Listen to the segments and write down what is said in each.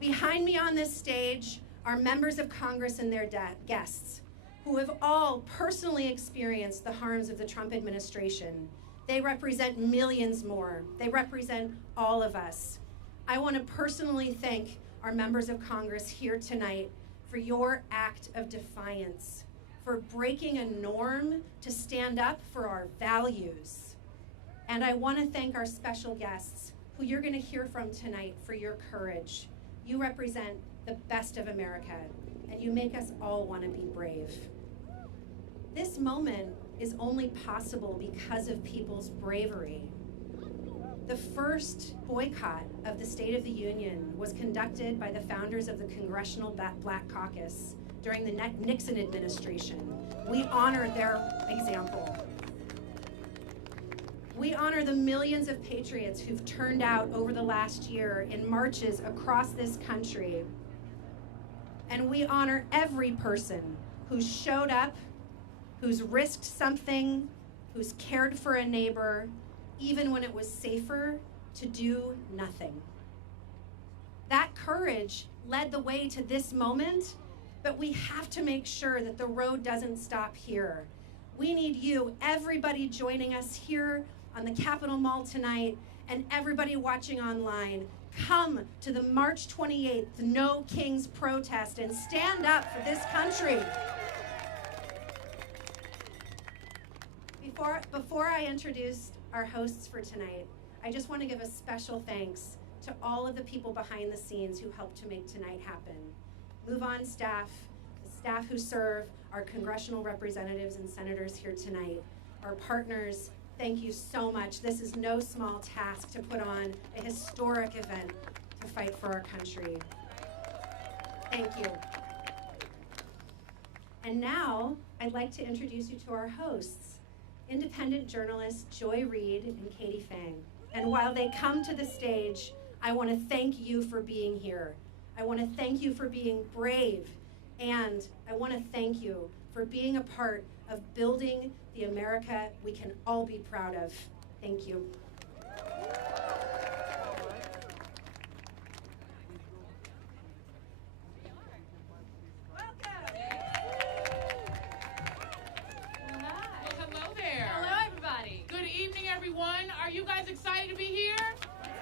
Behind me on this stage are members of Congress and their guests who have all personally experienced the harms of the Trump administration. They represent millions more. They represent all of us. I want to personally thank our members of Congress here tonight for your act of defiance, for breaking a norm to stand up for our values. And I want to thank our special guests who you're going to hear from tonight for your courage. You represent the best of America, and you make us all want to be brave. This moment is only possible because of people's bravery. The first boycott of the State of the Union was conducted by the founders of the Congressional Black Caucus during the Nixon administration. We honor their example. We honor the millions of patriots who've turned out over the last year in marches across this country. And we honor every person who's showed up, who's risked something, who's cared for a neighbor, even when it was safer to do nothing. That courage led the way to this moment, but we have to make sure that the road doesn't stop here. We need you, everybody joining us here on the Capitol Mall tonight, and everybody watching online. Come to the March 28th No Kings protest and stand up for this country. Before I introduce our hosts for tonight, I just want to give a special thanks to all of the people behind the scenes who helped to make tonight happen. MoveOn staff, the staff who serve our congressional representatives and senators here tonight, our partners, thank you so much. This is no small task to put on a historic event to fight for our country. Thank you. And now, I'd like to introduce you to our hosts, independent journalists Joy Reid and Katie Fang. And while they come to the stage, I want to thank you for being here. I want to thank you for being brave, and I want to thank you for being a part of building the America we can all be proud of. Thank you. Are you guys excited to be here?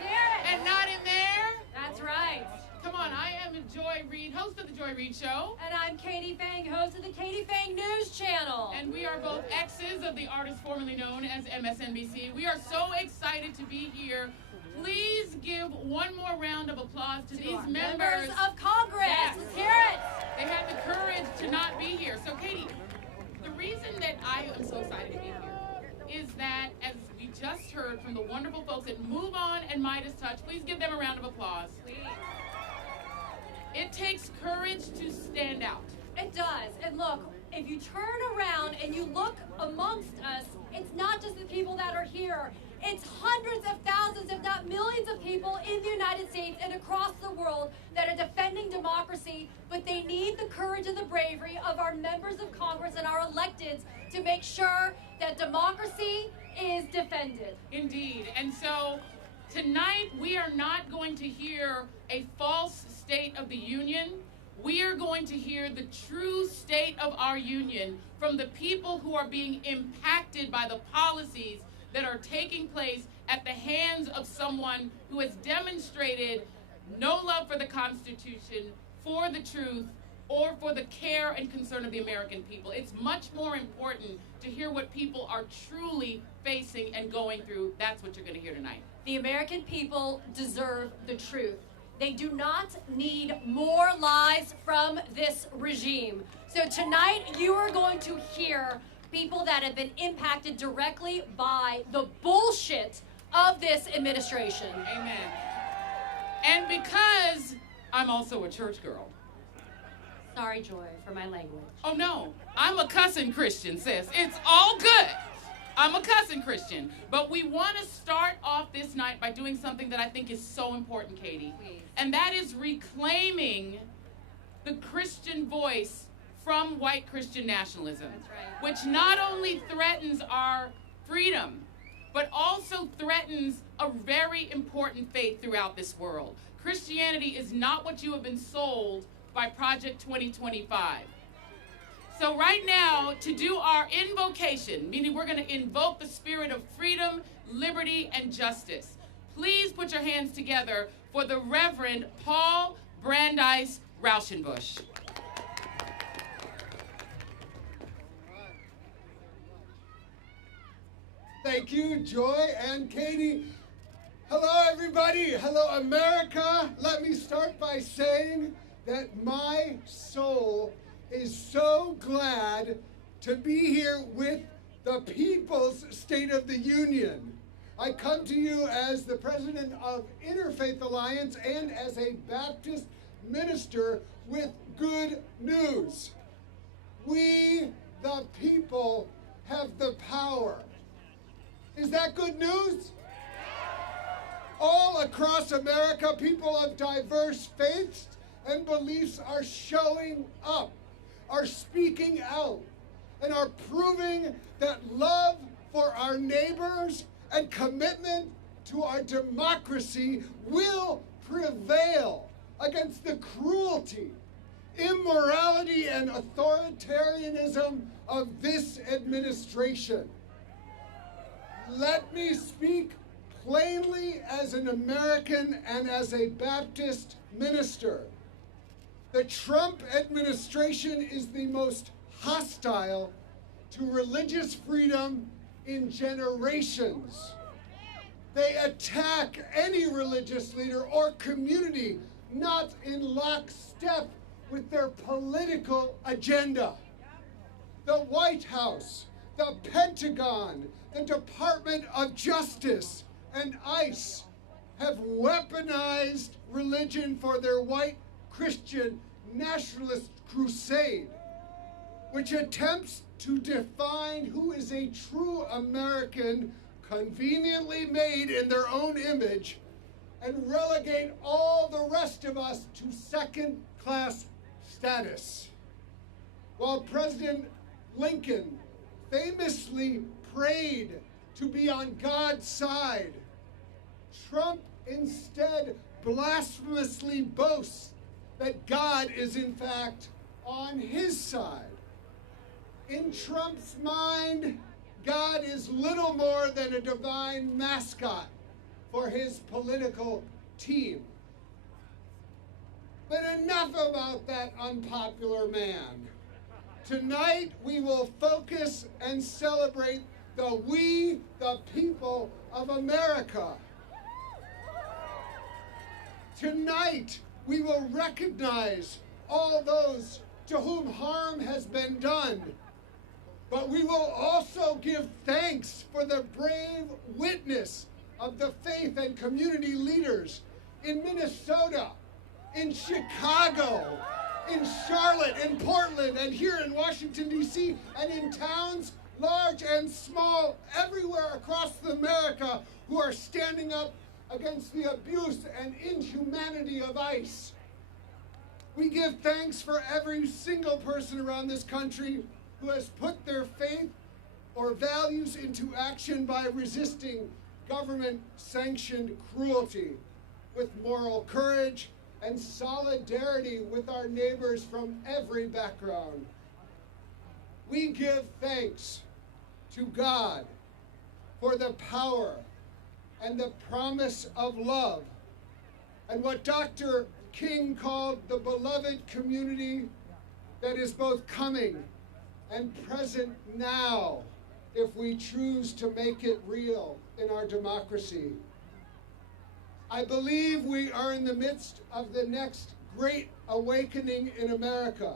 Yeah. And not in there? That's right. Come on, I am Joy Reid, host of the Joy Reid Show. And I'm Katie Fang, host of the Katie Fang News Channel. And we are both exes of the artist formerly known as MSNBC. We are so excited to be here. Please give one more round of applause to these members of Congress. Yes. Let's hear it. They had the courage to not be here. So Katie, the reason that I am so excited to be here is that, as we just heard from the wonderful folks at MoveOn and Midas Touch, please give them a round of applause. Please. It takes courage to stand out. It does. And look, if you turn around and you look amongst us, it's not just the people that are here. It's hundreds of thousands, if not millions of people in the United States and across the world that are defending democracy, but they need the courage and the bravery of our members of Congress and our electeds to make sure that democracy is defended. Indeed. And so tonight we are not going to hear a false state of the union. We are going to hear the true state of our union from the people who are being impacted by the policies that are taking place at the hands of someone who has demonstrated no love for the Constitution, for the truth, or for the care and concern of the American people. It's much more important to hear what people are truly facing and going through. That's what you're going to hear tonight. The American people deserve the truth. They do not need more lies from this regime. So tonight you are going to hear people that have been impacted directly by the bullshit of this administration. Amen. And because I'm also a church girl. Sorry, Joy, for my language. Oh no, I'm a cussing Christian, sis. It's all good. I'm a cussing Christian. But we want to start off this night by doing something that I think is so important, Katie. Please. And that is reclaiming the Christian voice from white Christian nationalism. That's right. Which not only threatens our freedom, but also threatens a very important faith throughout this world. Christianity is not what you have been sold by Project 2025. So right now, to do our invocation, meaning we're going to invoke the spirit of freedom, liberty, and justice, please put your hands together for the Reverend Paul Brandeis Rousinbush. Thank you, Joy and Katie. Hello, everybody. Hello, America. Let me start by saying that my soul is so glad to be here with the People's State of the Union. I come to you as the president of Interfaith Alliance and as a Baptist minister with good news. We, the people, have the power. Is that good news? All across America, people of diverse faiths and beliefs are showing up, are speaking out, and are proving that love for our neighbors and commitment to our democracy will prevail against the cruelty, immorality, and authoritarianism of this administration. Let me speak plainly as an American and as a Baptist minister. The Trump administration is the most hostile to religious freedom in generations. They attack any religious leader or community not in lockstep with their political agenda. The White House, the Pentagon, the Department of Justice, and ICE have weaponized religion for their white Christian nationalist crusade, which attempts to define who is a true American, conveniently made in their own image, and relegate all the rest of us to second-class status. While President Lincoln famously prayed to be on God's side, Trump instead blasphemously boasts that God is in fact on his side. In Trump's mind, God is little more than a divine mascot for his political team. But enough about that unpopular man. Tonight, we will focus and celebrate we, the people of America. Tonight, we will recognize all those to whom harm has been done. But we will also give thanks for the brave witness of the faith and community leaders in Minnesota, in Chicago, in Charlotte, in Portland, and here in Washington, D.C., and in towns large and small everywhere across America who are standing up against the abuse and inhumanity of ICE. We give thanks for every single person around this country who has put their faith or values into action by resisting government-sanctioned cruelty with moral courage and solidarity with our neighbors from every background. We give thanks to God for the power and the promise of love and what Dr. King called the beloved community that is both coming and present now if we choose to make it real in our democracy. I believe we are in the midst of the next great awakening in America,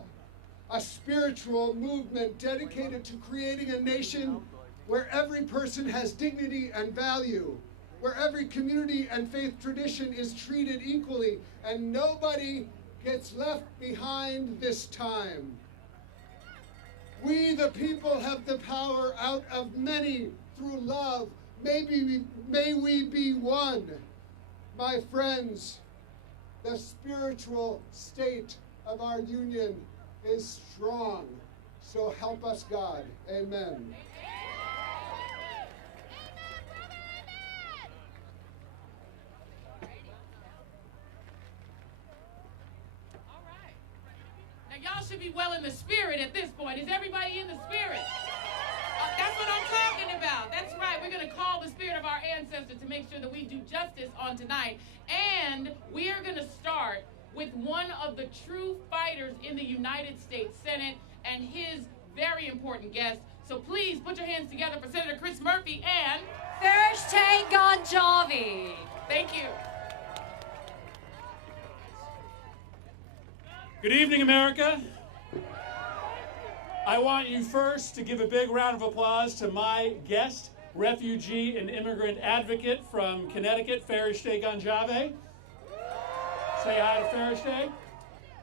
a spiritual movement dedicated to creating a nation where every person has dignity and value, where every community and faith tradition is treated equally, and nobody gets left behind this time. We, the people, have the power out of many through love. May we be one. My friends, the spiritual state of our union is strong. So help us God. Amen. should be well in the spirit at this point. Is everybody in the spirit? That's what I'm talking about. That's right. We're going to call the spirit of our ancestors to make sure that we do justice on tonight. And we are going to start with one of the true fighters in the United States Senate and his very important guest. So please put your hands together for Senator Chris Murphy and Ferishteh Ganjavi. Thank you. Good evening, America. I want you first to give a big round of applause to my guest, refugee and immigrant advocate from Connecticut, Ferishteh Ganjavi. Say hi to Ferishteh.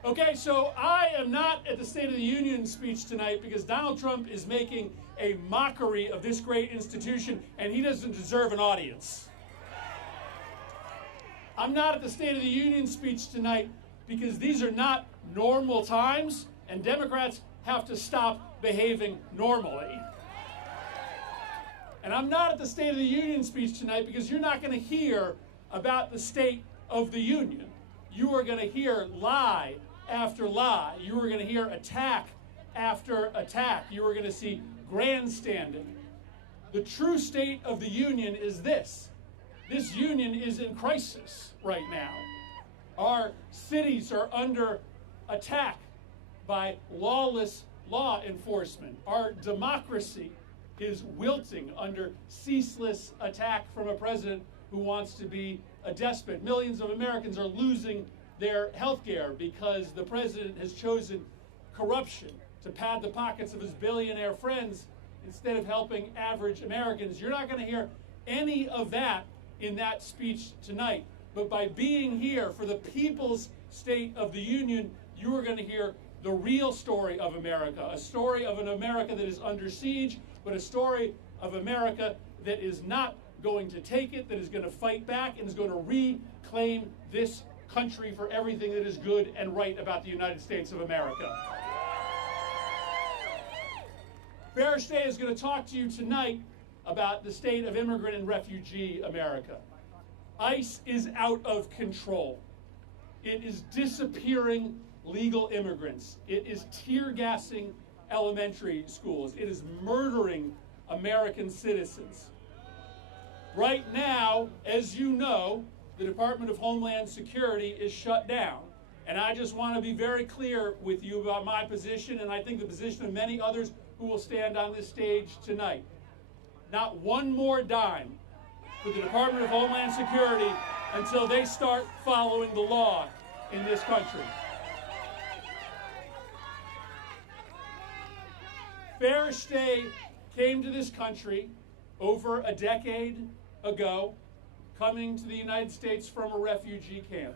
Okay, so I am not at the State of the Union speech tonight because Donald Trump is making a mockery of this great institution, and he doesn't deserve an audience. I'm not at the State of the Union speech tonight because these are not normal times, and Democrats have to stop behaving normally. And I'm not at the State of the Union speech tonight because you're not going to hear about the State of the Union. You are going to hear lie after lie. You are going to hear attack after attack. You are going to see grandstanding. The true State of the Union is this. This union is in crisis right now. Our cities are under attack by lawless law enforcement. Our democracy is wilting under ceaseless attack from a president who wants to be a despot. Millions of Americans are losing their health care because the president has chosen corruption to pad the pockets of his billionaire friends instead of helping average Americans. You're not going to hear any of that in that speech tonight. But by being here for the People's State of the Union, you are going to hear the real story of America, a story of an America that is under siege, but a story of America that is not going to take it, that is going to fight back, and is going to reclaim this country for everything that is good and right about the United States of America. Ferishteh is going to talk to you tonight about the state of immigrant and refugee America. ICE is out of control. It is disappearing legal immigrants. It is tear gassing elementary schools. It is murdering American citizens. Right now, as you know, the Department of Homeland Security is shut down. And I just want to be very clear with you about my position, and I think the position of many others who will stand on this stage tonight. Not one more dime for the Department of Homeland Security until they start following the law in this country. Ferishteh came to this country over a decade ago, coming to the United States from a refugee camp.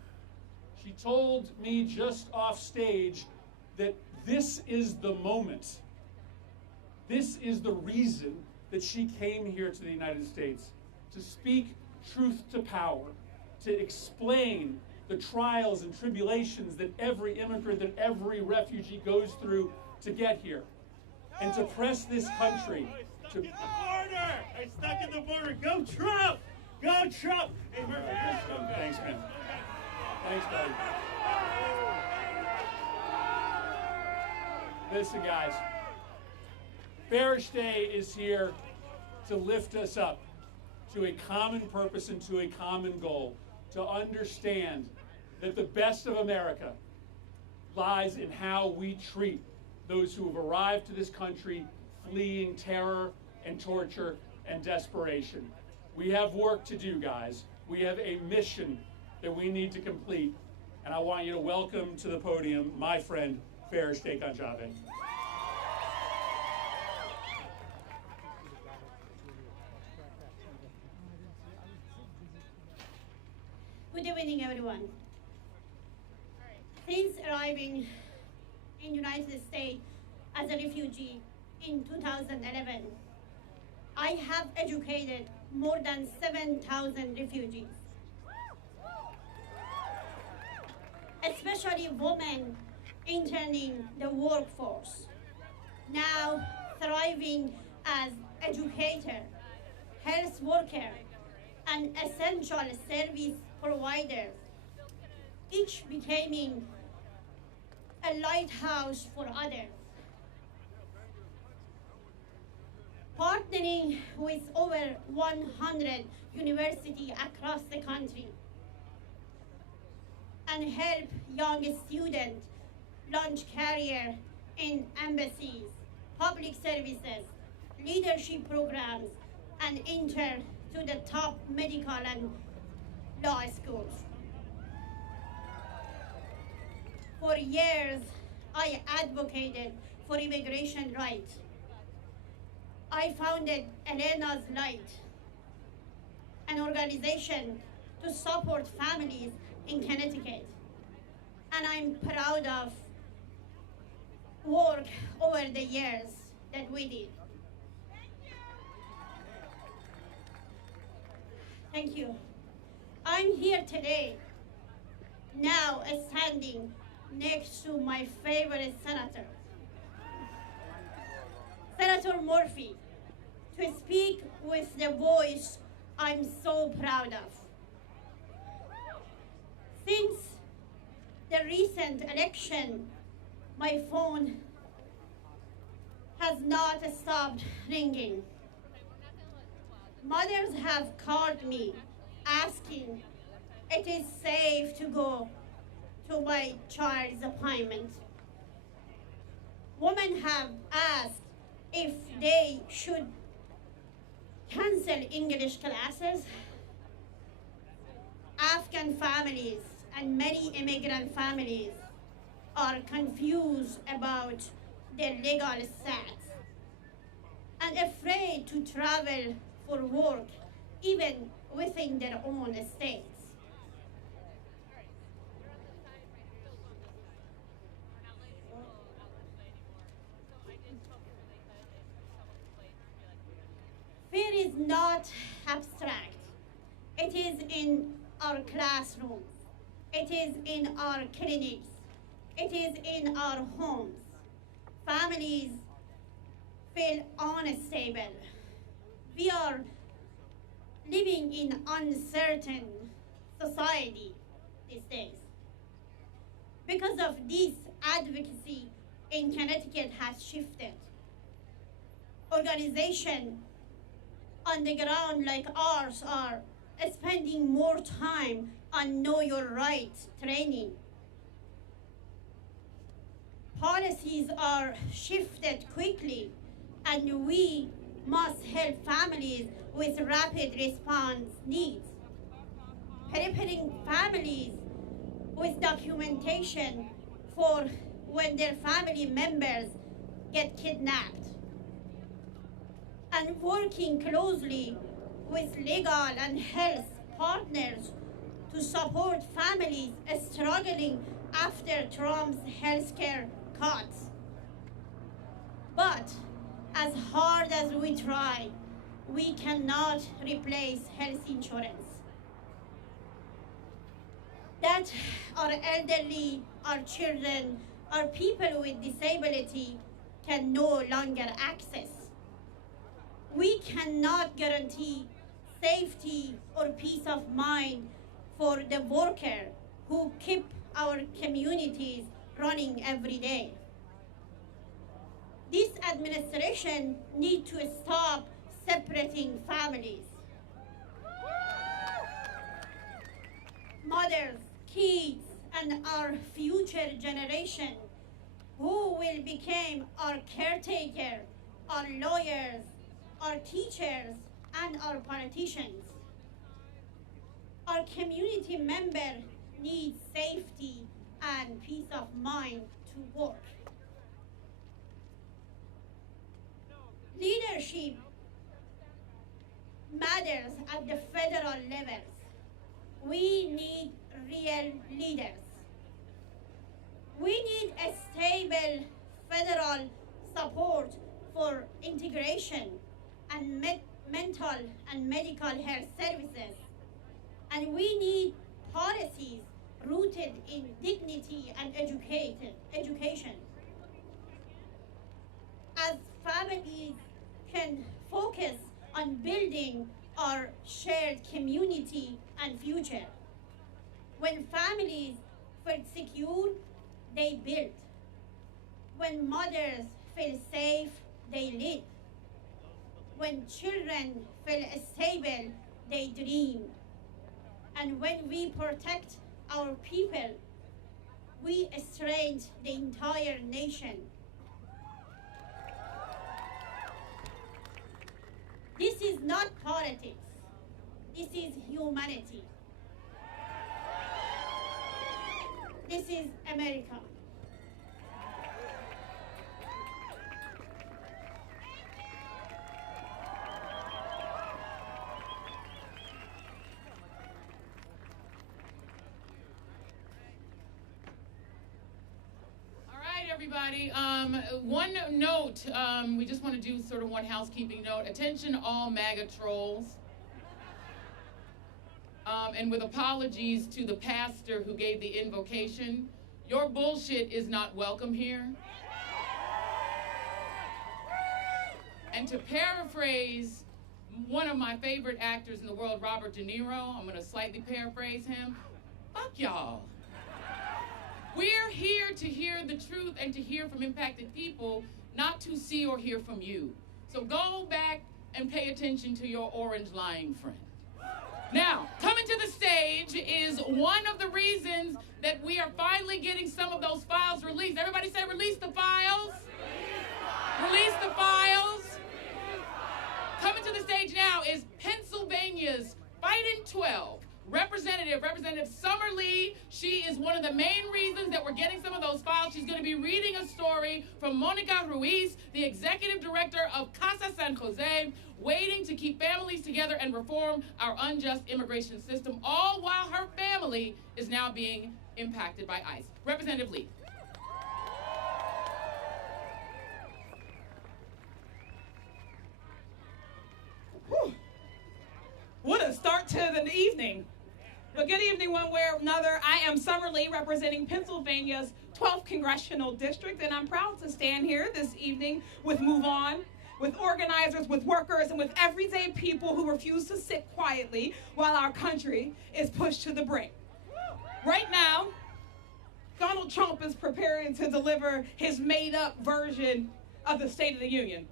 She told me just off stage that this is the moment. This is the reason that she came here to the United States, to speak truth to power, to explain the trials and tribulations that every immigrant, that every refugee goes through to get here, and to press this country to... At the border! I stuck at the border. Go Trump! Go Trump! Hey, Murphy, you're so good. Thanks, man. Thanks, buddy. Listen, guys. Ferishteh is here to lift us up to a common purpose and to a common goal, to understand that the best of America lies in how we treat those who have arrived to this country fleeing terror and torture and desperation. We have work to do, guys. We have a mission that we need to complete. And I want you to welcome to the podium my friend, Ferishteh Ganjavi. Good evening, everyone. Since arriving in the United States as a refugee in 2011, I have educated more than 7,000 refugees, especially women entering the workforce, now thriving as educator, health worker, and essential service providers, each becoming a lighthouse for others. Partnering with over 100 universities across the country and help young students launch career in embassies, public services, leadership programs, and enter to the top medical and law schools. For years, I advocated for immigration rights. I founded Elena's Light, an organization to support families in Connecticut. And I'm proud of work over the years that we did. Thank you. I'm here today, now standing next to my favorite senator, Senator Murphy, to speak with the voice I'm so proud of. Since the recent election, my phone has not stopped ringing. Mothers have called me asking if it is safe to go to my child's appointment. Women have asked if they should cancel English classes. Afghan families and many immigrant families are confused about their legal status and afraid to travel for work, even within their own states. Fear is not abstract. It is in our classrooms. It is in our clinics. It is in our homes. Families feel unstable. We are living in uncertain society these days. Because of this, advocacy in Connecticut has shifted. Organizations on the ground like ours are spending more time on Know Your Rights training. Policies are shifted quickly, and we must help families with rapid response needs. Preparing families with documentation for when their family members get kidnapped. And working closely with legal and health partners to support families struggling after Trump's healthcare cuts. But as hard as we try, we cannot replace health insurance. That our elderly, our children, our people with disability can no longer access. We cannot guarantee safety or peace of mind for the worker who keep our communities running every day. This administration needs to stop separating families. Mothers, kids, and our future generation who will become our caretaker, our lawyers, our teachers, and our politicians. Our community members need safety and peace of mind to work. Leadership matters at the federal levels. We need real leaders. We need a stable federal support for integration and mental and medical health services. And we need policies rooted in dignity and education. As families can focus on building our shared community and future. When families feel secure, they build. When mothers feel safe, they live. When children feel stable, they dream. And when we protect our people, we strengthen the entire nation. This is not politics. This is humanity. This is America. Everybody, one note, we just want to do sort of one housekeeping note. Attention all MAGA trolls. And with apologies to the pastor who gave the invocation, your bullshit is not welcome here. And to paraphrase one of my favorite actors in the world, Robert De Niro, I'm going to slightly paraphrase him, fuck y'all. We're here to hear the truth and to hear from impacted people, not to see or hear from you. So go back and pay attention to your orange lying friend. Now, coming to the stage is one of the reasons that we are finally getting some of those files released. Everybody say release the files. Release the files. Coming to the stage now is Pennsylvania's Fighting 12. Representative Summer Lee. She is one of the main reasons that we're getting some of those files. She's going to be reading a story from Monica Ruiz, the executive director of Casa San Jose, waiting to keep families together and reform our unjust immigration system, all while her family is now being impacted by ICE. Representative Lee. Whew. What a start to the evening. But good evening, one way or another. I am Summer Lee, representing Pennsylvania's 12th Congressional District, and I'm proud to stand here this evening with MoveOn, with organizers, with workers, and with everyday people who refuse to sit quietly while our country is pushed to the brink. Right now, Donald Trump is preparing to deliver his made-up version of the State of the Union.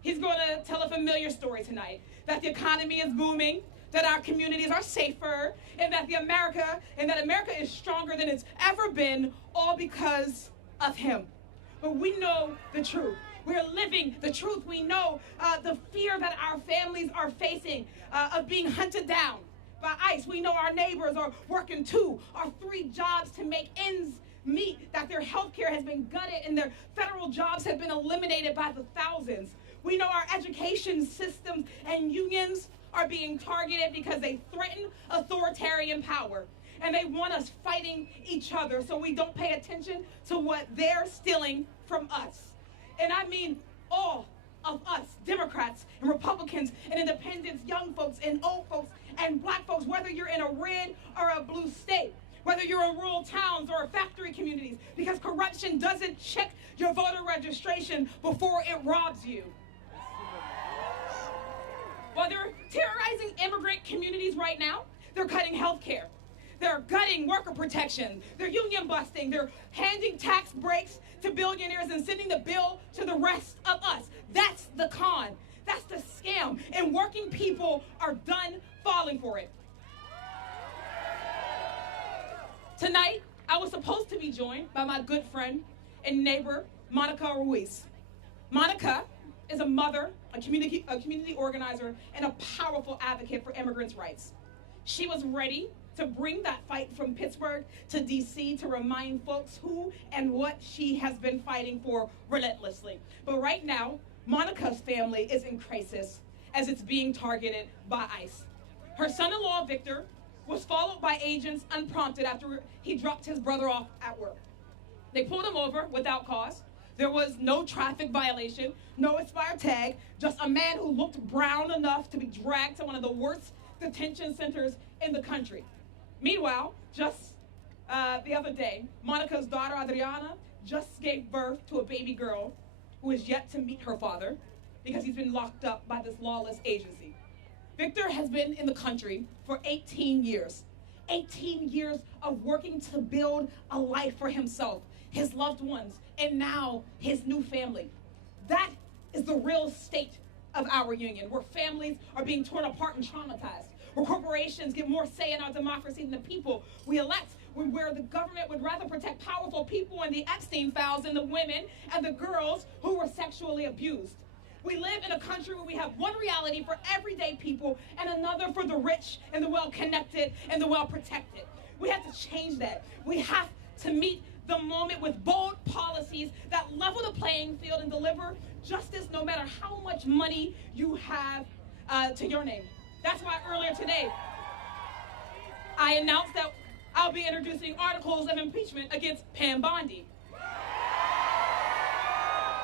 He's going to tell a familiar story tonight, that the economy is booming, that our communities are safer, and that America is stronger than it's ever been, all because of him. But we know the truth. We're living the truth. We know the fear that our families are facing of being hunted down by ICE. We know our neighbors are working 2 or 3 jobs to make ends meet, that their health care has been gutted and their federal jobs have been eliminated by the thousands. We know our education systems and unions are being targeted because they threaten authoritarian power. And they want us fighting each other so we don't pay attention to what they're stealing from us. And I mean all of us, Democrats and Republicans and independents, young folks and old folks and black folks, whether you're in a red or a blue state, whether you're in rural towns or factory communities, because corruption doesn't check your voter registration before it robs you. While they're terrorizing immigrant communities right now, they're cutting health care. They're gutting worker protection. They're union busting. They're handing tax breaks to billionaires and sending the bill to the rest of us. That's the con. That's the scam. And working people are done falling for it. Tonight, I was supposed to be joined by my good friend and neighbor, Monica Ruiz. Monica is a mother, a community organizer, and a powerful advocate for immigrants' rights. She was ready to bring that fight from Pittsburgh to DC to remind folks who and what she has been fighting for relentlessly. But right now, Monica's family is in crisis as it's being targeted by ICE. Her son-in-law, Victor, was followed by agents unprompted after he dropped his brother off at work. They pulled him over without cause. There was no traffic violation, no expired tag, just a man who looked brown enough to be dragged to one of the worst detention centers in the country. Meanwhile, just the other day, Monica's daughter, Adriana, just gave birth to a baby girl who is yet to meet her father because he's been locked up by this lawless agency. Victor has been in the country for 18 years. 18 years of working to build a life for himself, his loved ones, and now his new family. That is the real state of our union, where families are being torn apart and traumatized, where corporations get more say in our democracy than the people we elect, where the government would rather protect powerful people and the Epstein files than the women and the girls who were sexually abused. We live in a country where we have one reality for everyday people and another for the rich and the well-connected and the well-protected. We have to change that. We have to meet the moment with bold policies that level the playing field and deliver justice no matter how much money you have to your name. That's why earlier today, I announced that I'll be introducing articles of impeachment against Pam Bondi.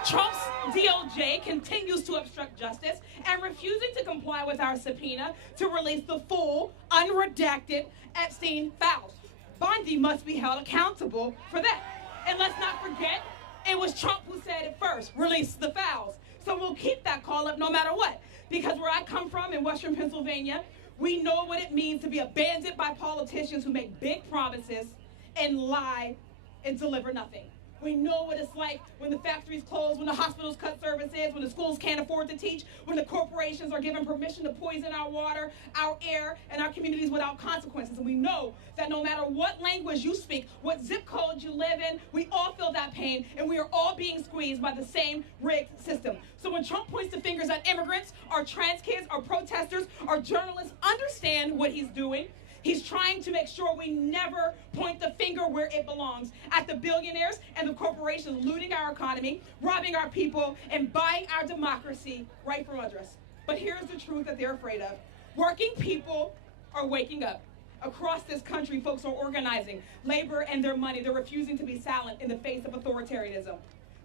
Trump's DOJ continues to obstruct justice and refusing to comply with our subpoena to release the full, unredacted Epstein files. Bondi must be held accountable for that. And let's not forget, it was Trump who said it first, release the files. So we'll keep that call up no matter what. Because where I come from in Western Pennsylvania, we know what it means to be abandoned by politicians who make big promises and lie and deliver nothing. We know what it's like when the factories close, when the hospitals cut services, when the schools can't afford to teach, when the corporations are given permission to poison our water, our air, and our communities without consequences. And we know that no matter what language you speak, what zip code you live in, we all feel that pain, and we are all being squeezed by the same rigged system. So when Trump points the fingers at immigrants, our trans kids, our protesters, our journalists, understand what he's doing. He's trying to make sure we never point the finger where it belongs, at the billionaires and the corporations looting our economy, robbing our people, and buying our democracy right from under us. But here's the truth that they're afraid of. Working people are waking up. Across this country, folks are organizing labor and their money. They're refusing to be silent in the face of authoritarianism.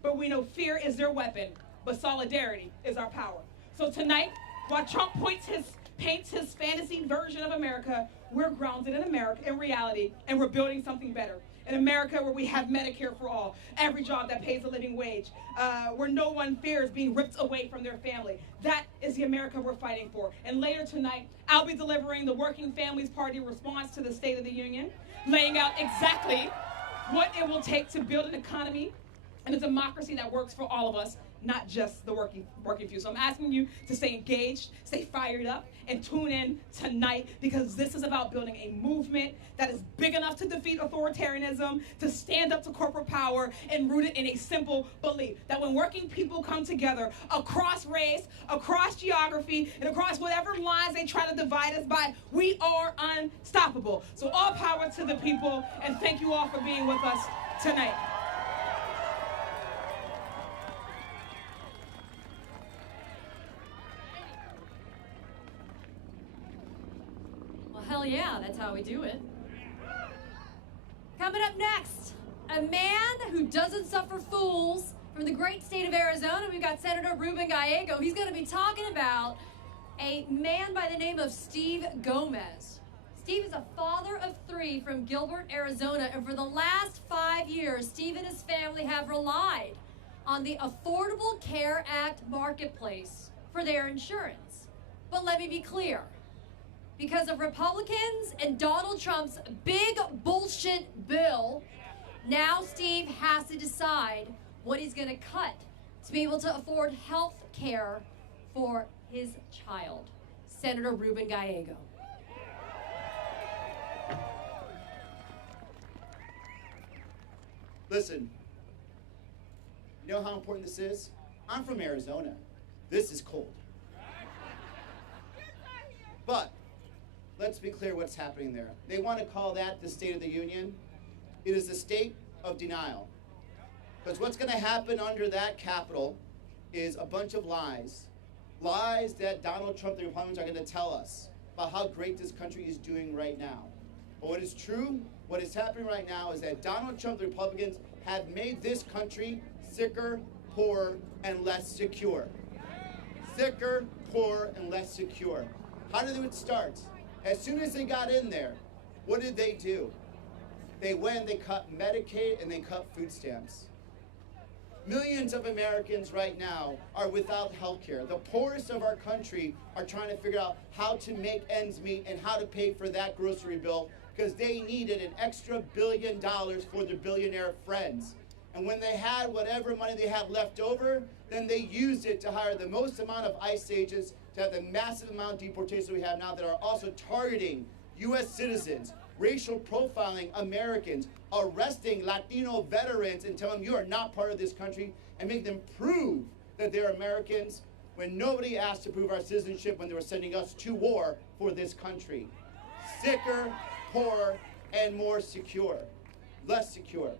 But we know fear is their weapon, but solidarity is our power. So tonight, while Trump paints his fantasy version of America, we're grounded in America, in reality, and we're building something better. In America, where we have Medicare for all, every job that pays a living wage, where no one fears being ripped away from their family. That is the America we're fighting for. And later tonight, I'll be delivering the Working Families Party response to the State of the Union, laying out exactly what it will take to build an economy and a democracy that works for all of us, not just the working few. So I'm asking you to stay engaged, stay fired up, and tune in tonight, because this is about building a movement that is big enough to defeat authoritarianism, to stand up to corporate power, and rooted in a simple belief that when working people come together across race, across geography, and across whatever lines they try to divide us by, we are unstoppable. So all power to the people, and thank you all for being with us tonight. Hell yeah, that's how we do it. Coming up next, a man who doesn't suffer fools from the great state of Arizona. We've got Senator Ruben Gallego. He's going to be talking about a man by the name of Steve Gomez. Steve is a father of 3 from Gilbert, Arizona, and for the last 5 years, Steve and his family have relied on the Affordable Care Act marketplace for their insurance. But let me be clear. Because of Republicans and Donald Trump's big bullshit bill, now Steve has to decide what he's going to cut to be able to afford health care for his child. Senator Ruben Gallego. Listen, you know how important this is? I'm from Arizona. This is cold. But let's be clear what's happening there. They want to call that the State of the Union. It is a state of denial. Because what's going to happen under that Capitol is a bunch of lies. Lies that Donald Trump and the Republicans are going to tell us about how great this country is doing right now. But what is true, what is happening right now is that Donald Trump and the Republicans have made this country sicker, poorer, and less secure. Sicker, poorer, and less secure. How did it start? As soon as they got in there, what did they do? They went, they cut Medicaid, and they cut food stamps. Millions of Americans right now are without health care. The poorest of our country are trying to figure out how to make ends meet and how to pay for that grocery bill because they needed an extra $1 billion for their billionaire friends. And when they had whatever money they had left over, then they used it to hire the most amount of ICE agents, to have the massive amount of deportations we have now that are also targeting U.S. citizens, racial profiling Americans, arresting Latino veterans and telling them you are not part of this country, and make them prove that they're Americans when nobody asked to prove our citizenship when they were sending us to war for this country. Sicker, poorer, and more secure. Less secure.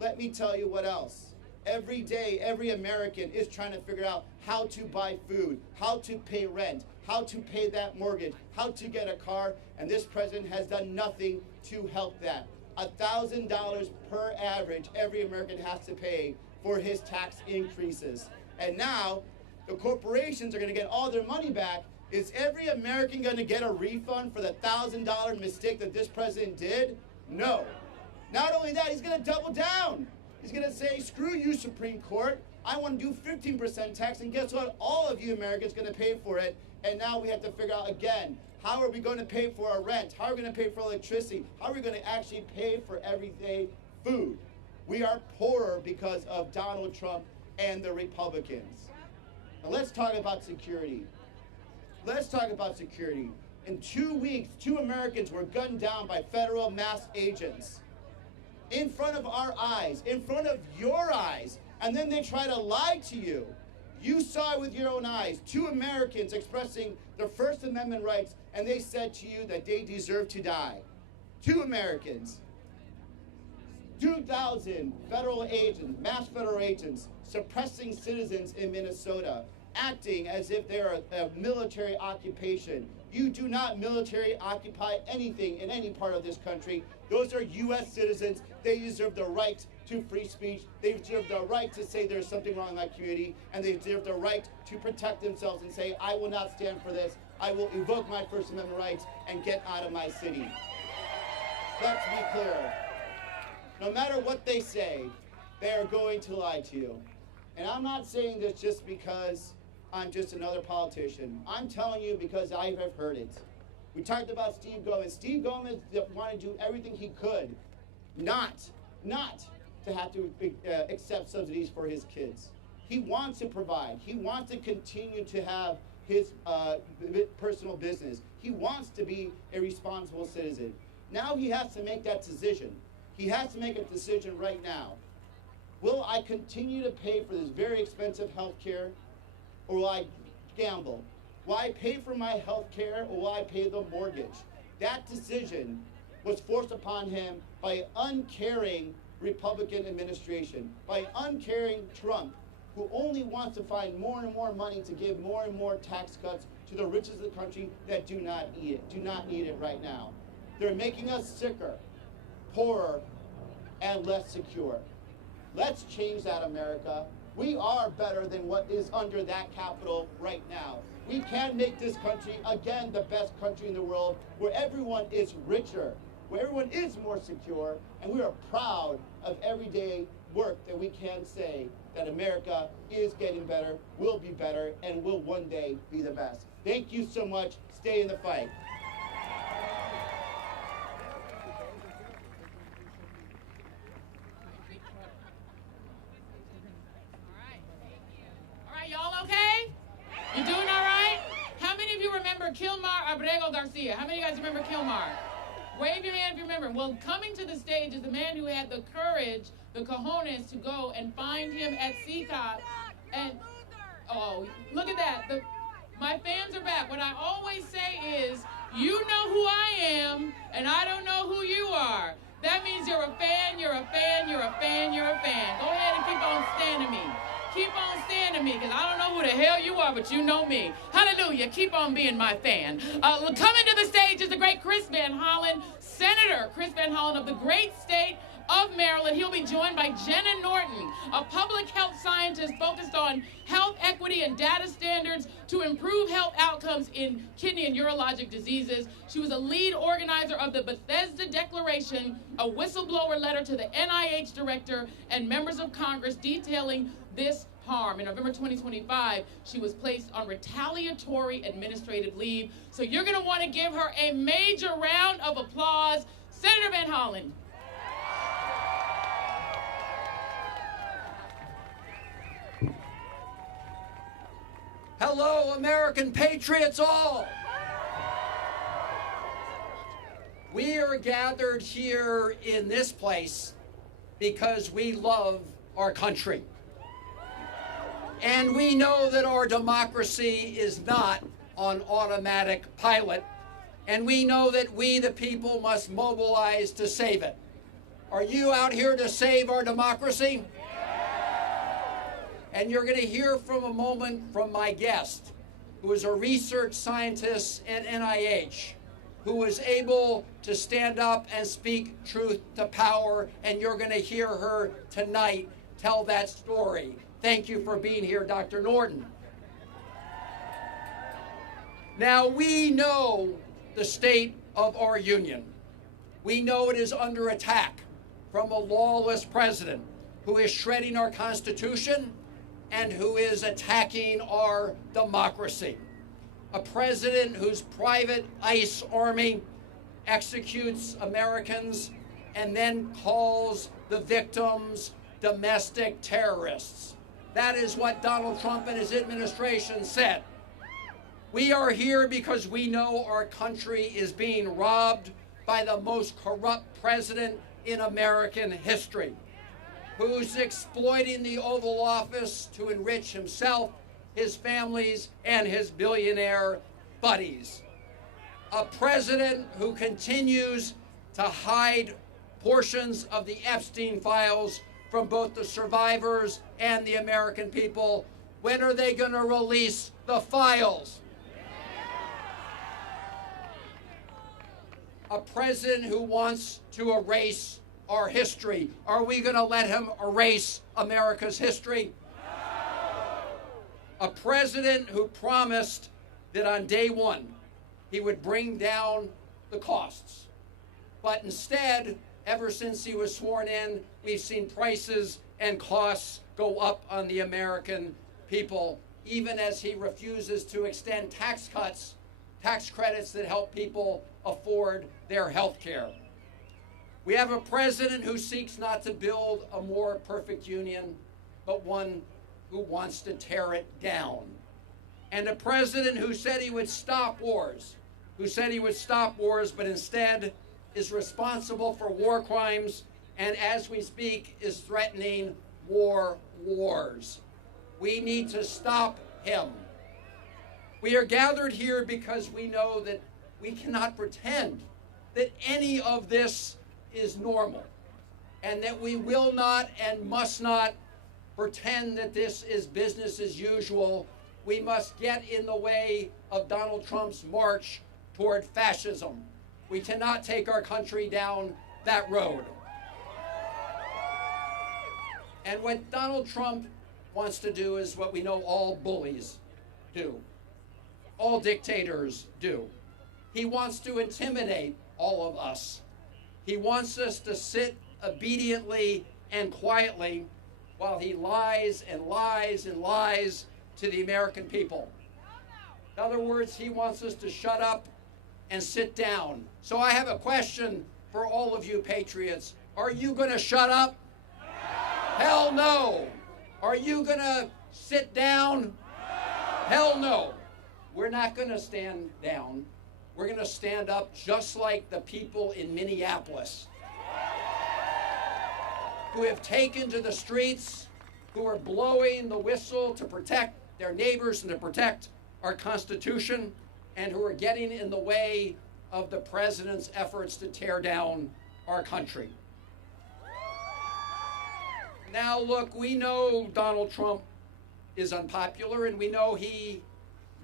Let me tell you what else. Every day, every American is trying to figure out how to buy food, how to pay rent, how to pay that mortgage, how to get a car, and this president has done nothing to help that. $1,000 per average every American has to pay for his tax increases. And now, the corporations are going to get all their money back. Is every American going to get a refund for the $1,000 mistake that this president did? No. Not only that, he's going to double down. He's going to say, screw you, Supreme Court. I want to do 15% tax, and guess what? All of you Americans are going to pay for it. And now we have to figure out again, how are we going to pay for our rent? How are we going to pay for electricity? How are we going to actually pay for everyday food? We are poorer because of Donald Trump and the Republicans. Now let's talk about security. Let's talk about security. In 2 weeks, 2 Americans were gunned down by federal masked agents. In front of our eyes, in front of your eyes, and then they try to lie to you. You saw it with your own eyes. 2 Americans expressing their First Amendment rights, and they said to you that they deserve to die. 2 Americans. 2,000 federal agents, masked federal agents, suppressing citizens in Minnesota, acting as if they're a military occupation. You do not military occupy anything in any part of this country. Those are U.S. citizens. They deserve the right to free speech. They deserve the right to say there's something wrong in that community, and they deserve the right to protect themselves and say, I will not stand for this. I will invoke my First Amendment rights and get out of my city. Let's be clear. No matter what they say, they are going to lie to you. And I'm not saying this just because I'm just another politician. I'm telling you because I have heard it. We talked about Steve Gomez. Steve Gomez wanted to do everything he could not to have to accept subsidies for his kids. He wants to provide. He wants to continue to have his personal business. He wants to be a responsible citizen. Now he has to make that decision. He has to make a decision right now. Will I continue to pay for this very expensive health care, or will I gamble? Will I pay for my health care, or will I pay the mortgage? That decision was forced upon him by an uncaring Republican administration, by an uncaring Trump, who only wants to find more and more money to give more and more tax cuts to the richest of the country that do not need it right now. They're making us sicker, poorer, and less secure. Let's change that, America. We are better than what is under that Capitol right now. We can make this country, again, the best country in the world, where everyone is richer, where everyone is more secure, and we are proud of everyday work that we can say that America is getting better, will be better, and will one day be the best. Thank you so much. Stay in the fight. You doing all right? How many of you remember Kilmar Abrego Garcia? How many of you guys remember Kilmar? Wave your hand if you remember. Well, coming to the stage is the man who had the courage, the cojones, to go and find him at CCOP. And, oh, look at that. My fans are back. What I always say is, you know who I am, and I don't know who you are. That means you're a fan, you're a fan, you're a fan, you're a fan. Go ahead and keep on standing me. Keep on standing me, because I don't know who the hell you are, but you know me. Hallelujah. Keep on being my fan. Coming to the stage is the great Chris Van Hollen, Senator Chris Van Hollen of the great state of Maryland. He'll be joined by Jenna Norton, a public health scientist focused on health equity and data standards to improve health outcomes in kidney and urologic diseases. She was a lead organizer of the Bethesda Declaration, a whistleblower letter to the NIH director and members of Congress detailing this harm. In November 2025, she was placed on retaliatory administrative leave. So you're going to want to give her a major round of applause. Senator Van Hollen. Hello, American patriots all. We are gathered here in this place because we love our country. And we know that our democracy is not on automatic pilot. And we know that we, the people, must mobilize to save it. Are you out here to save our democracy? And you're going to hear from a moment from my guest, who is a research scientist at NIH, who was able to stand up and speak truth to power, and you're going to hear her tonight tell that story. Thank you for being here, Dr. Norton. Now, we know the state of our union. We know it is under attack from a lawless president who is shredding our Constitution and who is attacking our democracy. A president whose private ICE army executes Americans and then calls the victims domestic terrorists. That is what Donald Trump and his administration said. We are here because we know our country is being robbed by the most corrupt president in American history, who's exploiting the Oval Office to enrich himself, his families, and his billionaire buddies. A president who continues to hide portions of the Epstein files from both the survivors and the American people. When are they going to release the files? A president who wants to erase our history. Are we going to let him erase America's history? No! A president who promised that on day one he would bring down the costs. But instead, ever since he was sworn in, we've seen prices and costs go up on the American people, even as he refuses to extend tax cuts, tax credits that help people afford their health care. We have a president who seeks not to build a more perfect union, but one who wants to tear it down. And a president who said he would stop wars, but instead is responsible for war crimes, and as we speak is threatening wars. We need to stop him. We are gathered here because we know that we cannot pretend that any of this is normal, and that we will not and must not pretend that this is business as usual. We must get in the way of Donald Trump's march toward fascism. We cannot take our country down that road. And what Donald Trump wants to do is what we know all bullies do, all dictators do. He wants to intimidate all of us. He wants us to sit obediently and quietly while he lies and lies and lies to the American people. In other words, he wants us to shut up and sit down. So I have a question for all of you patriots. Are you going to shut up? No. Hell no. Are you going to sit down? No. Hell no. We're not going to stand down. We're going to stand up just like the people in Minneapolis who have taken to the streets, who are blowing the whistle to protect their neighbors and to protect our Constitution, and who are getting in the way of the president's efforts to tear down our country. Now, look, we know Donald Trump is unpopular, and we know he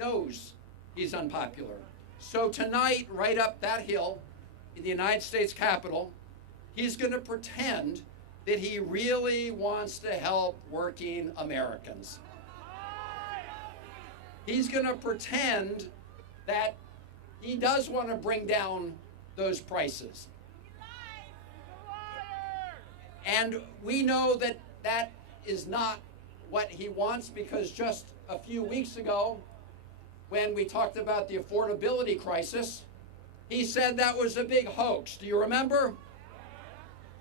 knows he's unpopular. So tonight, right up that hill in the United States Capitol, he's going to pretend that he really wants to help working Americans. He's going to pretend that he does want to bring down those prices. And we know that that is not what he wants, because just a few weeks ago, when we talked about the affordability crisis, He said that was a big hoax. Do you remember?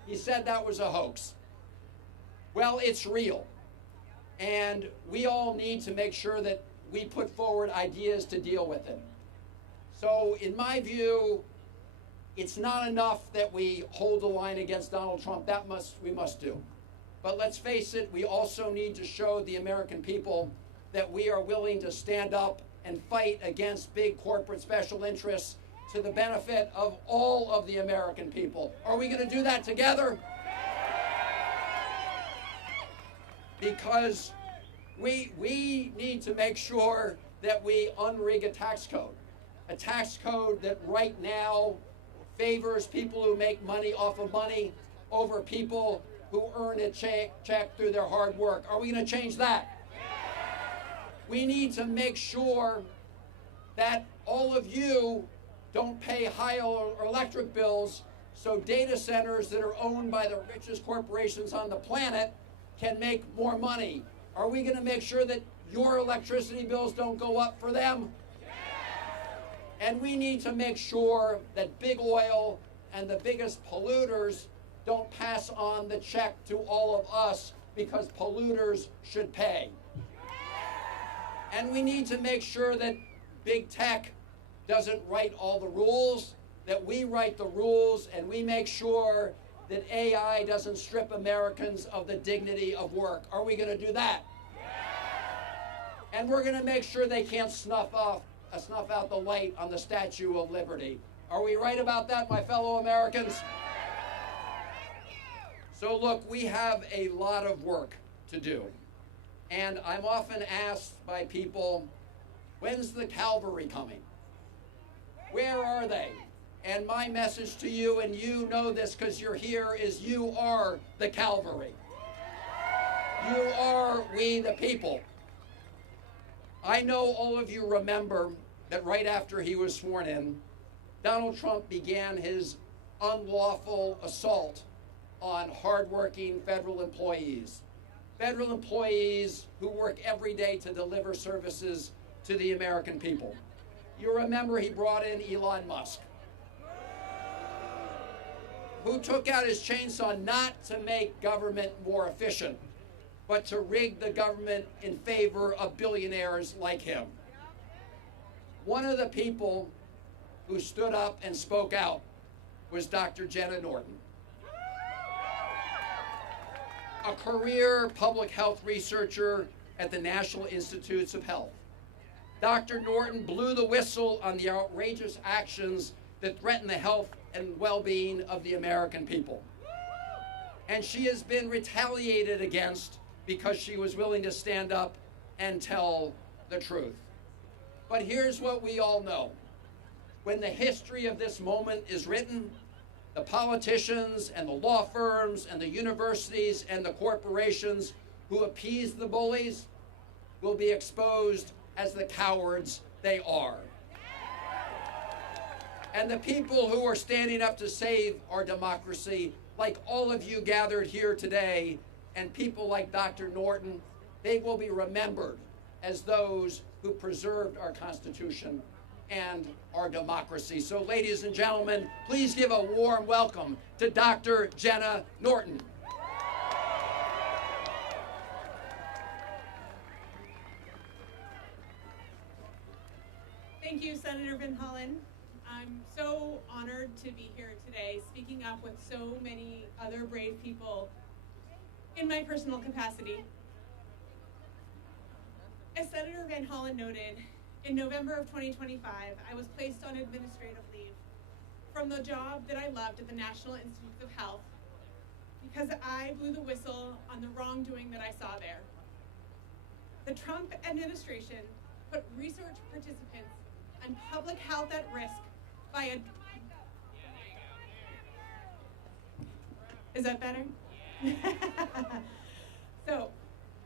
He said that was a hoax. Well, it's real. And we all need to make sure that we put forward ideas to deal with it. So in my view, it's not enough that we hold the line against Donald Trump. We must do. But let's face it, we also need to show the American people that we are willing to stand up and fight against big corporate special interests to the benefit of all of the American people. Are we going to do that together? Because we need to make sure that we unrig a tax code that right now favors people who make money off of money over people who earn a check through their hard work. Are we going to change that? We need to make sure that all of you don't pay high electric bills so data centers that are owned by the richest corporations on the planet can make more money. Are we going to make sure that your electricity bills don't go up for them? And we need to make sure that big oil and the biggest polluters don't pass on the check to all of us, because polluters should pay. And we need to make sure that big tech doesn't write all the rules, that we write the rules, and we make sure that AI doesn't strip Americans of the dignity of work. Are we going to do that? And we're going to make sure they can't snuff out the light on the Statue of Liberty. Are we right about that, my fellow Americans? So look, we have a lot of work to do. And I'm often asked by people, when's the cavalry coming? Where are they? And my message to you, and you know this because you're here, is you are the cavalry. You are we the people. I know all of you remember that right after he was sworn in, Donald Trump began his unlawful assault on hardworking federal employees who work every day to deliver services to the American people. You remember he brought in Elon Musk, who took out his chainsaw not to make government more efficient, but to rig the government in favor of billionaires like him. One of the people who stood up and spoke out was Dr. Jenna Norton, a career public health researcher at the National Institutes of Health. Dr. Norton blew the whistle on the outrageous actions that threaten the health and well-being of the American people. And she has been retaliated against because she was willing to stand up and tell the truth. But here's what we all know. When the history of this moment is written, the politicians and the law firms and the universities and the corporations who appease the bullies will be exposed as the cowards they are. And the people who are standing up to save our democracy, like all of you gathered here today, and people like Dr. Norton, they will be remembered as those who preserved our Constitution and our democracy. So, ladies and gentlemen, please give a warm welcome to Dr. Jenna Norton. Thank you, Senator Van Hollen. I'm so honored to be here today, speaking up with so many other brave people in my personal capacity. As Senator Van Hollen noted, in November of 2025, I was placed on administrative leave from the job that I loved at the National Institutes of Health because I blew the whistle on the wrongdoing that I saw there. The Trump administration put research participants and public health at risk by a... Is that better? So,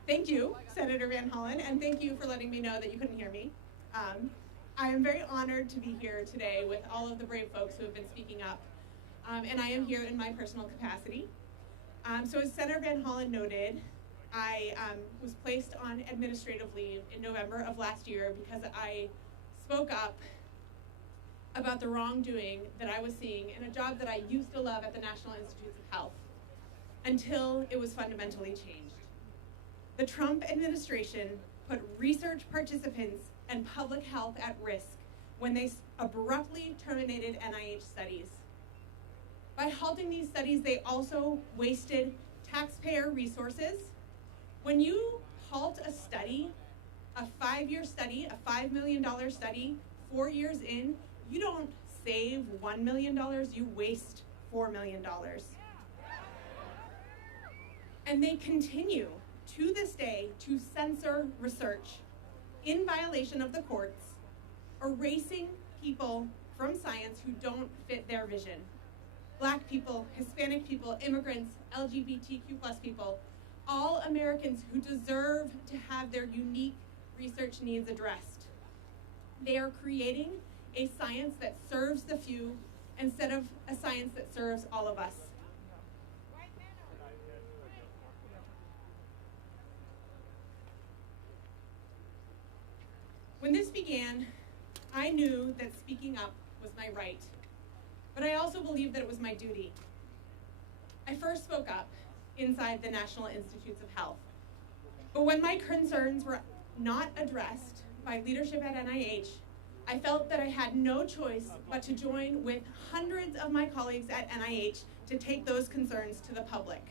thank you, Senator Van Hollen, and thank you for letting me know that you couldn't hear me. I am very honored to be here today with all of the brave folks who have been speaking up, and I am here in my personal capacity. So as Senator Van Hollen noted, I was placed on administrative leave in November of last year because I spoke up about the wrongdoing that I was seeing in a job that I used to love at the National Institutes of Health, until it was fundamentally changed. The Trump administration put research participants and public health at risk when they abruptly terminated NIH studies. By halting these studies, they also wasted taxpayer resources. When you halt a study, a 5-year study, a $5 million study, 4 years in, you don't save $1 million, you waste $4 million. And they continue to this day to censor research in violation of the courts, erasing people from science who don't fit their vision. Black people, Hispanic people, immigrants, LGBTQ+ people, all Americans who deserve to have their unique research needs addressed. They are creating a science that serves the few instead of a science that serves all of us. When this began, I knew that speaking up was my right, but I also believed that it was my duty. I first spoke up inside the National Institutes of Health, but when my concerns were not addressed by leadership at NIH, I felt that I had no choice but to join with hundreds of my colleagues at NIH to take those concerns to the public.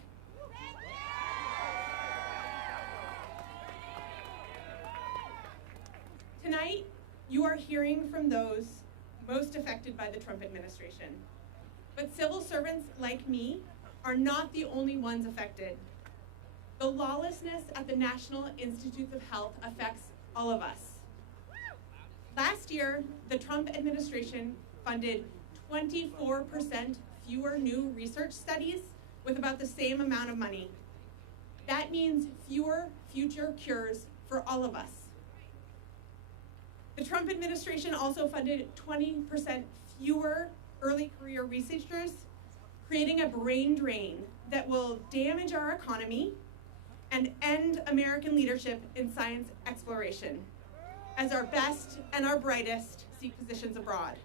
Tonight, you are hearing from those most affected by the Trump administration. But civil servants like me are not the only ones affected. The lawlessness at the National Institutes of Health affects all of us. Last year, the Trump administration funded 24% fewer new research studies with about the same amount of money. That means fewer future cures for all of us. The Trump administration also funded 20% fewer early career researchers, creating a brain drain that will damage our economy and end American leadership in science exploration, as our best and our brightest seek positions abroad.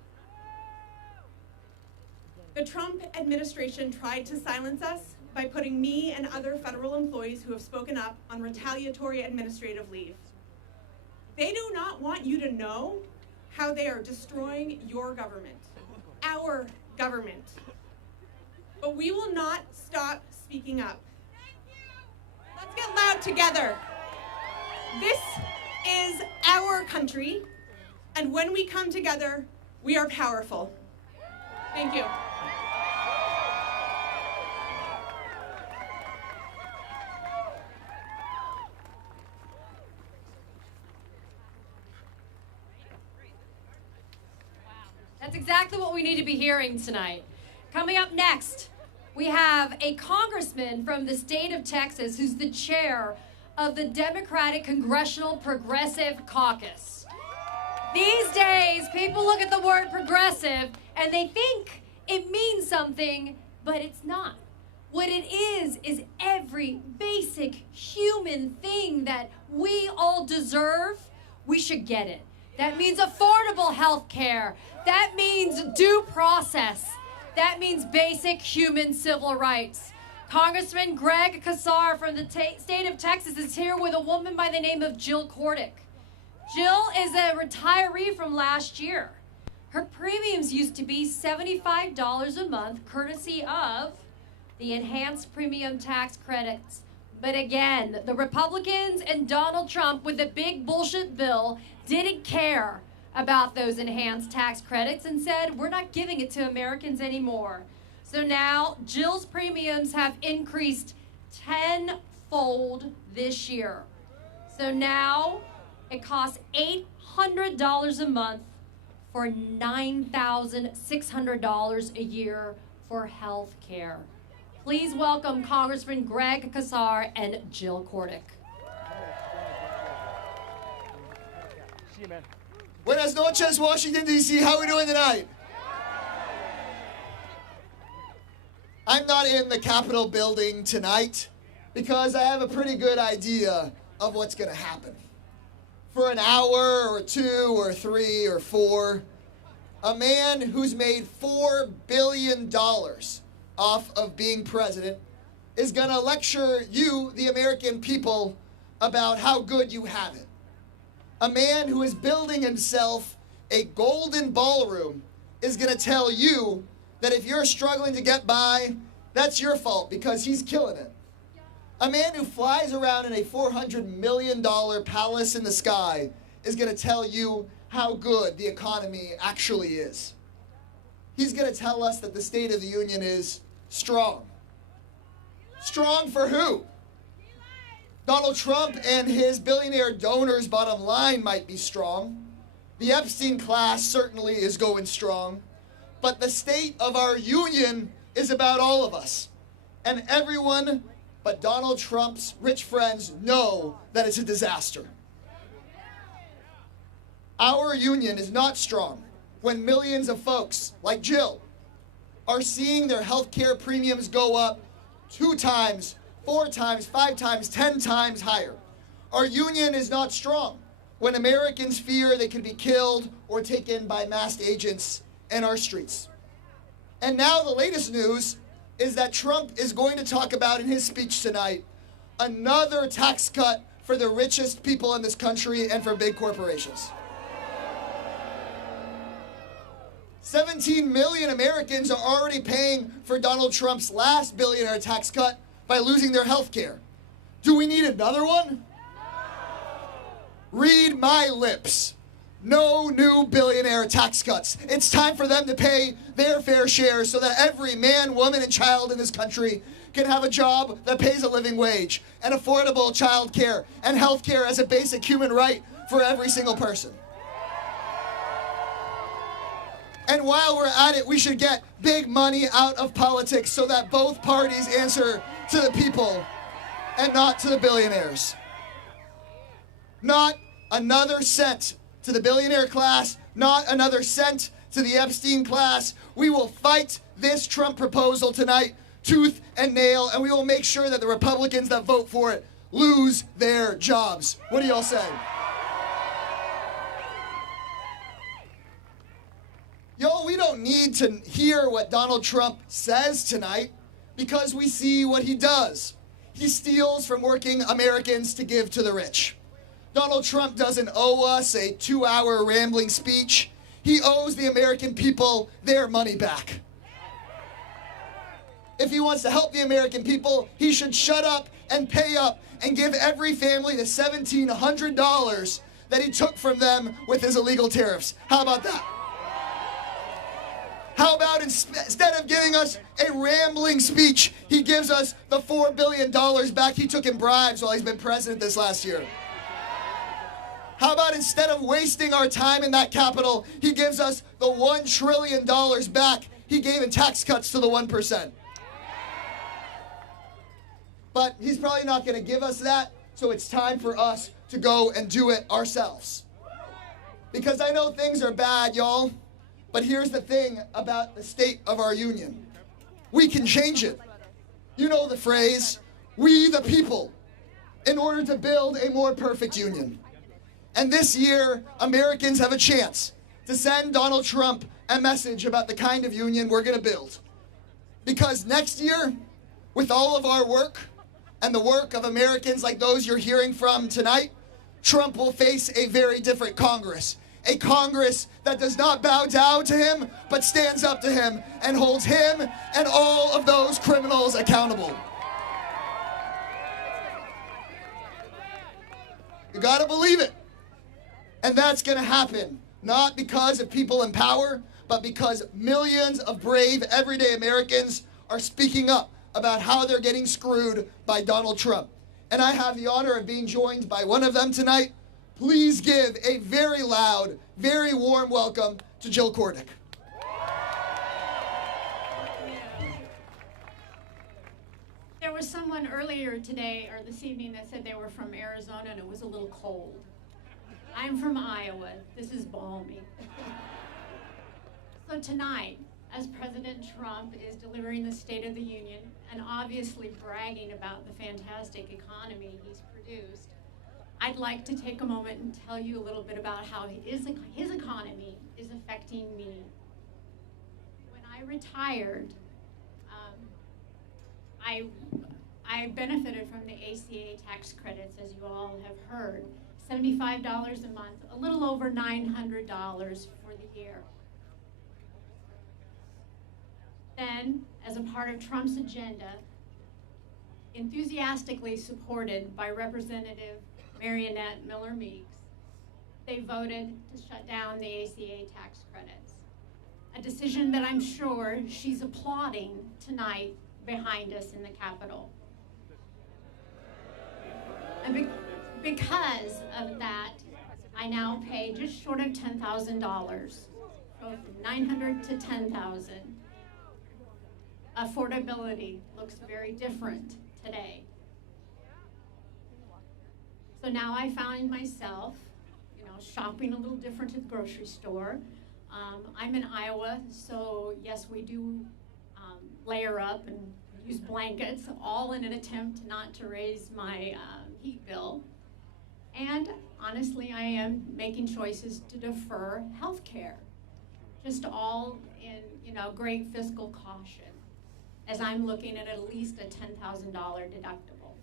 The Trump administration tried to silence us by putting me and other federal employees who have spoken up on retaliatory administrative leave. They do not want you to know how they are destroying your government, our government. But we will not stop speaking up. Let's get loud together. This is our country, and when we come together, we are powerful. Thank you. That's exactly what we need to be hearing tonight. Coming up next, we have a congressman from the state of Texas who's the chair of the Democratic Congressional Progressive Caucus. These days, people look at the word progressive and they think it means something, but it's not. What it is every basic human thing that we all deserve, we should get it. That means affordable health care. That means due process. That means basic human civil rights. Congressman Greg Casar from the state of Texas is here with a woman by the name of Jill Cordick. Jill is a retiree from last year. Her premiums used to be $75 a month, courtesy of the enhanced premium tax credits. But again, the Republicans and Donald Trump with the big bullshit bill didn't care about those enhanced tax credits and said, we're not giving it to Americans anymore. So now Jill's premiums have increased tenfold this year. So now it costs $800 a month for $9,600 a year for health care. Please welcome Congressman Greg Casar and Jill Cordick. See you, man. Buenas noches, Washington, D.C. How are we doing tonight? I'm not in the Capitol building tonight because I have a pretty good idea of what's going to happen. For an hour or two or three or four, a man who's made $4 billion off of being president, is going to lecture you, the American people, about how good you have it. A man who is building himself a golden ballroom is going to tell you that if you're struggling to get by, that's your fault because he's killing it. A man who flies around in a $400 million palace in the sky is going to tell you how good the economy actually is. He's going to tell us that the State of the Union is strong. Strong for who? Donald Trump and his billionaire donors' bottom line might be strong. The Epstein class certainly is going strong. But the state of our union is about all of us. And everyone but Donald Trump's rich friends know that it's a disaster. Our union is not strong when millions of folks like Jill are seeing their health care premiums go up 2 times, 4 times, 5 times, 10 times higher. Our union is not strong when Americans fear they could be killed or taken by masked agents in our streets. And now the latest news is that Trump is going to talk about in his speech tonight another tax cut for the richest people in this country and for big corporations. 17 million Americans are already paying for Donald Trump's last billionaire tax cut by losing their health care. Do we need another one? Read my lips. No new billionaire tax cuts. It's time for them to pay their fair share so that every man, woman, and child in this country can have a job that pays a living wage and affordable child care and health care as a basic human right for every single person. And while we're at it, we should get big money out of politics so that both parties answer to the people and not to the billionaires. Not another cent to the billionaire class, not another cent to the Epstein class. We will fight this Trump proposal tonight, tooth and nail, and we will make sure that the Republicans that vote for it lose their jobs. What do y'all say? Y'all, we don't need to hear what Donald Trump says tonight because we see what he does. He steals from working Americans to give to the rich. Donald Trump doesn't owe us a 2-hour rambling speech. He owes the American people their money back. If he wants to help the American people, he should shut up and pay up and give every family the $1,700 that he took from them with his illegal tariffs. How about that? How about instead of giving us a rambling speech, he gives us the $4 billion back he took in bribes while he's been president this last year? How about instead of wasting our time in that Capitol, he gives us the $1 trillion back he gave in tax cuts to the 1%? But he's probably not going to give us that, so it's time for us to go and do it ourselves. Because I know things are bad, y'all. But here's the thing about the state of our union. We can change it. You know the phrase, we the people, in order to build a more perfect union. And this year, Americans have a chance to send Donald Trump a message about the kind of union we're going to build. Because next year, with all of our work and the work of Americans like those you're hearing from tonight, Trump will face a very different Congress. A Congress that does not bow down to him, but stands up to him and holds him and all of those criminals accountable. You gotta believe it. And that's gonna happen, not because of people in power, but because millions of brave, everyday Americans are speaking up about how they're getting screwed by Donald Trump. And I have the honor of being joined by one of them tonight. Please give a very loud, very warm welcome to Jill Cordick. There was someone earlier today or this evening that said they were from Arizona and it was a little cold. I'm from Iowa. This is balmy. So tonight, as President Trump is delivering the State of the Union and obviously bragging about the fantastic economy he's produced, I'd like to take a moment and tell you a little bit about how his economy is affecting me. When I retired, I benefited from the ACA tax credits, as you all have heard. $75 a month, a little over $900 for the year. Then, as a part of Trump's agenda, enthusiastically supported by Representative Marionette Miller-Meeks, they voted to shut down the ACA tax credits. A decision that I'm sure she's applauding tonight behind us in the Capitol. And because of that, I now pay just short of $10,000, so from $900 to $10,000. Affordability looks very different today. So now I find myself, shopping a little different at the grocery store. I'm in Iowa, so yes, we do layer up and use blankets, all in an attempt not to raise my heat bill. And honestly, I am making choices to defer health care, just all in great fiscal caution, as I'm looking at least a $10,000 deductible.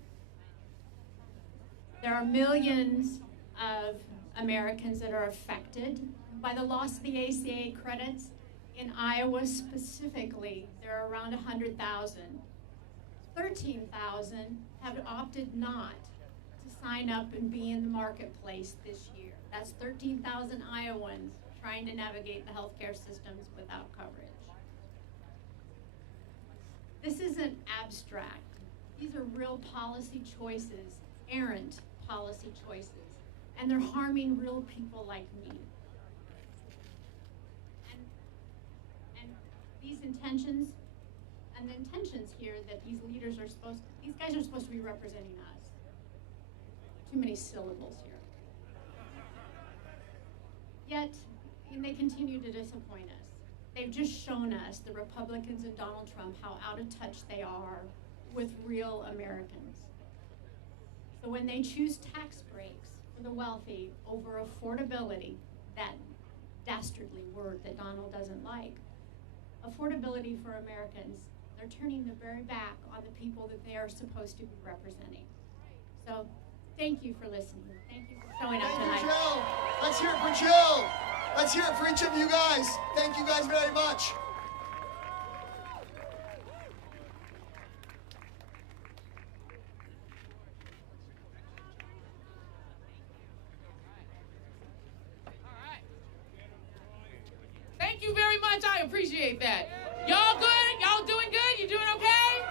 There are millions of Americans that are affected by the loss of the ACA credits. In Iowa specifically, there are around 100,000. 13,000 have opted not to sign up and be in the marketplace this year. That's 13,000 Iowans trying to navigate the healthcare systems without coverage. This isn't abstract. These are real policy choices, errant policy choices, and they're harming real people like me. And these intentions, and the intentions here that these leaders are these guys are supposed to be representing us. Too many syllables here. Yet, they continue to disappoint us. They've just shown us, the Republicans and Donald Trump, how out of touch they are with real Americans. So when they choose tax breaks for the wealthy over affordability, that dastardly word that Donald doesn't like, affordability for Americans, they're turning their very back on the people that they are supposed to be representing. So thank you for listening. Thank you for showing up tonight. Thank you, Jill. Let's hear it for Jill. Let's hear it for each of you guys. Thank you guys very much. Thank you very much. I appreciate that. Y'all good? Y'all doing good? You doing okay?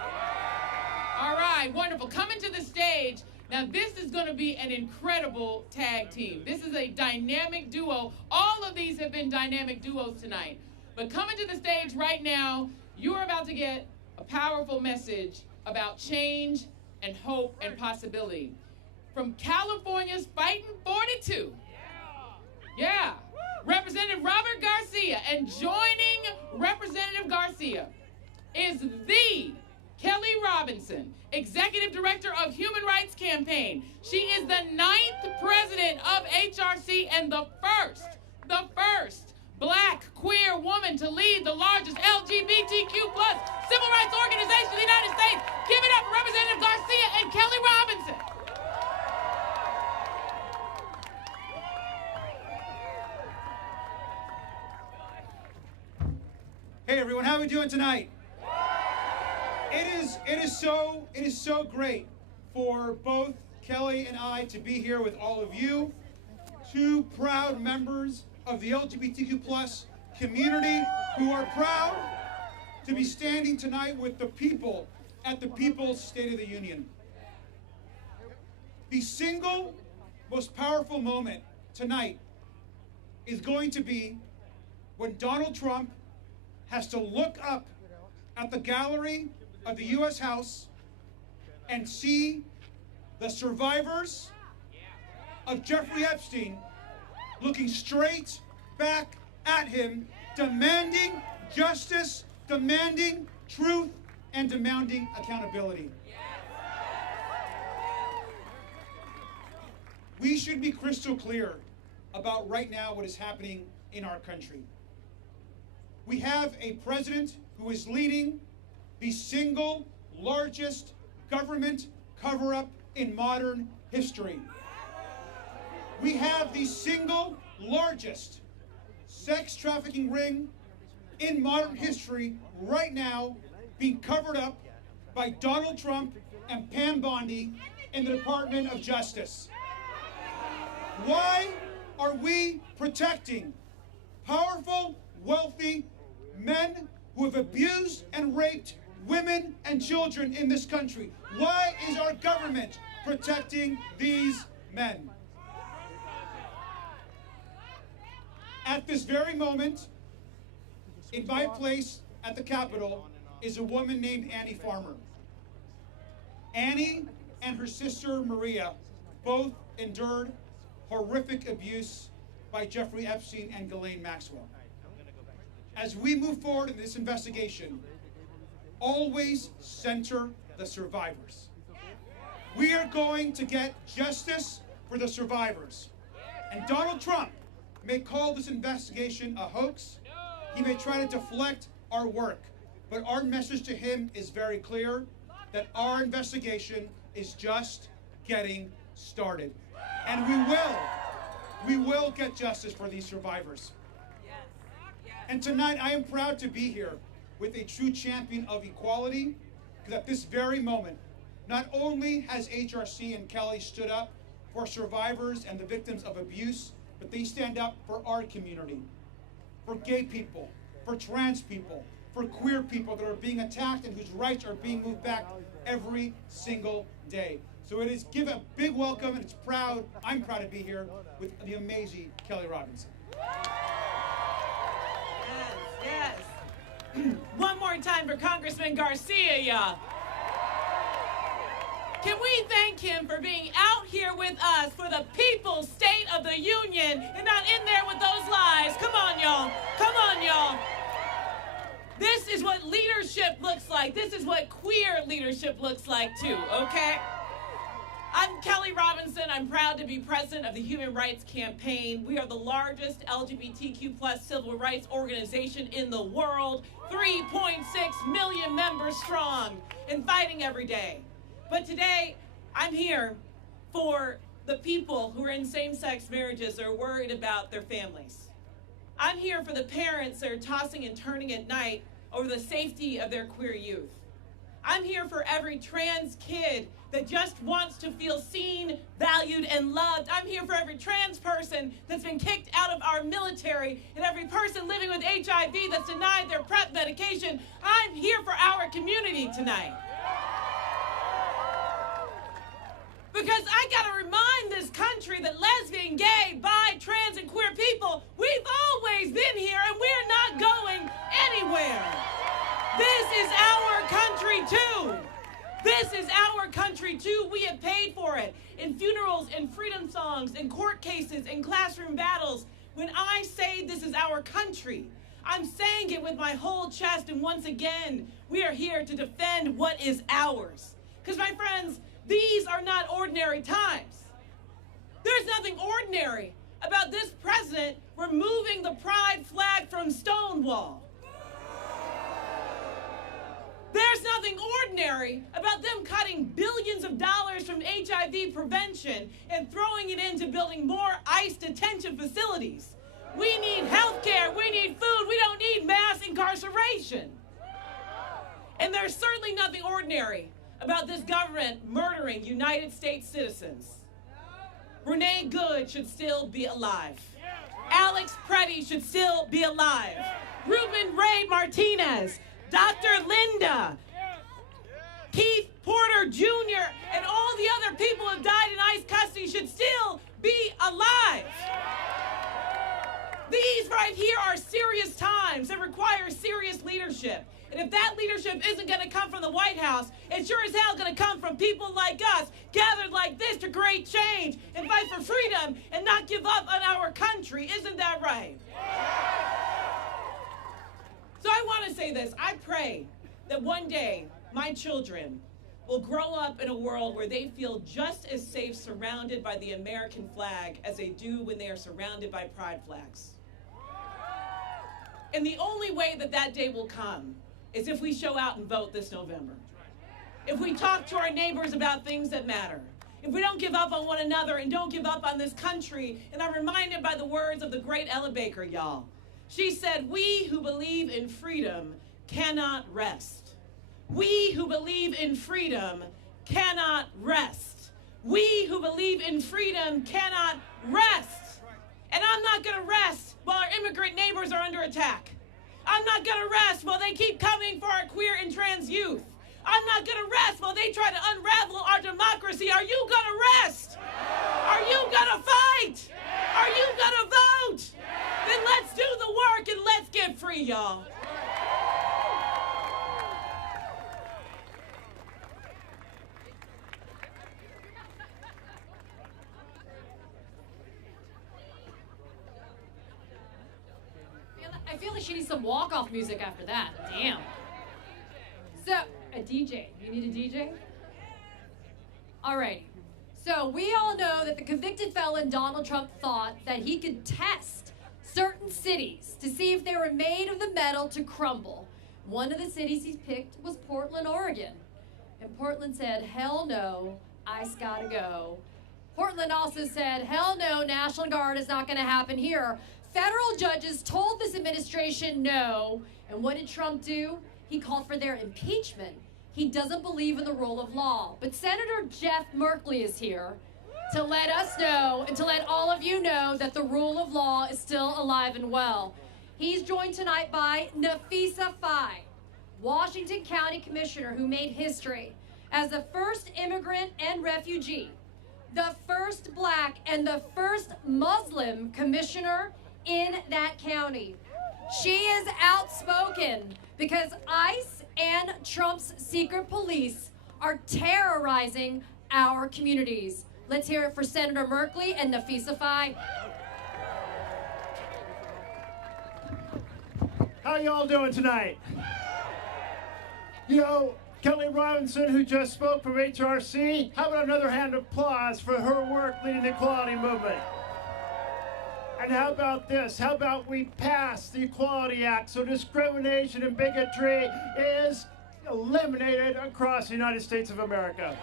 All right, wonderful. Coming to the stage. Now, this is going to be an incredible tag team. This is a dynamic duo. All of these have been dynamic duos tonight. But coming to the stage right now, you're about to get a powerful message about change and hope and possibility. From California's Fighting 42. Yeah. Representative Robert Garcia, and joining Representative Garcia is the Kelly Robinson, Executive Director of Human Rights Campaign. She is the 9th president of HRC and the first Black queer woman to lead the largest LGBTQ+ civil rights organization in the United States. Give it up for Representative Garcia and Kelly Robinson. Hey everyone, how are we doing tonight? It is so great for both Kelly and I to be here with all of you, two proud members of the LGBTQ+ community who are proud to be standing tonight with the people at the People's State of the Union. The single most powerful moment tonight is going to be when Donald Trump has to look up at the gallery of the U.S. House and see the survivors of Jeffrey Epstein looking straight back at him, demanding justice, demanding truth, and demanding accountability. we should be crystal clear about right now what is happening in our country. We have a president who is leading the single largest government cover-up in modern history. We have the single largest sex trafficking ring in modern history right now being covered up by Donald Trump and Pam Bondi in the Department of Justice. Why are we protecting powerful, wealthy men who have abused and raped women and children in this country? Why is our government protecting these men? At this very moment, in my place at the Capitol is a woman named Annie Farmer. Annie and her sister Maria both endured horrific abuse by Jeffrey Epstein and Ghislaine Maxwell. As we move forward in this investigation, always center the survivors. We are going to get justice for the survivors. And Donald Trump may call this investigation a hoax. He may try to deflect our work. But our message to him is very clear, that our investigation is just getting started. And we will get justice for these survivors. And tonight I am proud to be here with a true champion of equality, because at this very moment, not only has HRC and Kelly stood up for survivors and the victims of abuse, but they stand up for our community, for gay people, for trans people, for queer people that are being attacked and whose rights are being moved back every single day. So it is, give a big welcome, and I'm proud to be here with the amazing Kelly Robinson. Yes. One more time for Congressman Garcia, y'all. Can we thank him for being out here with us for the People's State of the Union and not in there with those lies? Come on, y'all. Come on, y'all. This is what leadership looks like. This is what queer leadership looks like, too, okay? I'm Kelly Robinson. I'm proud to be president of the Human Rights Campaign. We are the largest LGBTQ+ civil rights organization in the world, 3.6 million members strong, and fighting every day. But today, I'm here for the people who are in same-sex marriages or are worried about their families. I'm here for the parents that are tossing and turning at night over the safety of their queer youth. I'm here for every trans kid that just wants to feel seen, valued, and loved. I'm here for every trans person that's been kicked out of our military and every person living with HIV that's denied their PrEP medication. I'm here for our community tonight. Because I gotta remind this country that lesbian, gay, bi, trans, and queer people, we've always been here and we're not going anywhere. This is our country too. This is our country too. We have paid for it in funerals, in freedom songs, in court cases, in classroom battles. When I say this is our country, I'm saying it with my whole chest, and once again, we are here to defend what is ours. Because my friends, these are not ordinary times. There's nothing ordinary about this president removing the pride flag from Stonewall. There's nothing ordinary about them cutting billions of dollars from HIV prevention and throwing it into building more ICE detention facilities. We need health care, we need food, we don't need mass incarceration. And there's certainly nothing ordinary about this government murdering United States citizens. Renee Good should still be alive. Alex Preddy should still be alive. Ruben Ray Martinez, Dr. Linda, Keith Porter Jr., and all the other people who died in ICE custody should still be alive. These right here are serious times that require serious leadership. And if that leadership isn't going to come from the White House, it sure as hell going to come from people like us, gathered like this to create change and fight for freedom and not give up on our country. Isn't that right? So I want to say this. I pray that one day my children will grow up in a world where they feel just as safe surrounded by the American flag as they do when they are surrounded by pride flags. And the only way that that day will come is if we show out and vote this November. If we talk to our neighbors about things that matter. If we don't give up on one another and don't give up on this country. And I'm reminded by the words of the great Ella Baker, y'all. She said, "We who believe in freedom cannot rest. We who believe in freedom cannot rest. We who believe in freedom cannot rest." And I'm not going to rest while our immigrant neighbors are under attack. I'm not going to rest while they keep coming for our queer and trans youth. I'm not going to rest while they try to unravel our democracy. Are you going to rest? Are you going to fight? Are you going to vote? Then let's do the work and let's get free, y'all. I feel like she needs some walk-off music after that. Damn. So, a DJ. You need a DJ? Alrighty. So, we all know that the convicted felon Donald Trump thought that he could test certain cities to see if they were made of the metal to crumble. One of the cities he picked was Portland, Oregon. And Portland said, "Hell no, ICE gotta go." Portland also said, "Hell no, National Guard is not gonna happen here." Federal judges told this administration no, and what did Trump do? He called for their impeachment. He doesn't believe in the rule of law. But Senator Jeff Merkley is here to let us know and to let all of you know that the rule of law is still alive and well. He's joined tonight by Nafisa Faye, Washington County Commissioner who made history as the first immigrant and refugee, the first Black and the first Muslim commissioner in that county. She is outspoken because ICE and Trump's secret police are terrorizing our communities. Let's hear it for Senator Merkley and Nafisa Faye. How y'all doing tonight? You know, Kelly Robinson, who just spoke from HRC, how about another hand of applause for her work leading the equality movement? And how about this? How about we pass the Equality Act so discrimination and bigotry is eliminated across the United States of America?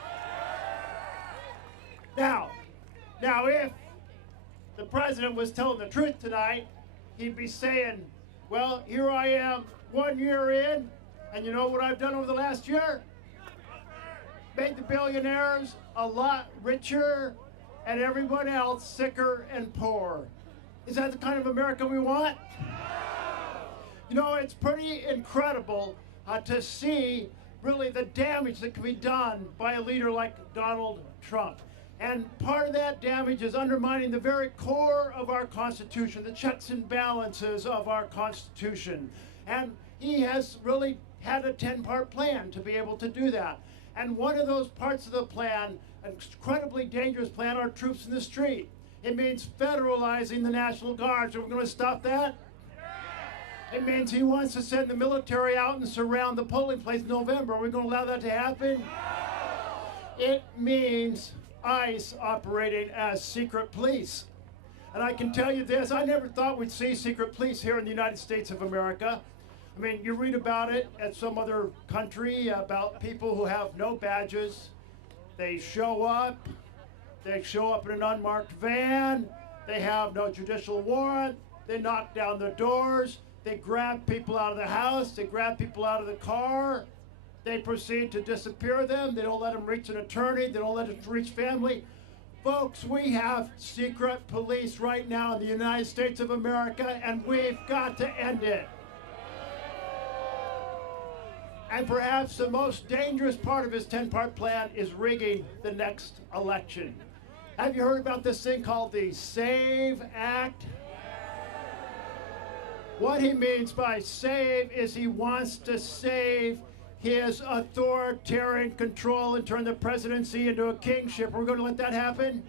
Now, if the president was telling the truth tonight, he'd be saying, well, here I am 1 year in, and you know what I've done over the last year? Made the billionaires a lot richer and everyone else sicker and poorer. Is that the kind of America we want? You know, it's pretty incredible to see really the damage that can be done by a leader like Donald Trump. And part of that damage is undermining the very core of our Constitution, the checks and balances of our Constitution. And he has really had a 10-part plan to be able to do that. And one of those parts of the plan, an incredibly dangerous plan, are troops in the street. It means federalizing the National Guard. So we're going to stop that? It means he wants to send the military out and surround the polling place in November. Are we going to allow that to happen? It means ICE operating as secret police. And I can tell you this, I never thought we'd see secret police here in the United States of America. I mean, you read about it at some other country, about people who have no badges. They show up in an unmarked van, they have no judicial warrant, they knock down the doors, they grab people out of the house, they grab people out of the car, they proceed to disappear them, they don't let them reach an attorney, they don't let them reach family. Folks, we have secret police right now in the United States of America, and we've got to end it. And perhaps the most dangerous part of his 10-part plan is rigging the next election. Have you heard about this thing called the SAVE Act? What he means by save is he wants to save his authoritarian control and turn the presidency into a kingship. We're going to let that happen?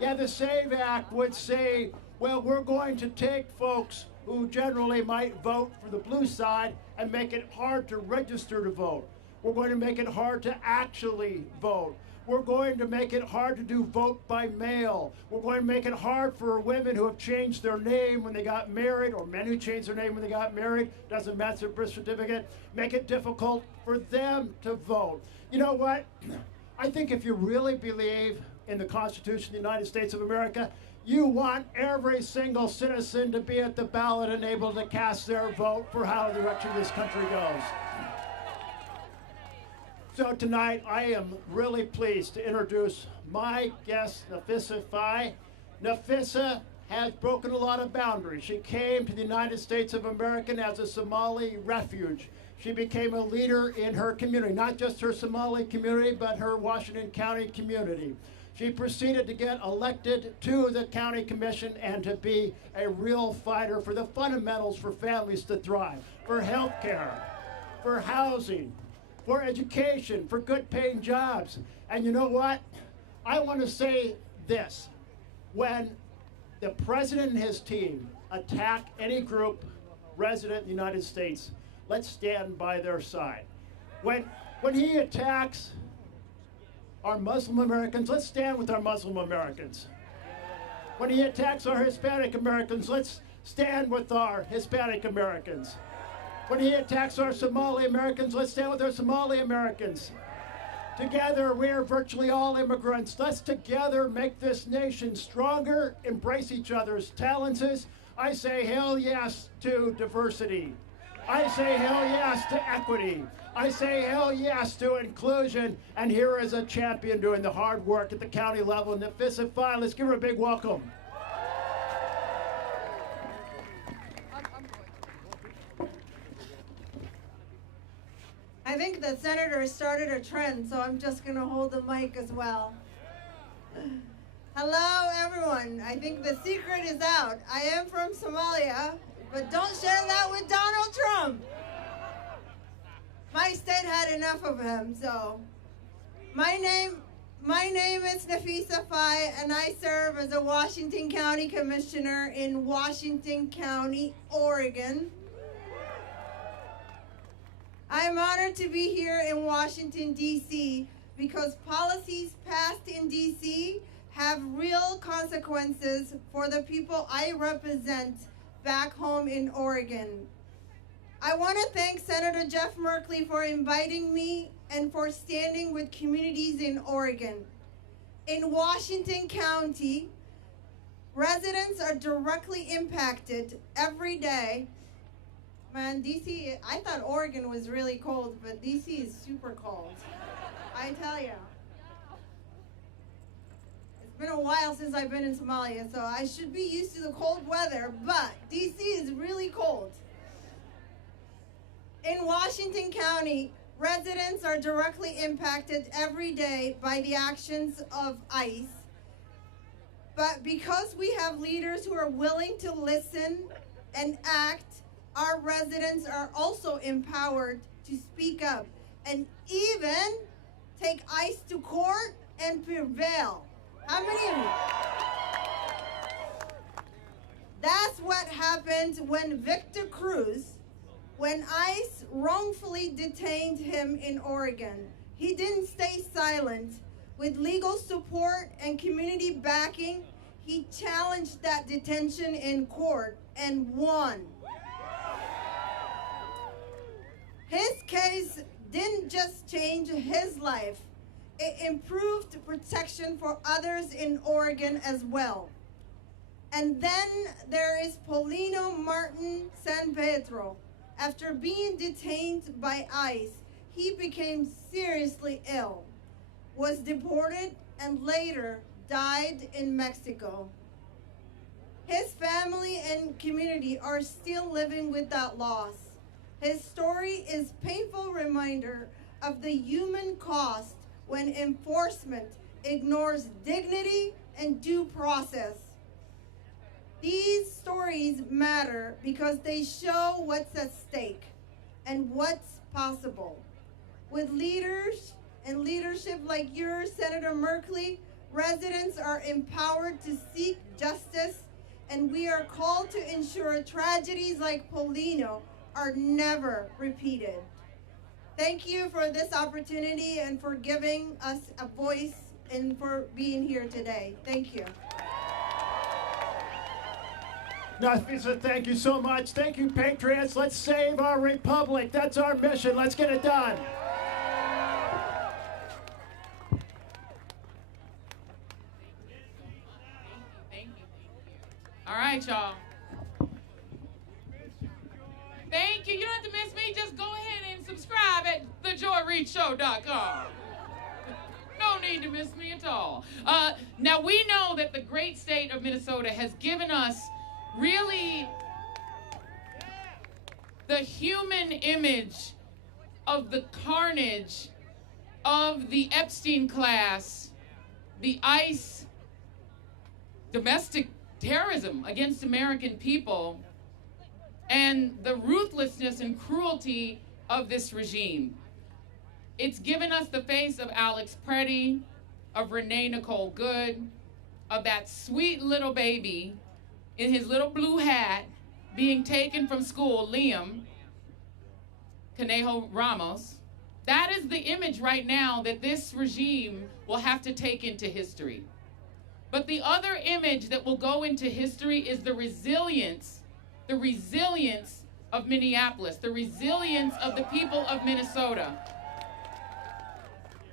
Yeah, the SAVE Act would say, well, we're going to take folks who generally might vote for the blue side and make it hard to register to vote. We're going to make it hard to actually vote. We're going to make it hard to do vote by mail. We're going to make it hard for women who have changed their name when they got married, or men who changed their name when they got married, doesn't match their birth certificate, make it difficult for them to vote. You know what? I think if you really believe in the Constitution of the United States of America, you want every single citizen to be at the ballot and able to cast their vote for how the direction of this country goes. So tonight, I am really pleased to introduce my guest, Nafissa Faye. Nafissa has broken a lot of boundaries. She came to the United States of America as a Somali refugee. She became a leader in her community, not just her Somali community, but her Washington County community. She proceeded to get elected to the county commission and to be a real fighter for the fundamentals for families to thrive, for health care, for housing, for education, for good paying jobs. And you know what? I want to say this. When the president and his team attack any group resident in the United States, let's stand by their side. When he attacks our Muslim Americans, let's stand with our Muslim Americans. When he attacks our Hispanic Americans, let's stand with our Hispanic Americans. When he attacks our Somali Americans, let's stand with our Somali Americans. Together, we are virtually all immigrants. Let's together make this nation stronger, embrace each other's talents. I say hell yes to diversity. I say hell yes to equity. I say hell yes to inclusion. And here is a champion doing the hard work at the county level. Nafissa Faye, let's give her a big welcome. I think the senator started a trend, so I'm just going to hold the mic as well. Hello, everyone. I think the secret is out. I am from Somalia, but don't share that with Donald Trump. My state had enough of him, so. My name is Nafissa Faye, and I serve as a Washington County Commissioner in Washington County, Oregon. I'm honored to be here in Washington, D.C. because policies passed in D.C. have real consequences for the people I represent back home in Oregon. I want to thank Senator Jeff Merkley for inviting me and for standing with communities in Oregon. In Washington County, residents are directly impacted every day. Man, D.C., I thought Oregon was really cold, but D.C. is super cold. I tell you. It's been a while since I've been in Somalia, so I should be used to the cold weather, but D.C. is really cold. In Washington County, residents are directly impacted every day by the actions of ICE. But because we have leaders who are willing to listen and act, our residents are also empowered to speak up and even take ICE to court and prevail. How many of you? That's what happened when Victor Cruz, when ICE wrongfully detained him in Oregon. He didn't stay silent. With legal support and community backing, he challenged that detention in court and won. His case didn't just change his life, it improved protection for others in Oregon as well. And then there is Paulino Martin San Pedro. After being detained by ICE, he became seriously ill, was deported, and later died in Mexico. His family and community are still living with that loss. His story is a painful reminder of the human cost when enforcement ignores dignity and due process. These stories matter because they show what's at stake and what's possible. With leaders and leadership like yours, Senator Merkley, residents are empowered to seek justice, and we are called to ensure tragedies like Paulino are never repeated. Thank you for this opportunity and for giving us a voice and for being here today. Thank you. Nafisa, thank you so much. Thank you, Patriots. Let's save our republic. That's our mission. Let's get it done. All right, y'all. Thank you. You don't have to miss me. Just go ahead and subscribe at thejoyreedshow.com. No need to miss me at all. Now, we know that the great state of Minnesota has given us really the human image of the carnage of the Epstein class, the ICE domestic terrorism against American people, and the ruthlessness and cruelty of this regime. It's given us the face of Alex Preddy, of Renee Nicole Good, of that sweet little baby in his little blue hat being taken from school, Liam Conejo Ramos. That is the image right now that this regime will have to take into history. But the other image that will go into history is the resilience of Minneapolis, the resilience of the people of Minnesota.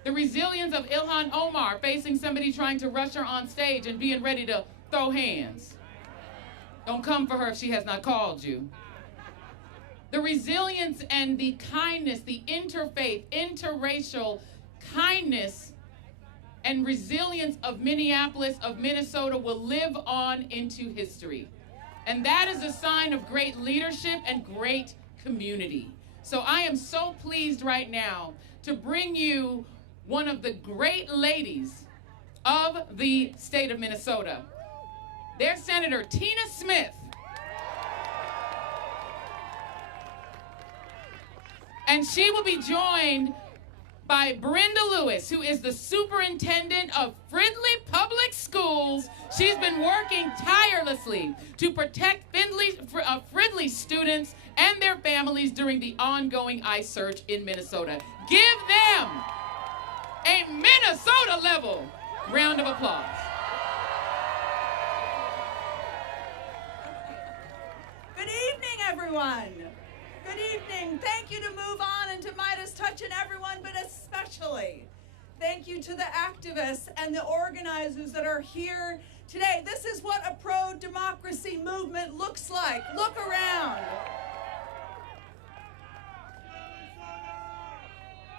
The resilience of Ilhan Omar facing somebody trying to rush her on stage and being ready to throw hands. Don't come for her if she has not called you. The resilience and the kindness, the interfaith, interracial kindness and resilience of Minneapolis, of Minnesota, will live on into history. And that is a sign of great leadership and great community. So I am so pleased right now to bring you one of the great ladies of the state of Minnesota. Their Senator Tina Smith. And she will be joined by Brenda Lewis, who is the superintendent of Fridley Public Schools. She's been working tirelessly to protect Fridley students and their families during the ongoing ICE search in Minnesota. Give them a Minnesota-level round of applause. Good evening, everyone. Good evening. Thank you to MoveOn and to Midas Touch and everyone, but especially thank you to the activists and the organizers that are here today. This is what a pro-democracy movement looks like. Look around.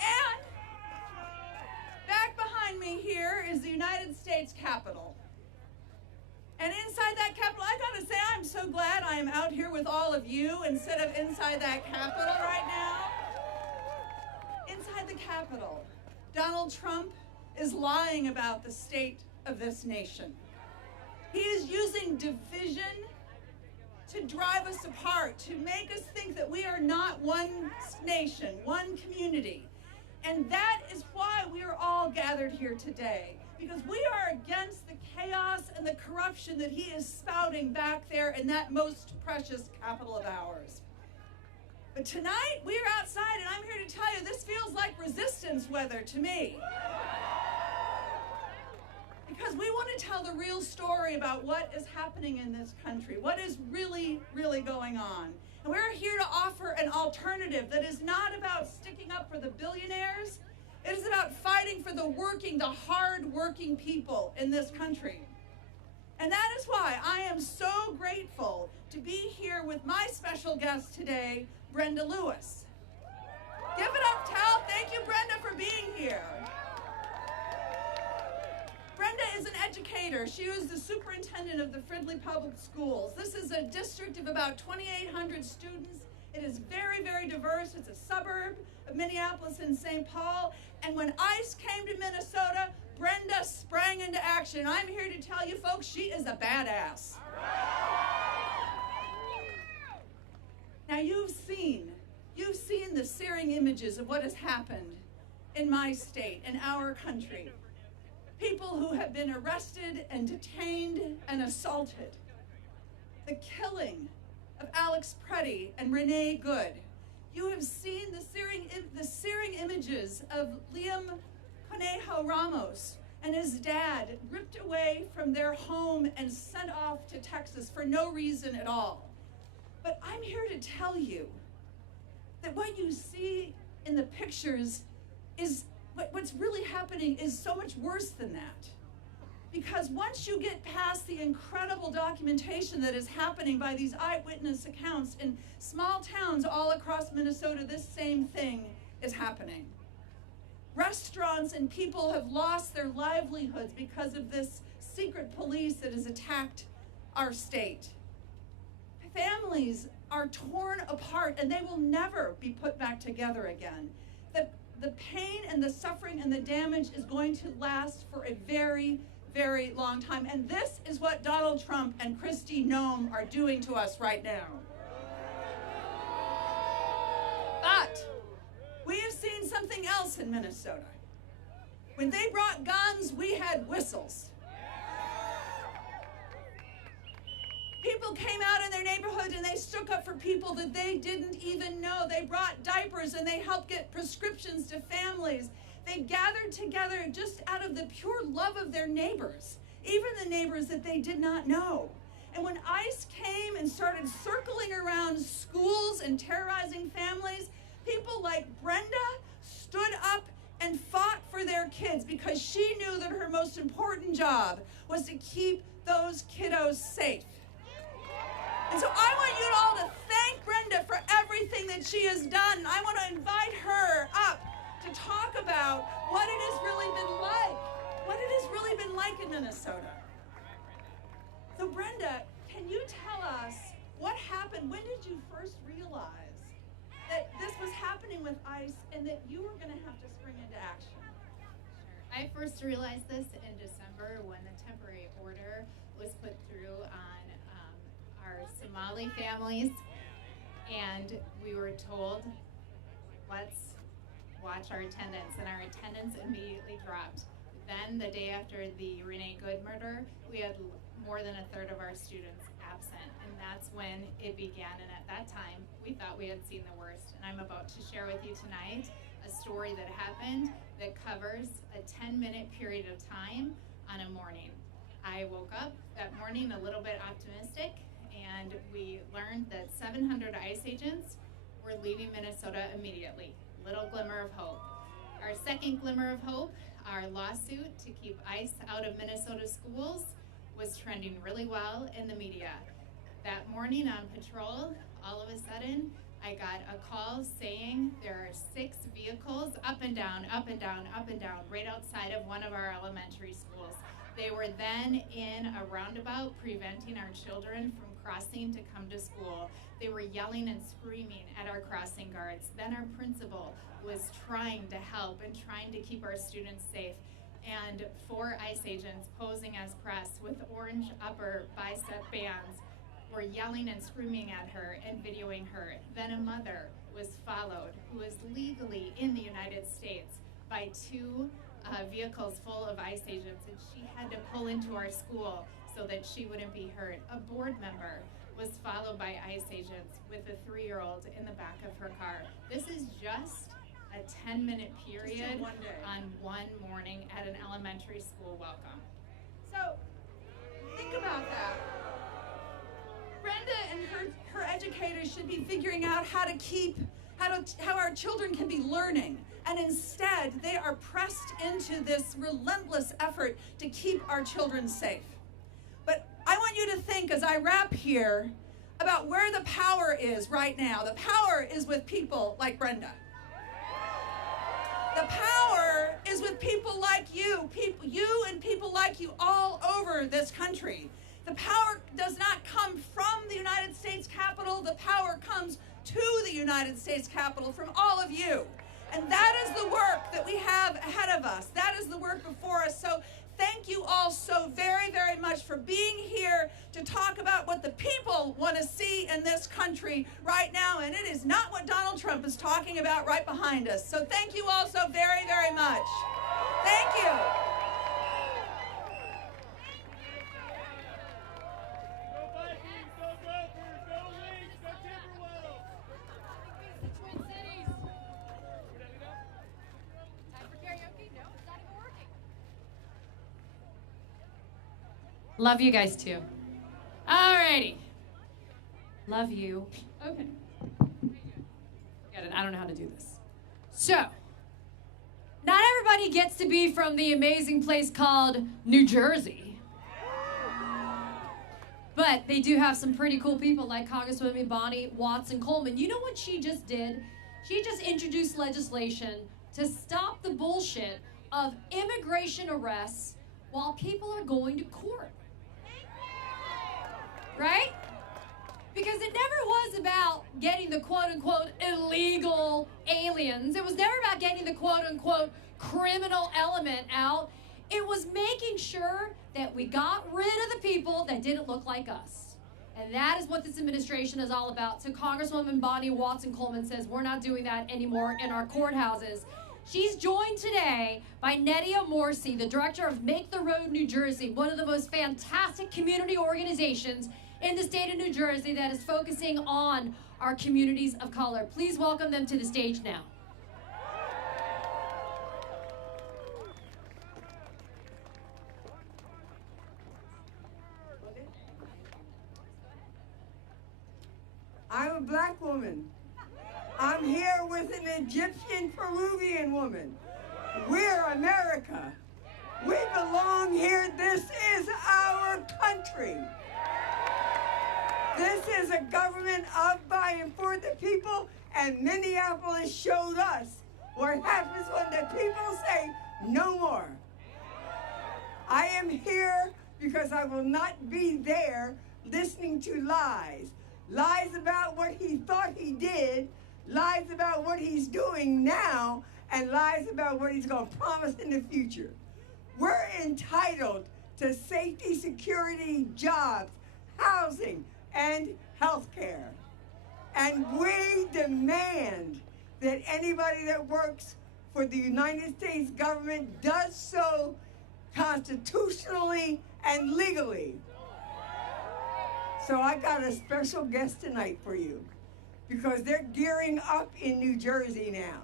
And back behind me here is the United States Capitol. And inside that Capitol, I gotta say, I'm so glad I am out here with all of you instead of inside that Capitol right now. Inside the Capitol, Donald Trump is lying about the state of this nation. He is using division to drive us apart, to make us think that we are not one nation, one community. And that is why we are all gathered here today, because we are against the chaos and the corruption that he is spouting back there in that most precious capital of ours. But tonight, we are outside, and I'm here to tell you, this feels like resistance weather to me. Because we want to tell the real story about what is happening in this country, what is really, really going on. And we're here to offer an alternative that is not about sticking up for the billionaires. It is about fighting for the working, the hard-working people in this country. And that is why I am so grateful to be here with my special guest today, Brenda Lewis. Give it up, Tal. Thank you, Brenda, for being here. Brenda is an educator. She was the superintendent of the Fridley Public Schools. This is a district of about 2,800 students. It is very, very diverse. It's a suburb of Minneapolis and St. Paul. And when ICE came to Minnesota, Brenda sprang into action. I'm here to tell you folks, she is a badass. Now you've seen the searing images of what has happened in my state, in our country. People who have been arrested and detained and assaulted. The killing of Alex Preddy and Renee Good. You have seen the searing images of Liam Conejo Ramos and his dad ripped away from their home and sent off to Texas for no reason at all. But I'm here to tell you that what you see in the pictures is what's really happening is so much worse than that. Because once you get past the incredible documentation that is happening by these eyewitness accounts in small towns all across Minnesota, this same thing is happening. Restaurants and people have lost their livelihoods because of this secret police that has attacked our state. Families are torn apart and they will never be put back together again. The pain and the suffering and the damage is going to last for a very, very long time. And this is what Donald Trump and Kristi Noem are doing to us right now. But we have seen something else in Minnesota. When they brought guns, we had whistles. People came out in their neighborhood and they stood up for people that they didn't even know. They brought diapers and they helped get prescriptions to families. They gathered together just out of the pure love of their neighbors, even the neighbors that they did not know. And when ICE came and started circling around schools and terrorizing families, people like Brenda stood up and fought for their kids because she knew that her most important job was to keep those kiddos safe. And so I want you all to thank Brenda for everything that she has done. I want to invite her up to talk about what it has really been like in Minnesota. So Brenda, can you tell us what happened? When did you first realize that this was happening with ICE and that you were going to have to spring into action? Sure. I first realized this in December when the temporary order was put through on our Somali families, and we were told, let's watch our attendance, and our attendance immediately dropped. Then the day after the Renee Good murder, we had more than a third of our students absent, and that's when it began. And at that time, we thought we had seen the worst. And I'm about to share with you tonight a story that happened that covers a 10-minute period of time on a morning. I woke up that morning a little bit optimistic, and we learned that 700 ICE agents were leaving Minnesota immediately. Little glimmer of hope. Our second glimmer of hope, our lawsuit to keep ICE out of Minnesota schools, was trending really well in the media. That morning on patrol, all of a sudden, I got a call saying there are 6 vehicles up and down, up and down, up and down, right outside of one of our elementary schools. They were then in a roundabout preventing our children from crossing to come to school. They were yelling and screaming at our crossing guards. Then our principal was trying to help and trying to keep our students safe. And 4 ICE agents posing as press with orange upper bicep bands were yelling and screaming at her and videoing her. Then a mother was followed who was legally in the United States by 2 vehicles full of ICE agents, and she had to pull into our school so that she wouldn't be hurt. A board member was followed by ICE agents with a 3-year-old in the back of her car. This is just a 10-minute period on one morning at an elementary school welcome. So think about that. Brenda and her educators should be figuring out how our children can be learning. And instead, they are pressed into this relentless effort to keep our children safe. But I want you to think, as I wrap here, about where the power is right now. The power is with people like Brenda. The power is with people like you and people like you all over this country. The power does not come from the United States Capitol. The power comes to the United States Capitol from all of you. And that is the work that we have ahead of us. That is the work before us. So thank you all so very, very much for being here to talk about what the people want to see in this country right now. And it is not what Donald Trump is talking about right behind us. So thank you all so very, very much. Thank you. Go Vikings, go Gophers, go Leafs, go Timberwolves. Love you guys too. Alrighty. Love you. Okay. Forget it. I don't know how to do this. So, not everybody gets to be from the amazing place called New Jersey. But they do have some pretty cool people like Congresswoman Bonnie Watson Coleman. You know what she just did? She just introduced legislation to stop the bullshit of immigration arrests while people are going to court. Right? Because it never was about getting the quote-unquote illegal aliens. It was never about getting the quote-unquote criminal element out. It was making sure that we got rid of the people that didn't look like us. And that is what this administration is all about. So Congresswoman Bonnie Watson Coleman says we're not doing that anymore in our courthouses. She's joined today by Nydia Morsi, the director of Make the Road New Jersey, one of the most fantastic community organizations in the state of New Jersey that is focusing on our communities of color. Please welcome them to the stage now. I'm a black woman. I'm here with an Egyptian Peruvian woman. We're America. We belong here. This is our country. This is a government of, by, and for the people, and Minneapolis showed us what happens when the people say no more. I am here because I will not be there listening to lies. Lies about what he thought he did, lies about what he's doing now, and lies about what he's going to promise in the future. We're entitled to safety, security, jobs, housing, and health care. And we demand that anybody that works for the United States government does so constitutionally and legally. So I got a special guest tonight for you because they're gearing up in New Jersey now.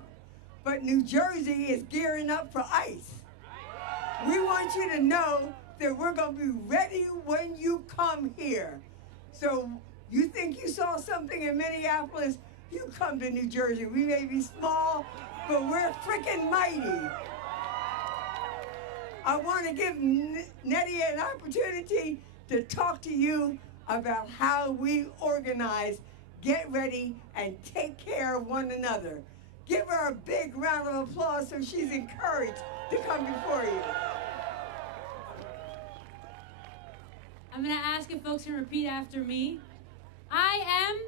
But New Jersey is gearing up for ICE. We want you to know that we're going to be ready when you come here. So you think you saw something in Minneapolis, you come to New Jersey. We may be small, but we're freaking mighty. I want to give Nydia an opportunity to talk to you about how we organize, get ready, and take care of one another. Give her a big round of applause so she's encouraged to come before you. I'm going to ask if folks can repeat after me. I am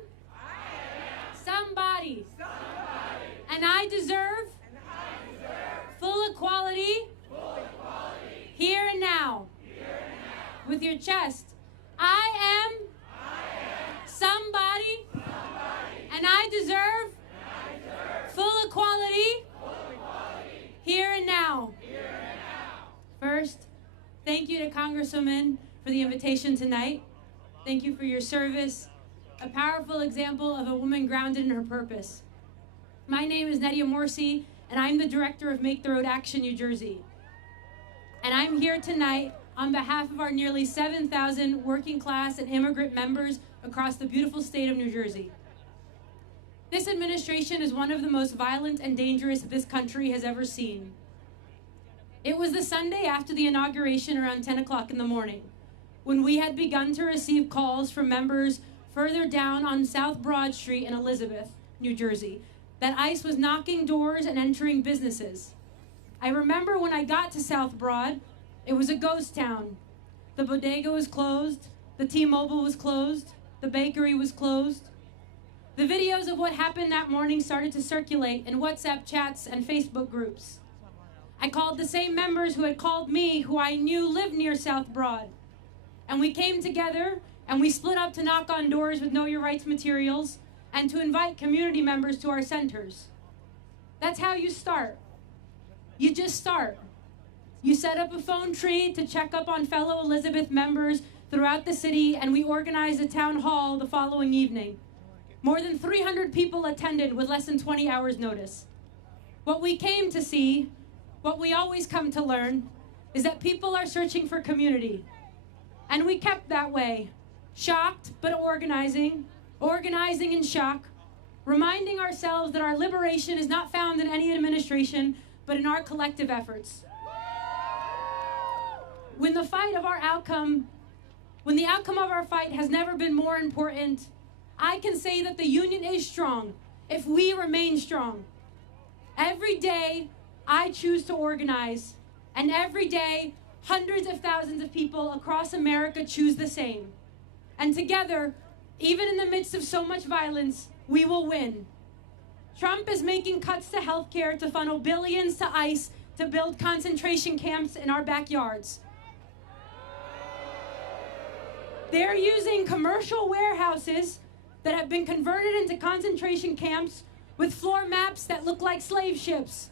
somebody. And I deserve full equality here and now. With your chest. I am somebody. And I deserve full equality here and now. First, thank you to Congresswoman for the invitation tonight. Thank you for your service. A powerful example of a woman grounded in her purpose. My name is Nydia Morsi, and I'm the director of Make the Road Action New Jersey. And I'm here tonight on behalf of our nearly 7,000 working class and immigrant members across the beautiful state of New Jersey. This administration is one of the most violent and dangerous this country has ever seen. It was the Sunday after the inauguration around 10 o'clock in the morning, when we had begun to receive calls from members further down on South Broad Street in Elizabeth, New Jersey, that ICE was knocking doors and entering businesses. I remember when I got to South Broad, it was a ghost town. The bodega was closed, the T-Mobile was closed, the bakery was closed. The videos of what happened that morning started to circulate in WhatsApp chats and Facebook groups. I called the same members who had called me, who I knew lived near South Broad. And we came together and we split up to knock on doors with Know Your Rights materials and to invite community members to our centers. That's how you start. You just start. You set up a phone tree to check up on fellow Elizabeth members throughout the city, and we organized a town hall the following evening. More than 300 people attended with less than 20 hours notice. What we came to see, what we always come to learn, is that people are searching for community. And we kept that way, shocked but organizing, organizing in shock, reminding ourselves that our liberation is not found in any administration, but in our collective efforts. When the outcome of our fight has never been more important, I can say that the union is strong if we remain strong. Every day, I choose to organize, and every day, hundreds of thousands of people across America choose the same. And together, even in the midst of so much violence, we will win. Trump is making cuts to healthcare to funnel billions to ICE to build concentration camps in our backyards. They're using commercial warehouses that have been converted into concentration camps with floor maps that look like slave ships.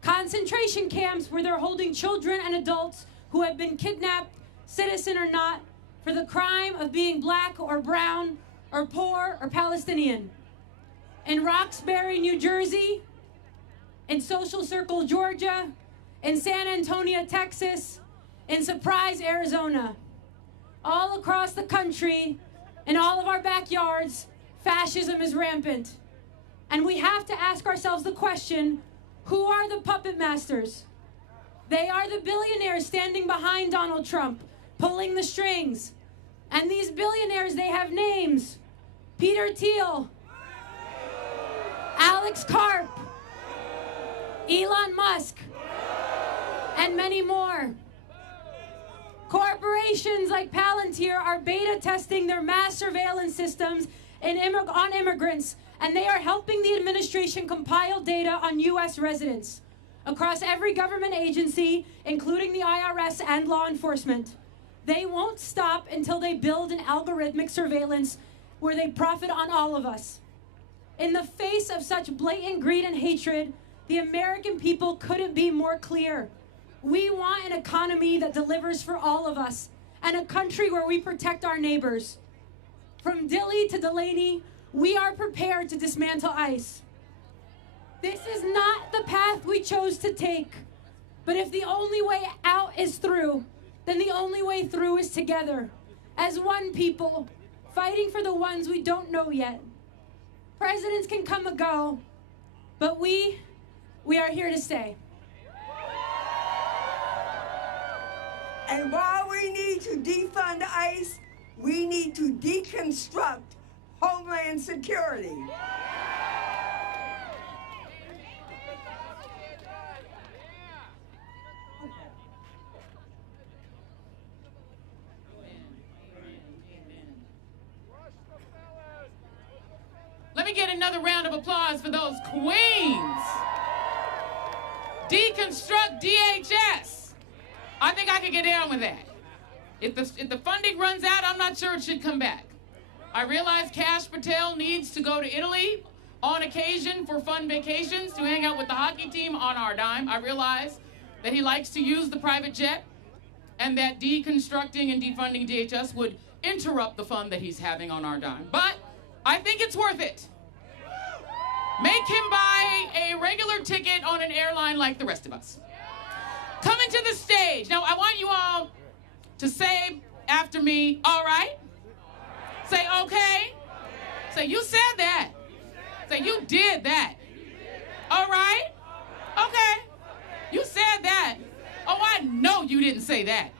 Concentration camps where they're holding children and adults who have been kidnapped, citizen or not, for the crime of being black or brown or poor or Palestinian. In Roxbury, New Jersey, in Social Circle, Georgia, in San Antonio, Texas, in Surprise, Arizona. All across the country, in all of our backyards, fascism is rampant. And we have to ask ourselves the question, who are the puppet masters? They are the billionaires standing behind Donald Trump, pulling the strings. And these billionaires, they have names. Peter Thiel, Alex Karp, Elon Musk, and many more. Corporations like Palantir are beta testing their mass surveillance systems on immigrants, and they are helping the administration compile data on U.S. residents across every government agency, including the IRS and law enforcement. They won't stop until they build an algorithmic surveillance where they profit on all of us. In the face of such blatant greed and hatred, the American people couldn't be more clear. We want an economy that delivers for all of us, and a country where we protect our neighbors. From Dilley to Delaney, we are prepared to dismantle ICE. This is not the path we chose to take, but if the only way out is through, then the only way through is together, as one people, fighting for the ones we don't know yet. Presidents can come and go, but we are here to stay. And while we need to defund ICE, we need to deconstruct Homeland Security. Let me get another round of applause for those queens. Deconstruct DHS. I think I could get down with that. If the funding runs out, I'm not sure it should come back. I realize Kash Patel needs to go to Italy on occasion for fun vacations to hang out with the hockey team on our dime. I realize that he likes to use the private jet and that deconstructing and defunding DHS would interrupt the fun that he's having on our dime. But I think it's worth it. Make him buy a regular ticket on an airline like the rest of us. Coming to the stage. Now, I want you all to say after me, all right? Say, okay? Say, you said that. Say, you did that. All right? Okay. You said that. Oh, I know you didn't say that.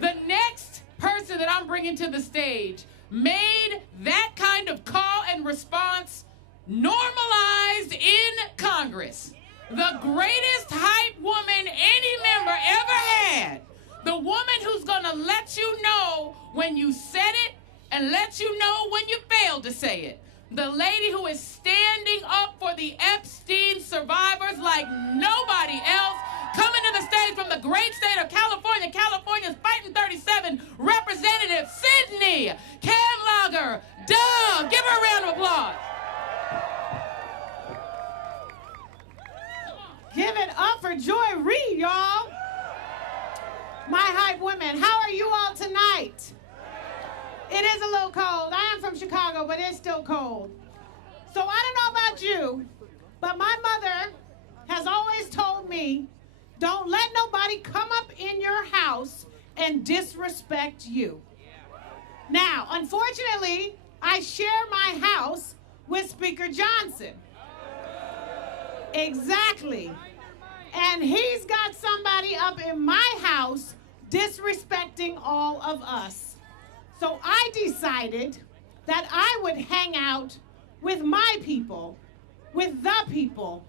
The next person that I'm bringing to the stage made that kind of call and response normalized in Congress. The greatest hype woman any member ever had. The woman who's gonna let you know when you said it and let you know when you failed to say it. The lady who is standing up for the Epstein survivors like nobody else. Coming to the stage from the great state of California, California's Fighting 37, Representative Sydney Kamlager. Duh! Give her a round of applause. Give it up for Joy Reid, y'all. My hype women, how are you all tonight? It is a little cold. I am from Chicago, but it's still cold. So I don't know about you, but my mother has always told me, don't let nobody come up in your house and disrespect you. Now, unfortunately, I share my house with Speaker Johnson. Exactly. And he's got somebody up in my house disrespecting all of us. So I decided that I would hang out with my people, with the people,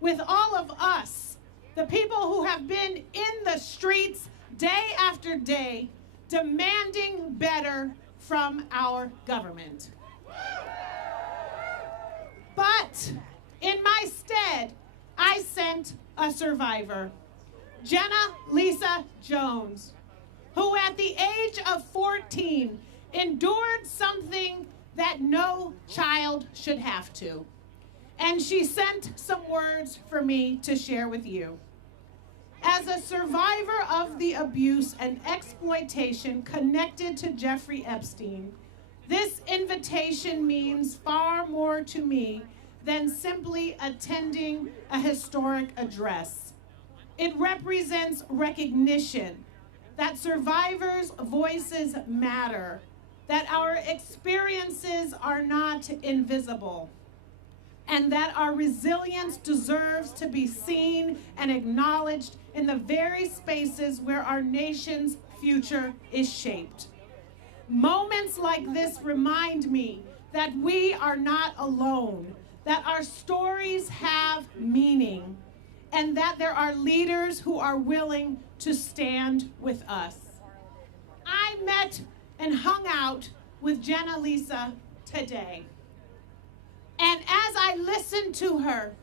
with all of us, the people who have been in the streets day after day, demanding better from our government. But in my stead, I sent a survivor, Jenna Lisa Jones, who at the age of 14 endured something that no child should have to. And she sent some words for me to share with you. As a survivor of the abuse and exploitation connected to Jeffrey Epstein, this invitation means far more to me than simply attending a historic address. It represents recognition that survivors' voices matter, that our experiences are not invisible, and that our resilience deserves to be seen and acknowledged in the very spaces where our nation's future is shaped. Moments like this remind me that we are not alone, that our stories have meaning, and that there are leaders who are willing to stand with us. I met and hung out with Jenna Lisa today. And as I listened to her,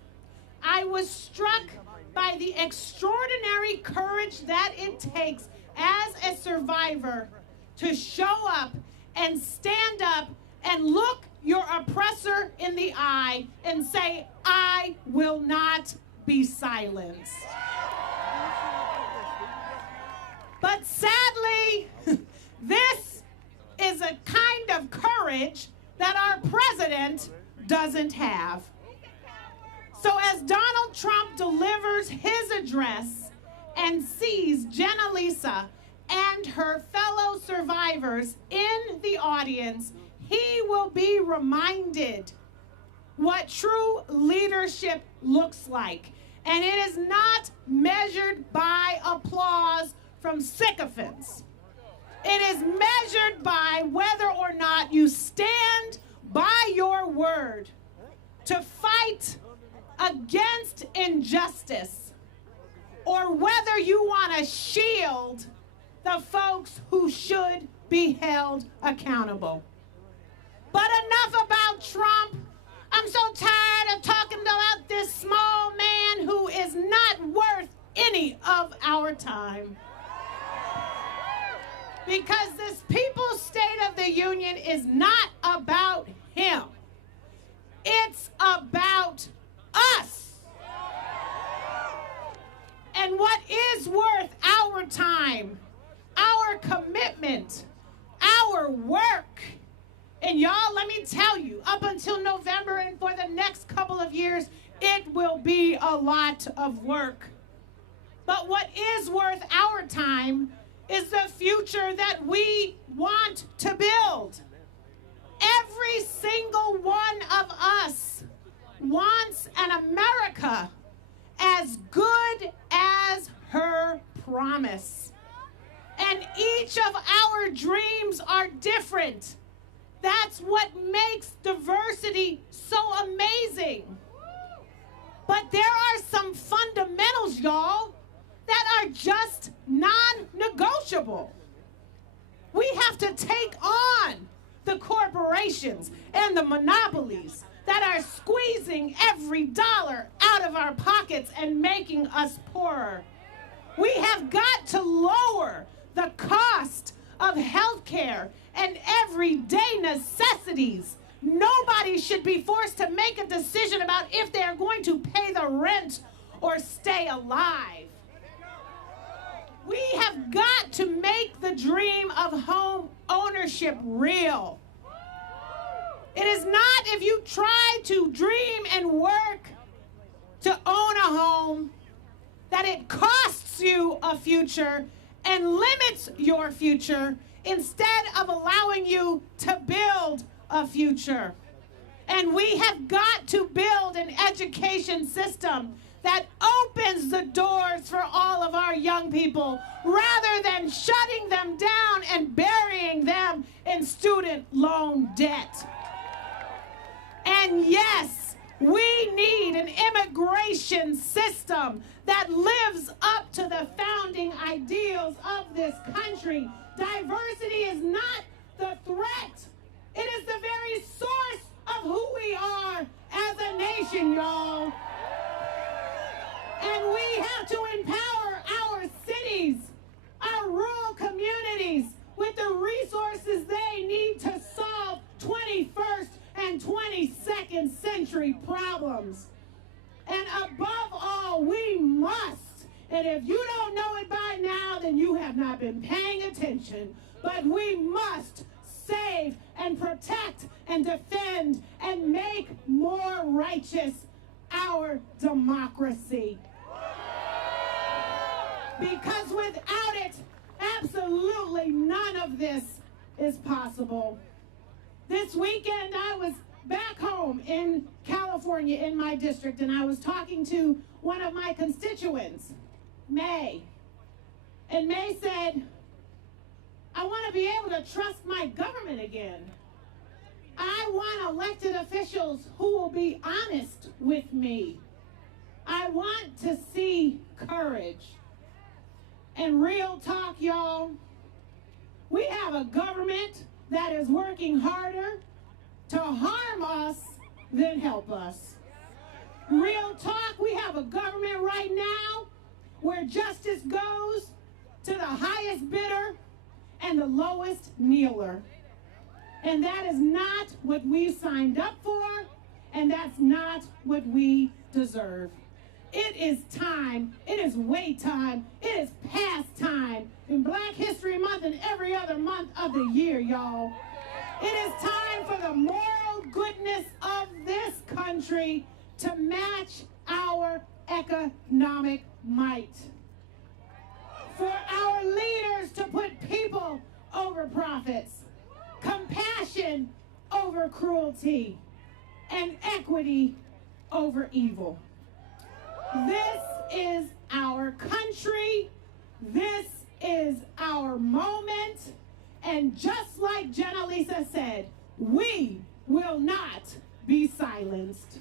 I was struck by the extraordinary courage that it takes as a survivor to show up and stand up and look your oppressor in the eye and say, I will not be silenced. But sadly, this is a kind of courage that our president doesn't have. So as Donald Trump delivers his address and sees Jenna Lisa and her fellow survivors in the audience, he will be reminded what true leadership looks like. And it is not measured by applause from sycophants. It is measured by whether or not you stand by your word to fight against injustice, or whether you want to shield the folks who should be held accountable. But enough about Trump. I'm so tired of talking about this small man who is not worth any of our time. Because this People's State of the Union is not about him. It's about us. And what is worth our time, our commitment, our work. And y'all, let me tell you, up until November and for the next couple of years, it will be a lot of work. But what is worth our time is the future that we want to build. Every single one of us wants an America as good as her promise. And each of our dreams are different. That's what makes diversity so amazing. But there are some fundamentals, y'all, that are just non-negotiable. We have to take on the corporations and the monopolies that are squeezing every dollar out of our pockets and making us poorer. We have got to lower the cost of health care and everyday necessities. Nobody should be forced to make a decision about if they are going to pay the rent or stay alive. We have got to make the dream of home ownership real. It is not if you try to dream and work to own a home that it costs you a future and limits your future instead of allowing you to build a future. And we have got to build an education system that opens the doors for all of our young people rather than shutting them down and burying them in student loan debt. And yes, we need an immigration system that lives up to the founding ideals of this country. Diversity is not the threat. It is the very source of who we are as a nation, y'all. And we have to empower our cities, our rural communities, with the resources they need to solve 21st and 22nd century problems. And above all, we must, and if you don't know it by now, then you have not been paying attention, but we must save and protect and defend and make more righteous our democracy. Because without it, absolutely none of this is possible. This weekend, I was back home in California in my district, and I was talking to one of my constituents, May. And May said, I want to be able to trust my government again. I want elected officials who will be honest with me. I want to see courage. And real talk, y'all, we have a government that is working harder to harm us than help us. Real talk, we have a government right now where justice goes to the highest bidder and the lowest kneeler. And that is not what we signed up for, and that's not what we deserve. It is time, it is way time, it is past time in Black History Month and every other month of the year, y'all. It is time for the moral goodness of this country to match our economic might. For our leaders to put people over profits, compassion over cruelty, and equity over evil. This is our country. This is our moment. And just like Jenna Lisa said, we will not be silenced.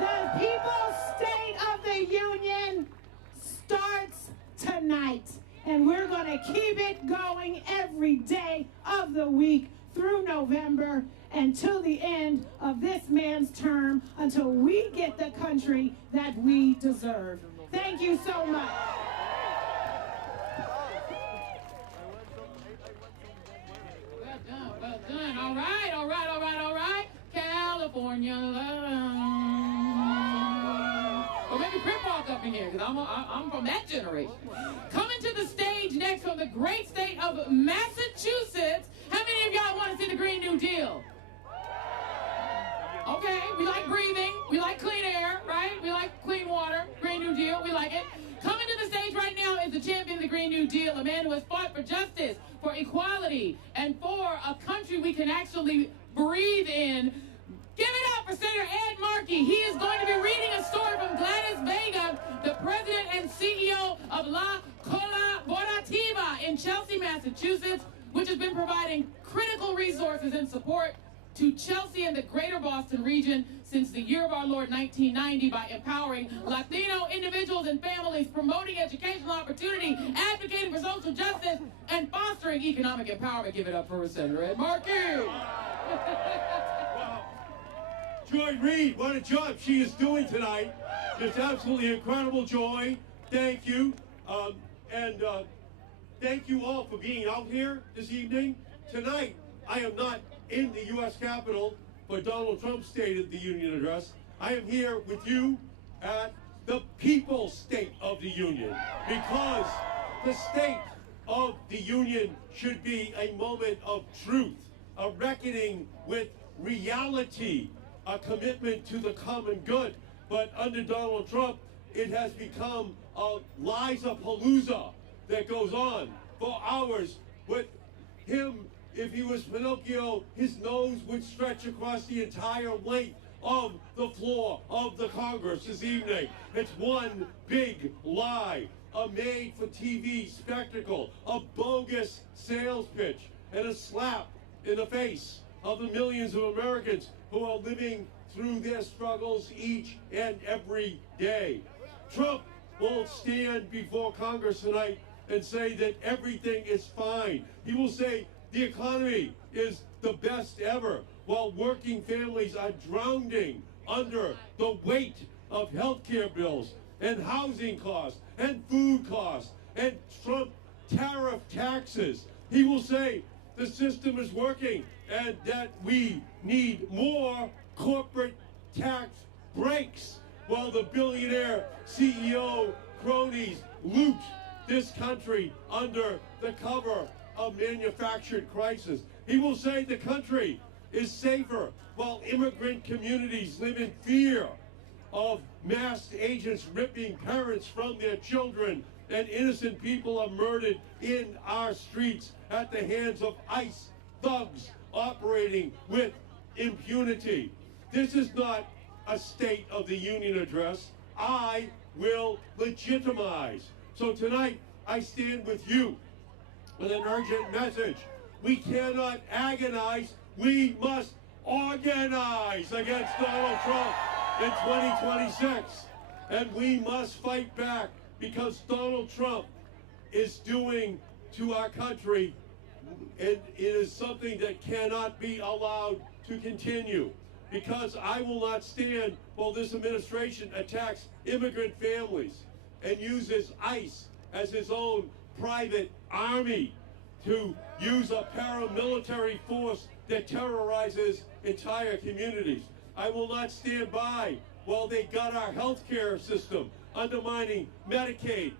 The People's State of the Union starts tonight. And we're going to keep it going every day of the week through November until the end of this man's term, until we get the country that we deserve. Thank you so much. Well done, well done. All right, all right, all right, all right. California love. Or maybe Crip walk up in here, because I'm from that generation. Coming to the stage next from the great state of Massachusetts. How many of y'all want to see the Green New Deal? Okay, we like breathing, we like clean air, right? We like clean water, Green New Deal, we like it. Coming to the stage right now is the champion of the Green New Deal, a man who has fought for justice, for equality, and for a country we can actually breathe in. Give it up for Senator Ed Markey. He is going to be reading a story from Gladys Vega, the president and CEO of La Colaborativa in Chelsea, Massachusetts, which has been providing critical resources and support to Chelsea and the greater Boston region since the year of our Lord 1990 by empowering Latino individuals and families, promoting educational opportunity, advocating for social justice, and fostering economic empowerment. Give it up for Senator Ed Markey. Joy Reid, what a job she is doing tonight. Just absolutely incredible, Joy. Thank you. Thank you all for being out here this evening. Tonight, I am not in the U.S. Capitol for Donald Trump's State of the Union address. I am here with you at the People's State of the Union, because the State of the Union should be a moment of truth, a reckoning with reality, a commitment to the common good. But under Donald Trump, it has become a lies-a-palooza that goes on for hours. With him, if he was Pinocchio, his nose would stretch across the entire length of the floor of the Congress this evening. It's one big lie, a made-for-TV spectacle, a bogus sales pitch, and a slap in the face of the millions of Americans who are living through their struggles each and every day. Trump will stand before Congress tonight and say that everything is fine. He will say the economy is the best ever, while working families are drowning under the weight of health care bills and housing costs and food costs and Trump tariff taxes. He will say the system is working and that we need more corporate tax breaks, while the billionaire CEO cronies loot this country under the cover of manufactured crisis. He will say the country is safer while immigrant communities live in fear of masked agents ripping parents from their children, and innocent people are murdered in our streets at the hands of ICE thugs operating with impunity. This is not a State of the Union address. I will legitimize. So tonight, I stand with you with an urgent message. We cannot agonize. We must organize against Donald Trump in 2026. And we must fight back, because Donald Trump is doing to our country, and it is something that cannot be allowed to continue. Because I will not stand while this administration attacks immigrant families and uses ICE as his own private army to use a paramilitary force that terrorizes entire communities. I will not stand by while they gut our health care system, undermining Medicaid,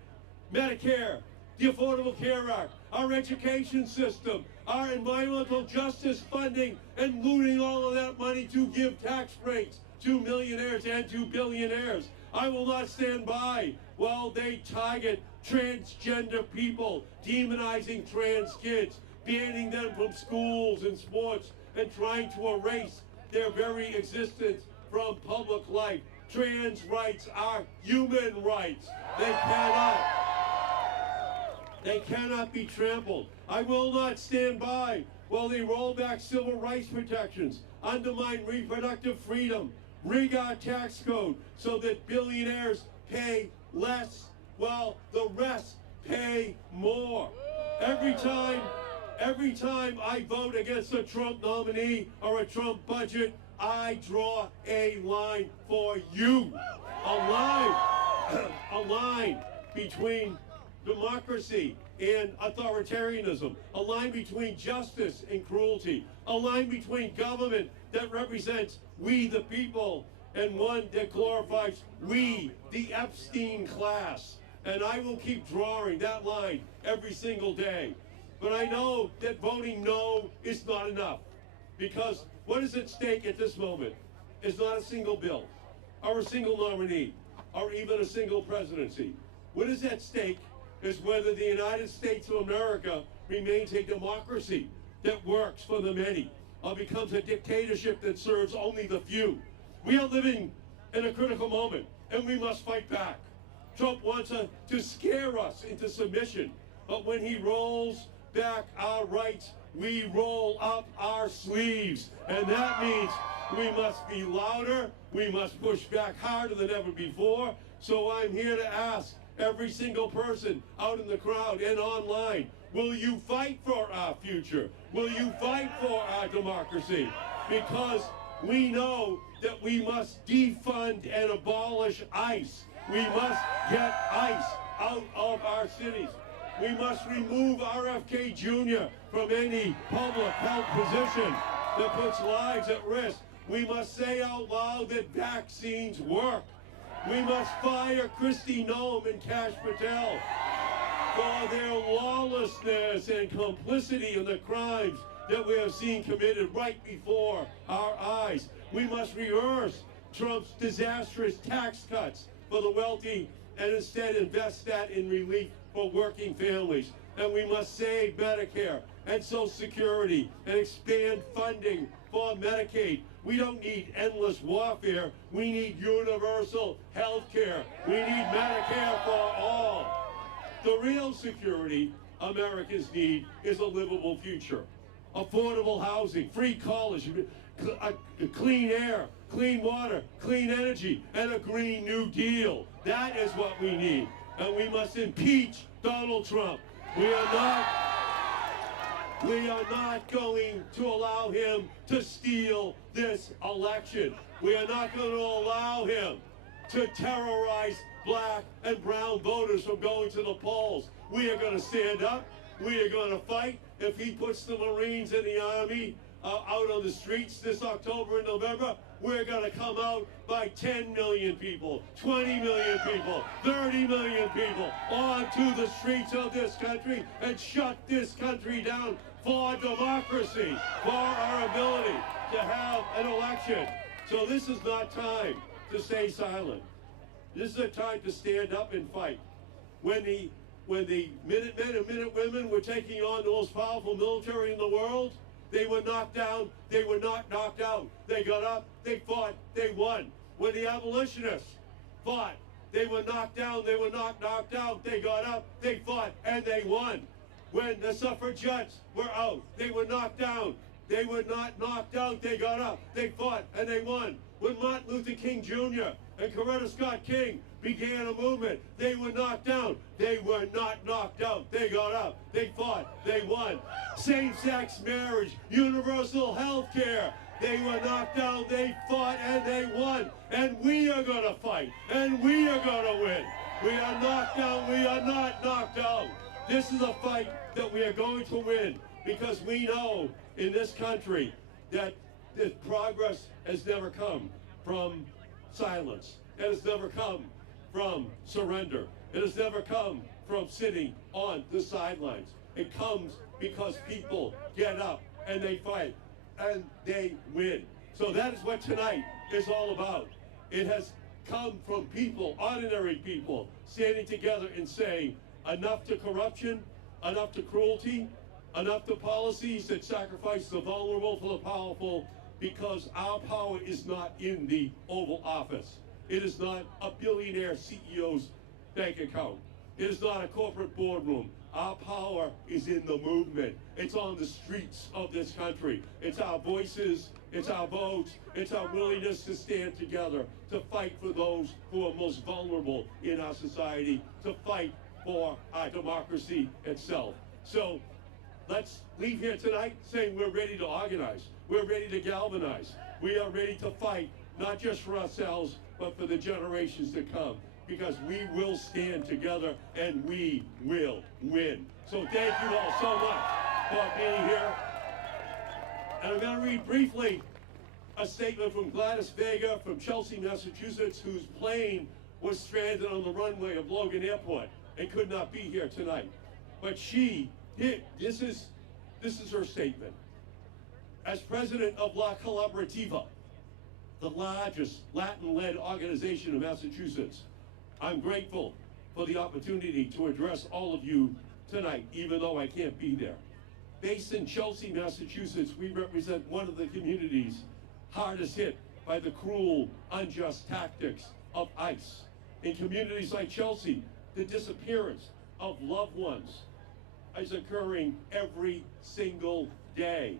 Medicare, the Affordable Care Act, our education system, our environmental justice funding, and looting all of that money to give tax breaks to millionaires and to billionaires. I will not stand by while they target transgender people, demonizing trans kids, banning them from schools and sports, and trying to erase their very existence from public life. Trans rights are human rights. They cannot be trampled. I will not stand by while they roll back civil rights protections, undermine reproductive freedom, rig our tax code so that billionaires pay less while the rest pay more. Every time I vote against a Trump nominee or a Trump budget, I draw a line for you. A line between democracy and authoritarianism, a line between justice and cruelty, a line between government that represents we the people and one that glorifies we, the Epstein class. And I will keep drawing that line every single day. But I know that voting no is not enough, because what is at stake at this moment is not a single bill, or a single nominee, or even a single presidency. What is at stake is whether the United States of America remains a democracy that works for the many, or becomes a dictatorship that serves only the few. We are living in a critical moment, and we must fight back. Trump wants to scare us into submission, but when he rolls back our rights, we roll up our sleeves. And that means we must be louder, we must push back harder than ever before. So I'm here to ask every single person out in the crowd and online, will you fight for our future? Will you fight for our democracy? Because we know that we must defund and abolish ICE. We must get ICE out of our cities. We must remove RFK Jr. from any public health position that puts lives at risk. We must say out loud that vaccines work. We must fire Kristi Noem and Kash Patel for their lawlessness and complicity in the crimes that we have seen committed right before our eyes. We must reverse Trump's disastrous tax cuts for the wealthy and instead invest that in relief for working families. And we must save Medicare and Social Security and expand funding for Medicaid. We don't need endless warfare. We need universal health care. We need Medicare for all. The real security Americans need is a livable future. Affordable housing, free college, clean air, clean water, clean energy, and a Green New Deal. That is what we need. And we must impeach Donald Trump. We are not going to allow him to steal this election. We are not going to allow him to terrorize black and brown voters from going to the polls. We are going to stand up. We are going to fight. If he puts the Marines and the Army out on the streets this October and November, we're going to come out by 10 million people, 20 million people, 30 million people onto the streets of this country and shut this country down for democracy, for our ability to have an election. So this is not time to stay silent. This is a time to stand up and fight. When the Minutemen and Minutewomen were taking on the most powerful military in the world, they were knocked down, they were not knocked out. They got up, they fought, they won. When the abolitionists fought, they were knocked down, they were not knocked out. They got up, they fought, and they won. When the suffragettes were out, they were knocked down. They were not knocked out, they got up, they fought, and they won. When Martin Luther King Jr. and Coretta Scott King began a movement, they were knocked down. They were not knocked out. They got up, they fought, they won. Same-sex marriage, universal health care. They were knocked down, they fought, and they won. And we are going to fight, and we are going to win. We are knocked down, we are not knocked out. This is a fight that we are going to win because we know in this country that this progress has never come from silence. It has never come from surrender. It has never come from sitting on the sidelines. It comes because people get up and they fight and they win. So that is what tonight is all about. It has come from people, ordinary people, standing together and saying, enough to corruption, enough to cruelty, enough to policies that sacrifice the vulnerable for the powerful, because our power is not in the Oval Office. It is not a billionaire CEO's bank account. It is not a corporate boardroom. Our power is in the movement. It's on the streets of this country. It's our voices, it's our votes, it's our willingness to stand together, to fight for those who are most vulnerable in our society, to fight for our democracy itself. So let's leave here tonight saying we're ready to organize. We're ready to galvanize. We are ready to fight, not just for ourselves, but for the generations to come. Because we will stand together and we will win. So thank you all so much for being here. And I'm going to read briefly a statement from Gladys Vega from Chelsea, Massachusetts, whose plane was stranded on the runway of Logan Airport and could not be here tonight. But this is her statement. As president of La Colaborativa, the largest Latin-led organization in Massachusetts, I'm grateful for the opportunity to address all of you tonight, even though I can't be there. Based in Chelsea, Massachusetts, we represent one of the communities hardest hit by the cruel, unjust tactics of ICE. In communities like Chelsea, the disappearance of loved ones is occurring every single day.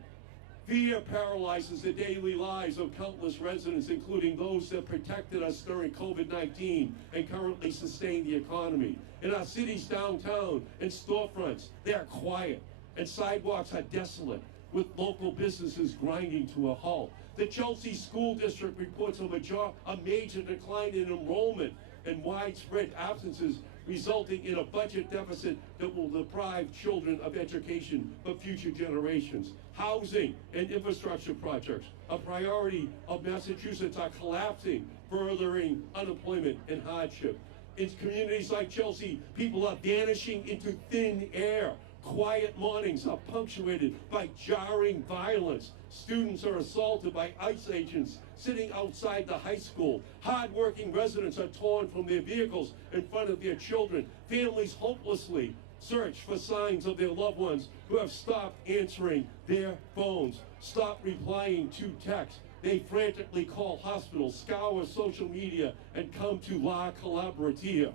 Fear paralyzes the daily lives of countless residents, including those that protected us during COVID-19 and currently sustain the economy. In our city's downtown and storefronts, they are quiet, and sidewalks are desolate, with local businesses grinding to a halt. The Chelsea School District reports a major decline in enrollment and widespread absences, resulting in a budget deficit that will deprive children of education for future generations. Housing and infrastructure projects, a priority of Massachusetts, are collapsing, furthering unemployment and hardship. In communities like Chelsea, people are vanishing into thin air. Quiet mornings are punctuated by jarring violence. Students are assaulted by ICE agents sitting outside the high school. Hard-working residents are torn from their vehicles in front of their children. Families hopelessly search for signs of their loved ones who have stopped answering their phones, stopped replying to texts. They frantically call hospitals, scour social media, and come to La Collaborativa.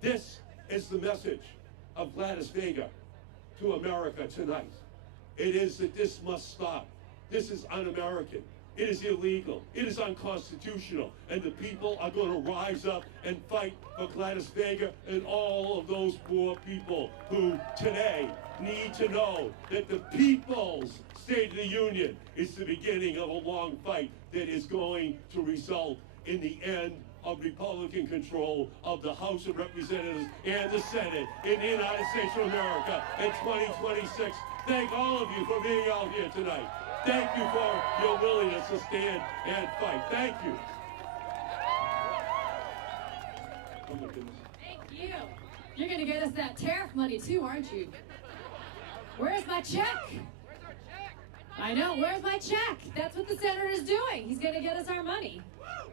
This is the message of Gladys Vega to America tonight. It is that this must stop. This is un-American. It is illegal. It is unconstitutional. And the people are going to rise up and fight for Gladys Vega and all of those poor people who today need to know that the People's State of the Union is the beginning of a long fight that is going to result in the end of Republican control of the House of Representatives and the Senate in the United States of America in 2026. Thank all of you for being out here tonight. Thank you for your willingness to stand and fight. Thank you. Oh my goodness. Thank you. You're going to get us that tariff money too, aren't you? Where's my check? I know, where's my check? That's what the senator is doing. He's going to get us our money.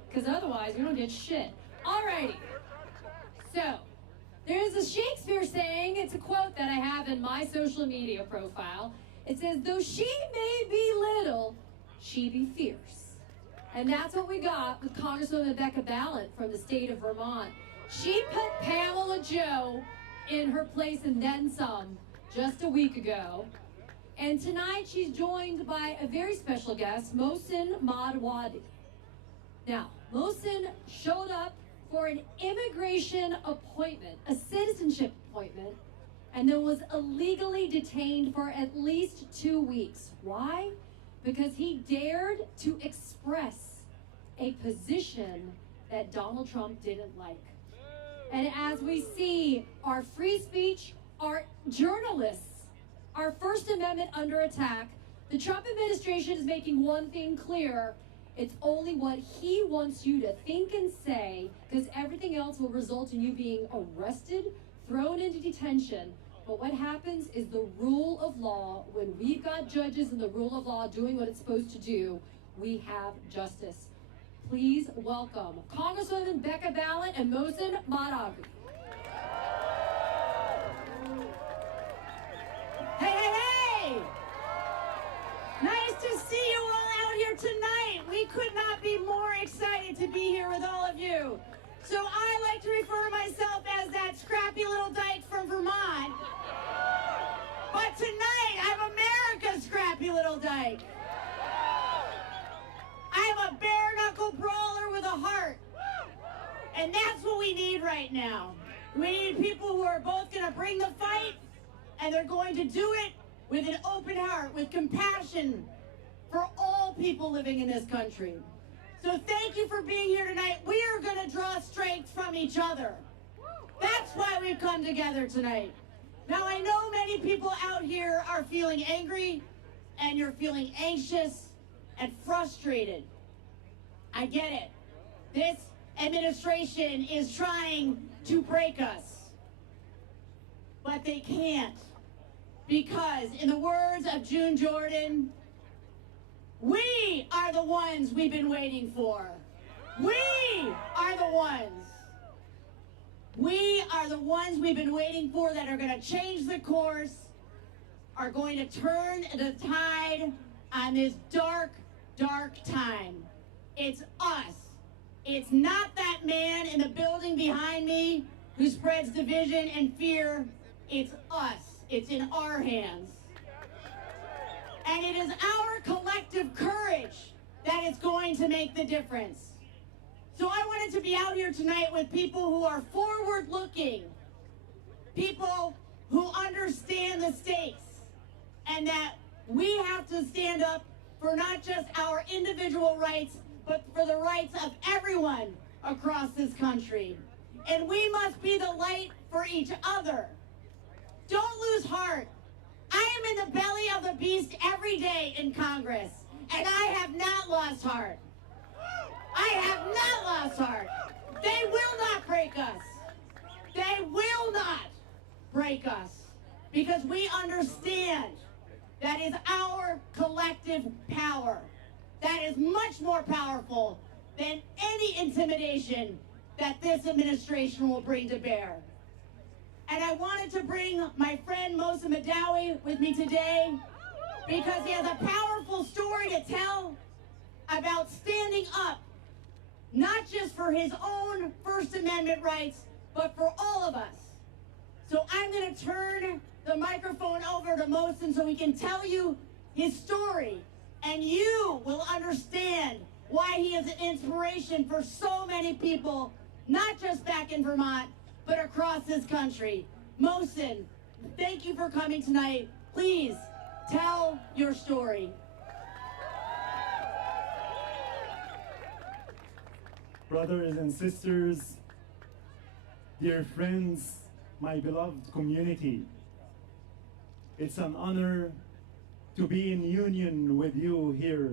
Because otherwise, we don't get shit. Alrighty. So, there's a Shakespeare saying, it's a quote that I have in my social media profile. It says, though she may be little, she be fierce. And that's what we got with Congresswoman Becca Balint from the state of Vermont. She put Pamela Joe in her place and then some just a week ago. And tonight she's joined by a very special guest, Mohsen Madwadi. Now, Mohsen showed up for an immigration appointment, a citizenship appointment, and then was illegally detained for at least 2 weeks. Why? Because he dared to express a position that Donald Trump didn't like. And as we see our free speech, our journalists, our First Amendment under attack, the Trump administration is making one thing clear. It's only what he wants you to think and say, because everything else will result in you being arrested, thrown into detention. But what happens is the rule of law, when we've got judges and the rule of law doing what it's supposed to do, we have justice. Please welcome Congresswoman Becca Balint and Mohsen Madwadi. Hey, hey, hey! Nice to see you all out here tonight. We could not be more excited to be here with all of you. So I like to refer to myself as that scrappy little dyke from Vermont. But tonight, I'm America's scrappy little dyke. I'm a bare-knuckle brawler with a heart. And that's what we need right now. We need people who are both going to bring the fight, and they're going to do it with an open heart, with compassion for all people living in this country. So thank you for being here tonight. We are going to draw strength from each other. That's why we've come together tonight. Now, I know many people out here are feeling angry, and you're feeling anxious and frustrated. I get it. This administration is trying to break us. But they can't. Because, in the words of June Jordan, we are the ones we've been waiting for. We are the ones. We are the ones we've been waiting for that are going to change the course, are going to turn the tide on this dark, dark time. It's us. It's not that man in the building behind me who spreads division and fear. It's us. It's in our hands. And it is our collective courage that is going to make the difference. So I wanted to be out here tonight with people who are forward-looking, people who understand the stakes, and that we have to stand up for not just our individual rights, but for the rights of everyone across this country. And we must be the light for each other. Don't lose heart. I am in the belly of the beast every day in Congress, and I have not lost heart. I have not lost heart. They will not break us. They will not break us. because we understand that is our collective power. That is much more powerful than any intimidation that this administration will bring to bear. And I wanted to bring my friend Mosa Madawi with me today because he has a powerful story to tell about standing up, not just for his own First Amendment rights, but for all of us. So I'm going to turn the microphone over to Mosa so he can tell you his story, and you will understand why he is an inspiration for so many people, not just back in Vermont, but across this country. Mohsen, thank you for coming tonight. Please tell your story. Brothers and sisters, dear friends, my beloved community, it's an honor to be in union with you here.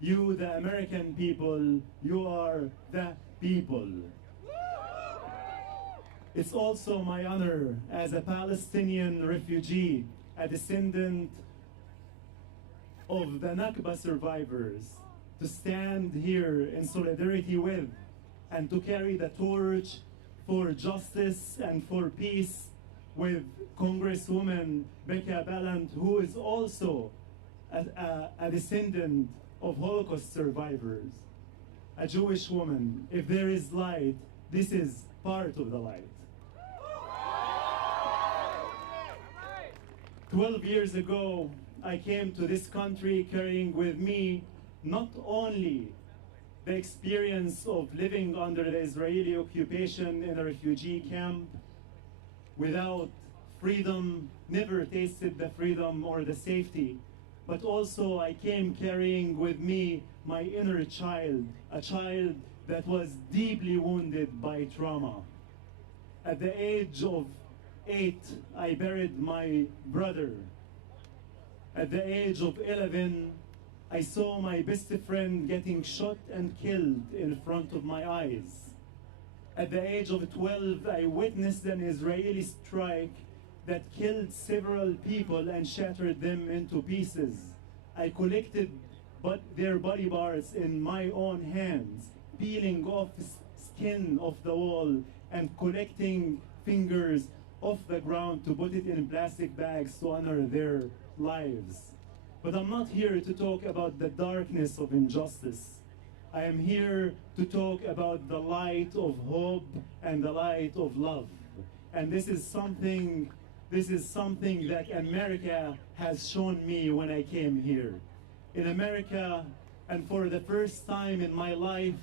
You, the American people, you are the people. It's also my honor as a Palestinian refugee, a descendant of the Nakba survivors, to stand here in solidarity with and to carry the torch for justice and for peace with Congresswoman Becca Balint, who is also a descendant of Holocaust survivors, a Jewish woman. If there is light, this is part of the light. 12 years ago, I came to this country carrying with me not only the experience of living under the Israeli occupation in a refugee camp without freedom, never tasted the freedom or the safety, but also I came carrying with me my inner child, a child that was deeply wounded by trauma. At the age of 8, I buried my brother. At the age of 11, I saw my best friend getting shot and killed in front of my eyes. At the age of 12, I witnessed an Israeli strike that killed several people and shattered them into pieces. I collected their body parts in my own hands, peeling off skin off the wall and collecting fingers off the ground to put it in plastic bags to honor their lives. But I'm not here to talk about the darkness of injustice. I am here to talk about the light of hope and the light of love. And this is something that America has shown me when I came here. In America, and for the first time in my life,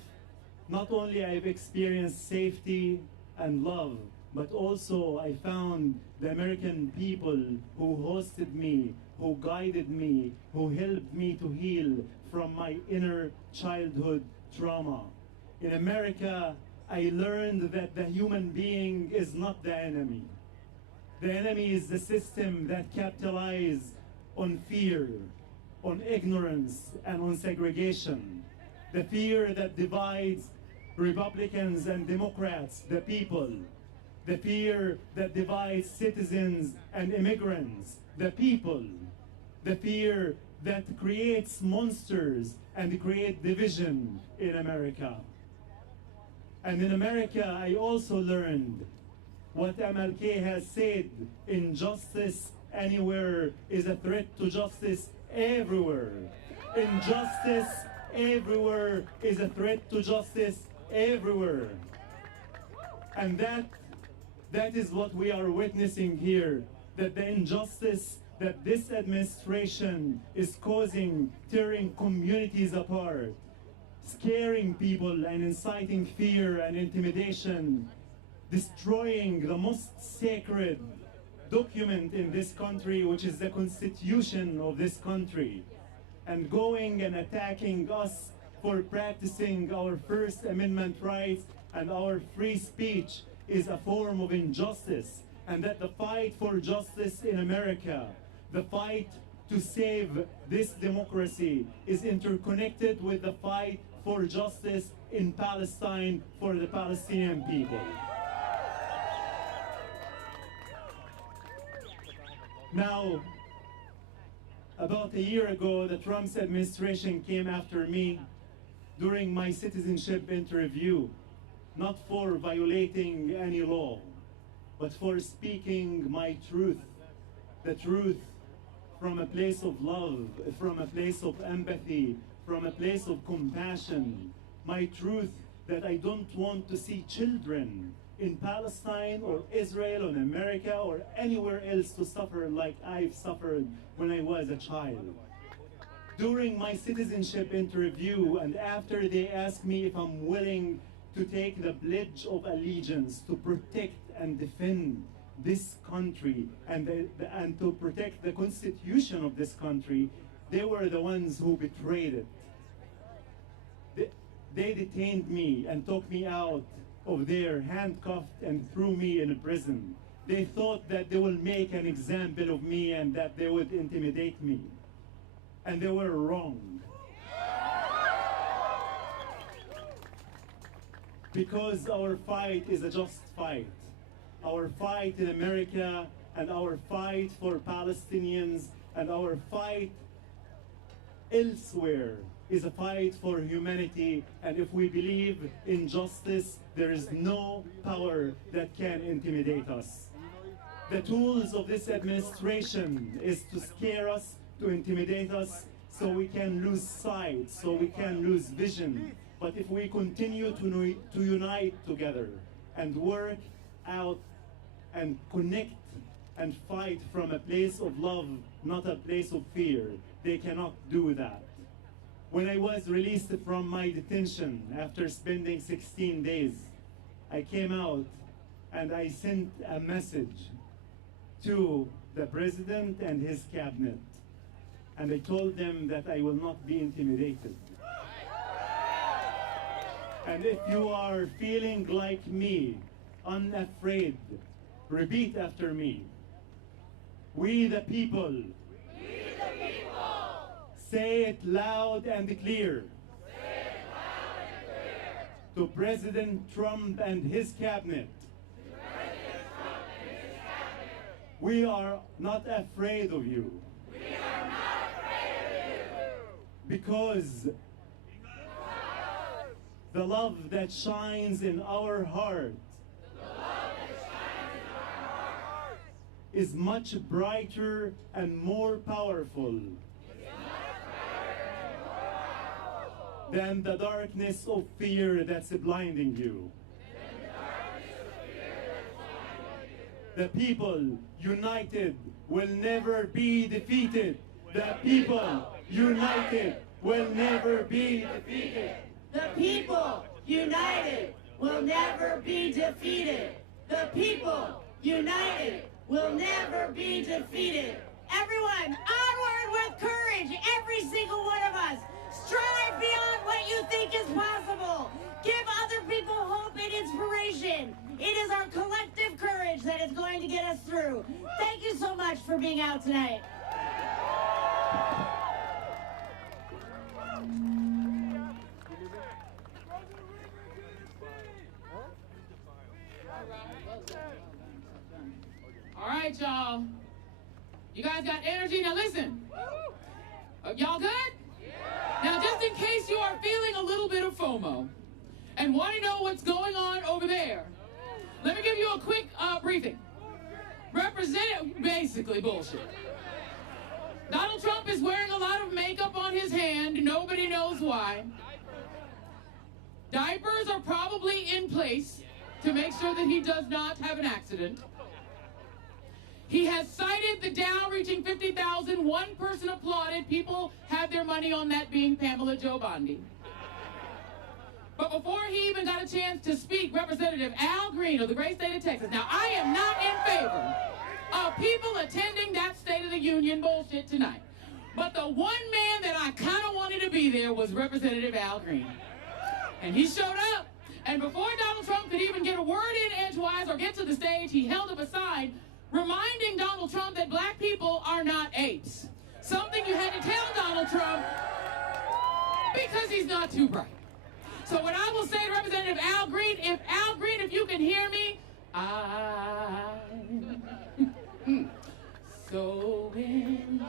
not only I've experienced safety and love, but also I found the American people who hosted me, who guided me, who helped me to heal from my inner childhood trauma. In America, I learned that the human being is not the enemy. The enemy is the system that capitalizes on fear, on ignorance, and on segregation. The fear that divides Republicans and Democrats, the people. The fear that divides citizens and immigrants, the people. The fear that creates monsters and creates division in America. And in America, I also learned what MLK has said: injustice anywhere is a threat to justice everywhere. Injustice everywhere is a threat to justice everywhere. And that is what we are witnessing here, that the injustice that this administration is causing, tearing communities apart, scaring people and inciting fear and intimidation, destroying the most sacred document in this country, which is the Constitution of this country, and going and attacking us for practicing our First Amendment rights and our free speech is a form of injustice, and that the fight for justice in America, the fight to save this democracy, is interconnected with the fight for justice in Palestine for the Palestinian people. Now, about a year ago, the Trump's administration came after me during my citizenship interview, not for violating any law, but for speaking my truth, the truth from a place of love, from a place of empathy, from a place of compassion, my truth that I don't want to see children in Palestine or Israel or in America or anywhere else to suffer like I've suffered when I was a child. During my citizenship interview and after they asked me if I'm willing to take the pledge of allegiance to protect and defend this country and to protect the constitution of this country, they were the ones who betrayed it. They detained me and took me out of there, handcuffed, and threw me in a prison. They thought that they will make an example of me and that they would intimidate me. And they were wrong. Because our fight is a just fight. Our fight in America and our fight for Palestinians and our fight elsewhere is a fight for humanity, and if we believe in justice, there is no power that can intimidate us. The tools of this administration is to scare us, to intimidate us, so we can lose sight, so we can lose vision. But if we continue to unite together and work out and connect and fight from a place of love, not a place of fear, they cannot do that. When I was released from my detention after spending 16 days, I came out and I sent a message to the president and his cabinet. And I told them that I will not be intimidated. And if you are feeling like me, unafraid, repeat after me. We the people. Say it loud and clear. To President Trump and his cabinet. We are not afraid of you. Because the love that shines in our heart is much brighter and more powerful than the darkness of fear that's blinding you. The people united will never be defeated. The people united will never be defeated. The people united will never be defeated. The people united will never be defeated. Everyone, onward with courage, every single one of us. Strive beyond what you think is possible. Give other people hope and inspiration. It is our collective courage that is going to get us through. Thank you so much for being out tonight. All right, y'all. You guys got energy? Now listen. Y'all good? Now, just in case you are feeling a little bit of FOMO and want to know what's going on over there, let me give you a quick briefing. Basically bullshit. Donald Trump is wearing a lot of makeup on his hand. Nobody knows why. Diapers are probably in place to make sure that he does not have an accident. He has cited the Dow reaching 50,000. One person applauded. People had their money on that being Pamela Joe Bondi. But before he even got a chance to speak, Representative Al Green of the great state of Texas. Now, I am not in favor of people attending that State of the Union bullshit tonight. But the one man that I kind of wanted to be there was Representative Al Green. And he showed up. And before Donald Trump could even get a word in edgewise or get to the stage, he held up a sign reminding Donald Trump that black people are not apes. Something you had to tell Donald Trump because he's not too bright. So what I will say to Representative Al Green, if you can hear me, I going.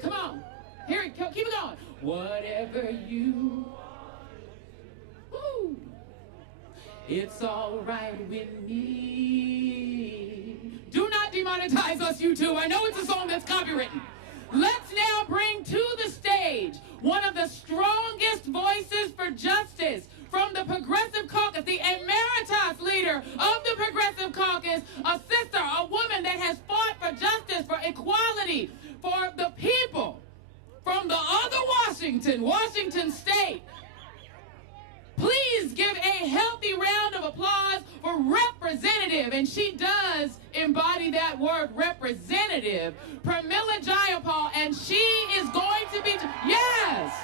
Come on. Here, keep it going. Whatever you. Woo. It's all right with me. Do not demonetize us, you two. I know it's a song that's copywritten. Let's now bring to the stage one of the strongest voices for justice from the Progressive Caucus, the emeritus leader of the Progressive Caucus, a sister, a woman that has fought for justice, for equality, for the people from the other Washington State. Please give a healthy round of applause for Representative, and she does embody that word, representative, Pramila Jayapal, and she is going to be, yes!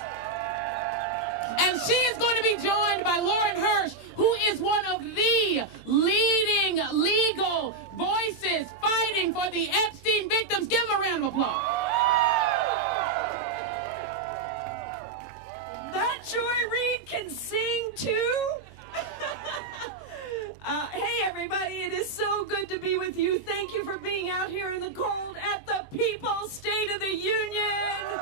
And she is going to be joined by Lauren Hirsch, who is one of the leading legal voices fighting for the Epstein victims. Give them a round of applause. That Joy Reid can sing too? Hey everybody, it is so good to be with you. Thank you for being out here in the cold at the People's State of the Union.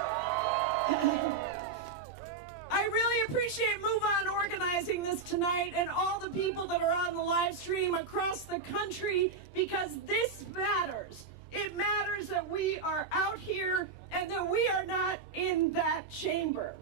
I really appreciate MoveOn organizing this tonight and all the people that are on the live stream across the country, because this matters. It matters that we are out here and that we are not in that chamber.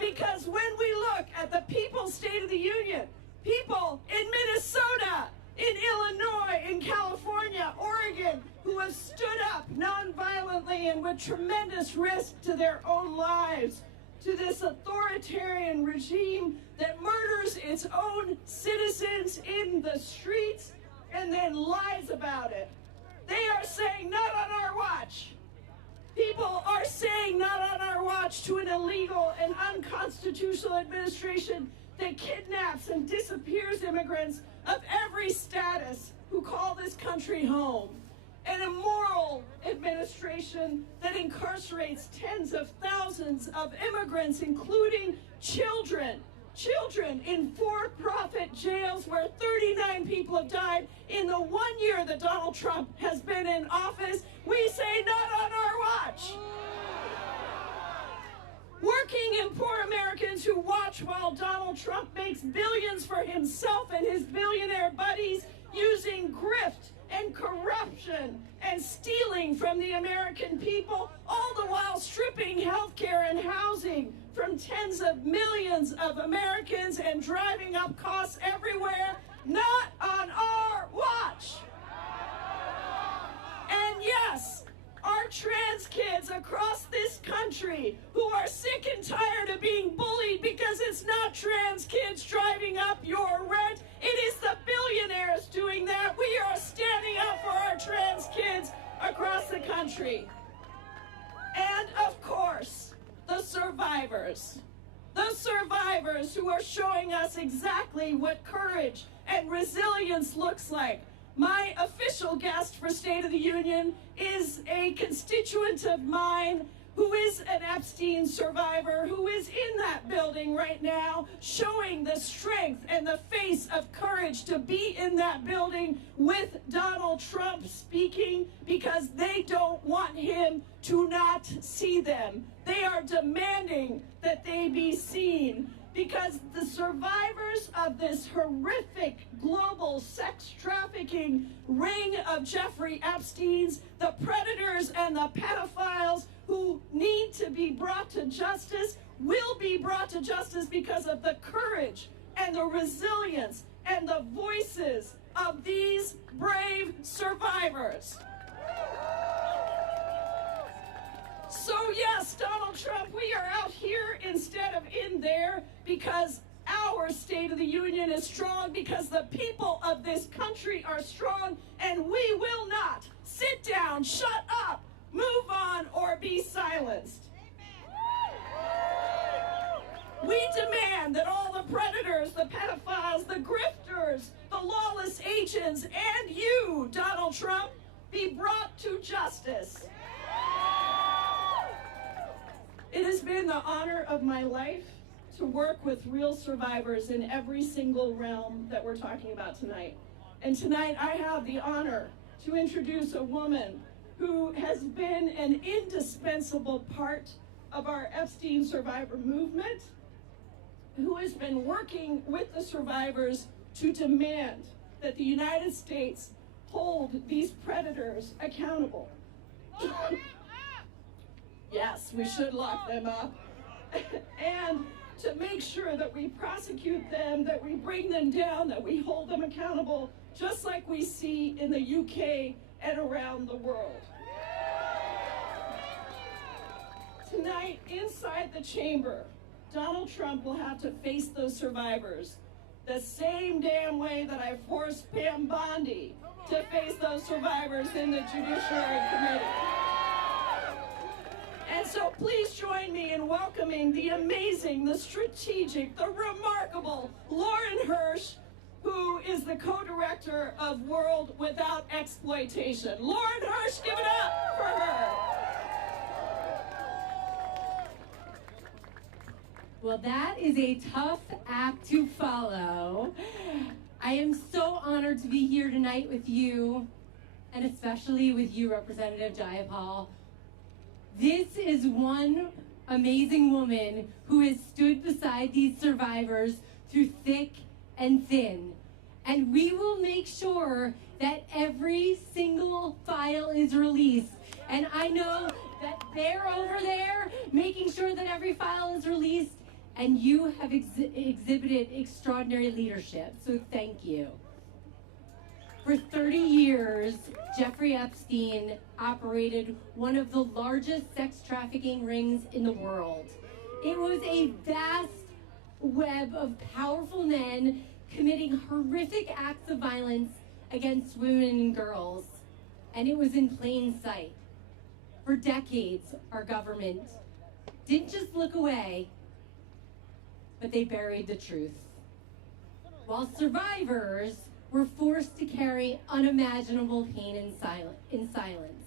Because when we look at the People's State of the Union, people in Minnesota, in Illinois, in California, Oregon, who have stood up nonviolently and with tremendous risk to their own lives to this authoritarian regime that murders its own citizens in the streets and then lies about it. They are saying, not on our watch. People are saying not on our watch to an illegal and unconstitutional administration that kidnaps and disappears immigrants of every status who call this country home. An immoral administration that incarcerates tens of thousands of immigrants, including children. Children in for-profit jails where 39 people have died in the 1 year that Donald Trump has been in office. We say not on our watch. Working and poor Americans who watch while Donald Trump makes billions for himself and his billionaire buddies using grift and corruption and stealing from the American people, all the while stripping health care and housing from tens of millions of Americans and driving up costs everywhere, not on our watch. And yes, our trans kids across this country who are sick and tired of being bullied because it's not trans kids driving up your rent, it is the billionaires doing that. We are standing up for our trans kids across the country. And of course, the survivors who are showing us exactly what courage and resilience looks like. My official guest for State of the Union is a constituent of mine who is an Epstein survivor, who is in that building right now, showing the strength and the face of courage to be in that building with Donald Trump speaking, because they don't want him to not see them. They are demanding that they be seen, because the survivors of this horrific global sex trafficking ring of Jeffrey Epstein's, the predators and the pedophiles who need to be brought to justice, will be brought to justice because of the courage and the resilience and the voices of these brave survivors. So yes, Donald Trump, we are out here instead of in there, because our State of the Union is strong, because the people of this country are strong, and we will not sit down, shut up, move on, or be silenced. We demand that all the predators, the pedophiles, the grifters, the lawless agents, and you, Donald Trump, be brought to justice. It has been the honor of my life to work with real survivors in every single realm that we're talking about tonight. And tonight I have the honor to introduce a woman who has been an indispensable part of our Epstein survivor movement, who has been working with the survivors to demand that the United States hold these predators accountable. Yes, we should lock them up. And to make sure that we prosecute them, that we bring them down, that we hold them accountable, just like we see in the UK and around the world. Tonight, inside the chamber, Donald Trump will have to face those survivors the same damn way that I forced Pam Bondi to face those survivors in the Judiciary Committee. And so please join me in welcoming the amazing, the strategic, the remarkable Lauren Hirsch, who is the co-director of World Without Exploitation. Lauren Hirsch, give it up for her. Well, that is a tough act to follow. I am so honored to be here tonight with you, and especially with you, Representative Jayapal. This is one amazing woman who has stood beside these survivors through thick and thin. And we will make sure that every single file is released. And I know that they're over there making sure that every file is released, and you have exhibited extraordinary leadership, so thank you. For 30 years, Jeffrey Epstein operated one of the largest sex trafficking rings in the world. It was a vast web of powerful men committing horrific acts of violence against women and girls, and it was in plain sight. For decades, our government didn't just look away, but they buried the truth. While survivors were forced to carry unimaginable pain in silence.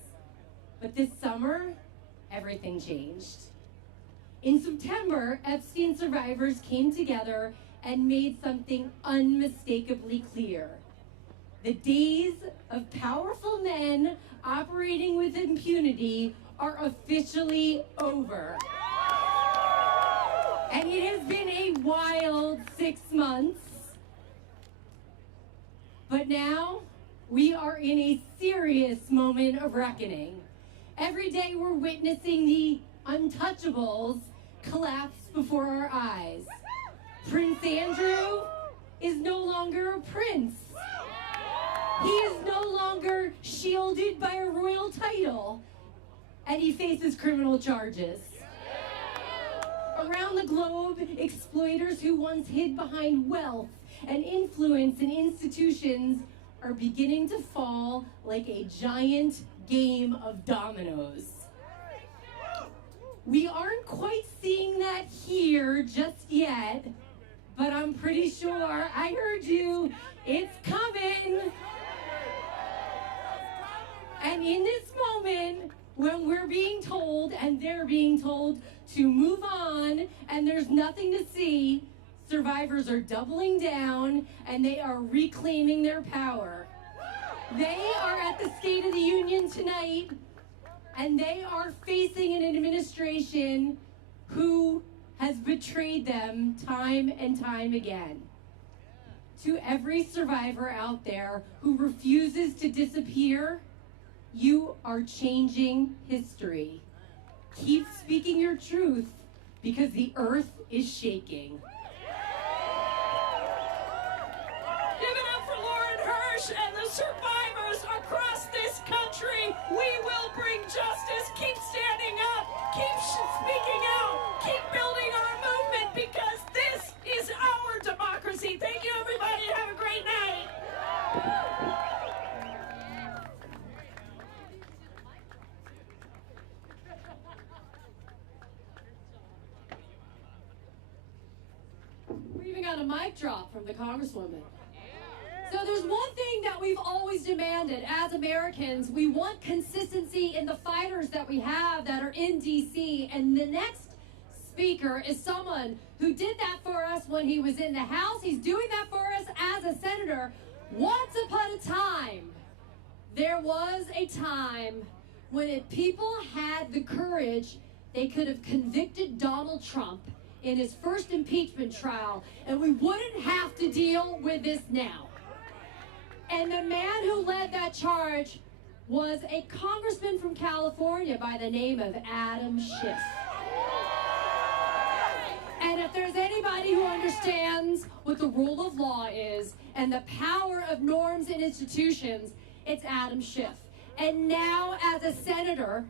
But this summer, everything changed. In September, Epstein survivors came together and made something unmistakably clear. The days of powerful men operating with impunity are officially over. And it has been a wild 6 months. But now, we are in a serious moment of reckoning. Every day we're witnessing the untouchables collapse before our eyes. Prince Andrew is no longer a prince. He is no longer shielded by a royal title, and he faces criminal charges. Around the globe, exploiters who once hid behind wealth and influence in institutions are beginning to fall like a giant game of dominoes. We aren't quite seeing that here just yet, but I'm pretty sure, I heard you, it's coming. And in this moment, when we're being told and they're being told to move on and there's nothing to see, survivors are doubling down and they are reclaiming their power. They are at the State of the Union tonight, and they are facing an administration who has betrayed them time and time again. To every survivor out there who refuses to disappear, you are changing history. Keep speaking your truth, because the earth is shaking. Give it up for Lauren Hirsch and the survivors across this country. We will bring justice. Keep standing up. Keep speaking out. Keep building our movement, because this is our democracy. Thank you, everybody. Have a great night. We even got a mic drop from the Congresswoman. So there's one thing that we've always demanded as Americans. We want consistency in the fighters that we have that are in D.C. And the next speaker is someone who did that for us when he was in the House. He's doing that for us as a senator. Once upon a time, There was a time when if people had the courage, they could have convicted Donald Trump in his first impeachment trial, and we wouldn't have to deal with this now. And the man who led that charge was a congressman from California by the name of Adam Schiff. And if there's anybody who understands what the rule of law is and the power of norms and institutions, it's Adam Schiff. And now as a senator,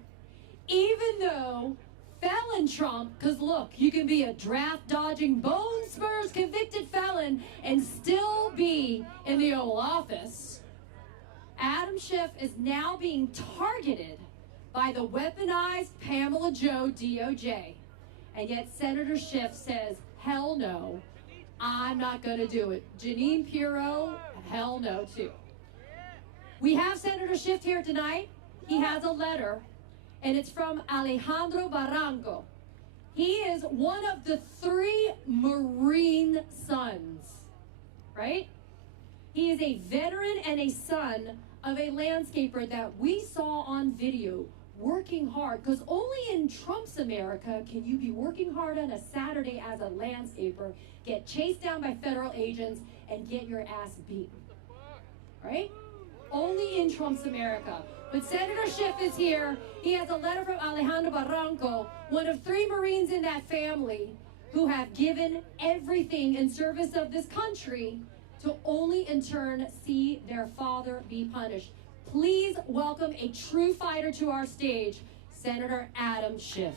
even though felon Trump, because look, you can be a draft-dodging, bone spurs convicted felon and still be in the Oval Office, Adam Schiff is now being targeted by the weaponized Pamela Joe DOJ. And yet Senator Schiff says, hell no, I'm not going to do it. Jeanine Pirro, hell no too. We have Senator Schiff here tonight. He has a letter, and it's from Alejandro Barranco. He is one of the 3 Marine sons, right? He is a veteran and a son of a landscaper that we saw on video working hard, because only in Trump's America can you be working hard on a Saturday as a landscaper, get chased down by federal agents, and get your ass beaten, right? Only in Trump's America. But Senator Schiff is here. He has a letter from Alejandro Barranco, one of 3 Marines in that family who have given everything in service of this country to only in turn see their father be punished. Please welcome a true fighter to our stage, Senator Adam Schiff.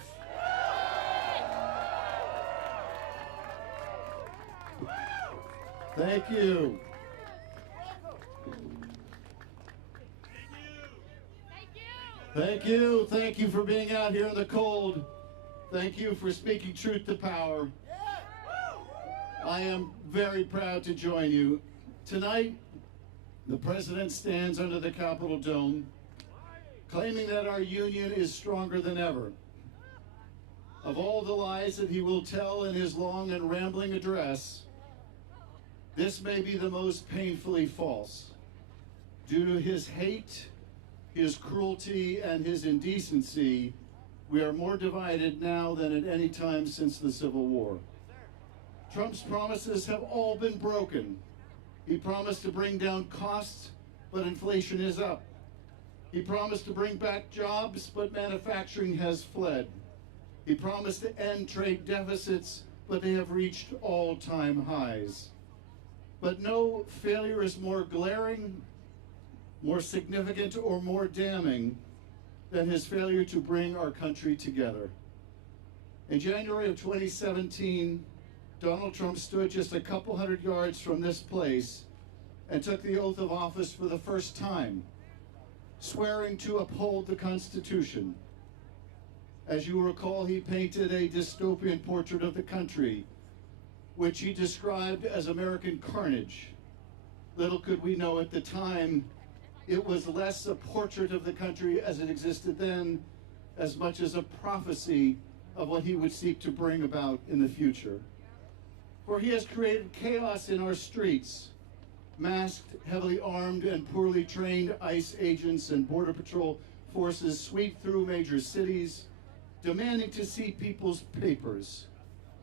Thank you. Thank you. Thank you for being out here in the cold. Thank you for speaking truth to power. I am very proud to join you. Tonight, the President stands under the Capitol Dome, claiming that our union is stronger than ever. Of all the lies that he will tell in his long and rambling address, this may be the most painfully false. Due to his hate, his cruelty, and his indecency, we are more divided now than at any time since the Civil War. Trump's promises have all been broken. He promised to bring down costs, but inflation is up. He promised to bring back jobs, but manufacturing has fled. He promised to end trade deficits, but they have reached all-time highs. But no failure is more glaring, more significant, or more damning than his failure to bring our country together. In January of 2017, Donald Trump stood just a couple hundred yards from this place and took the oath of office for the first time, swearing to uphold the Constitution. As you recall, he painted a dystopian portrait of the country, which he described as American carnage. Little could we know at the time, it was less a portrait of the country as it existed then, as much as a prophecy of what he would seek to bring about in the future. For he has created chaos in our streets. Masked, heavily armed, and poorly trained ICE agents and Border Patrol forces sweep through major cities, demanding to see people's papers.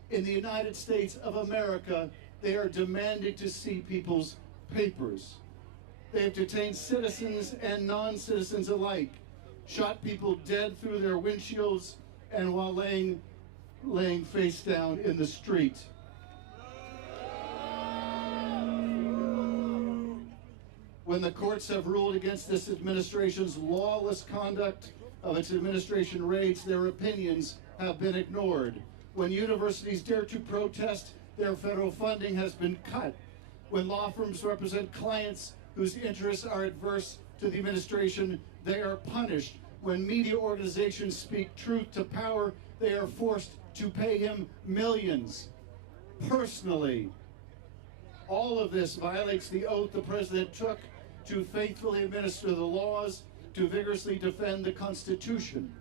In the United States of America, they are demanding to see people's papers. They have detained citizens and non-citizens alike, shot people dead through their windshields, and while laying face down in the street. When the courts have ruled against this administration's lawless conduct of its administration raids, their opinions have been ignored. When universities dare to protest, their federal funding has been cut. When law firms represent clients whose interests are adverse to the administration, they are punished. When media organizations speak truth to power, they are forced to pay him millions. Personally, all of this violates the oath the president took to faithfully administer the laws, to vigorously defend the Constitution.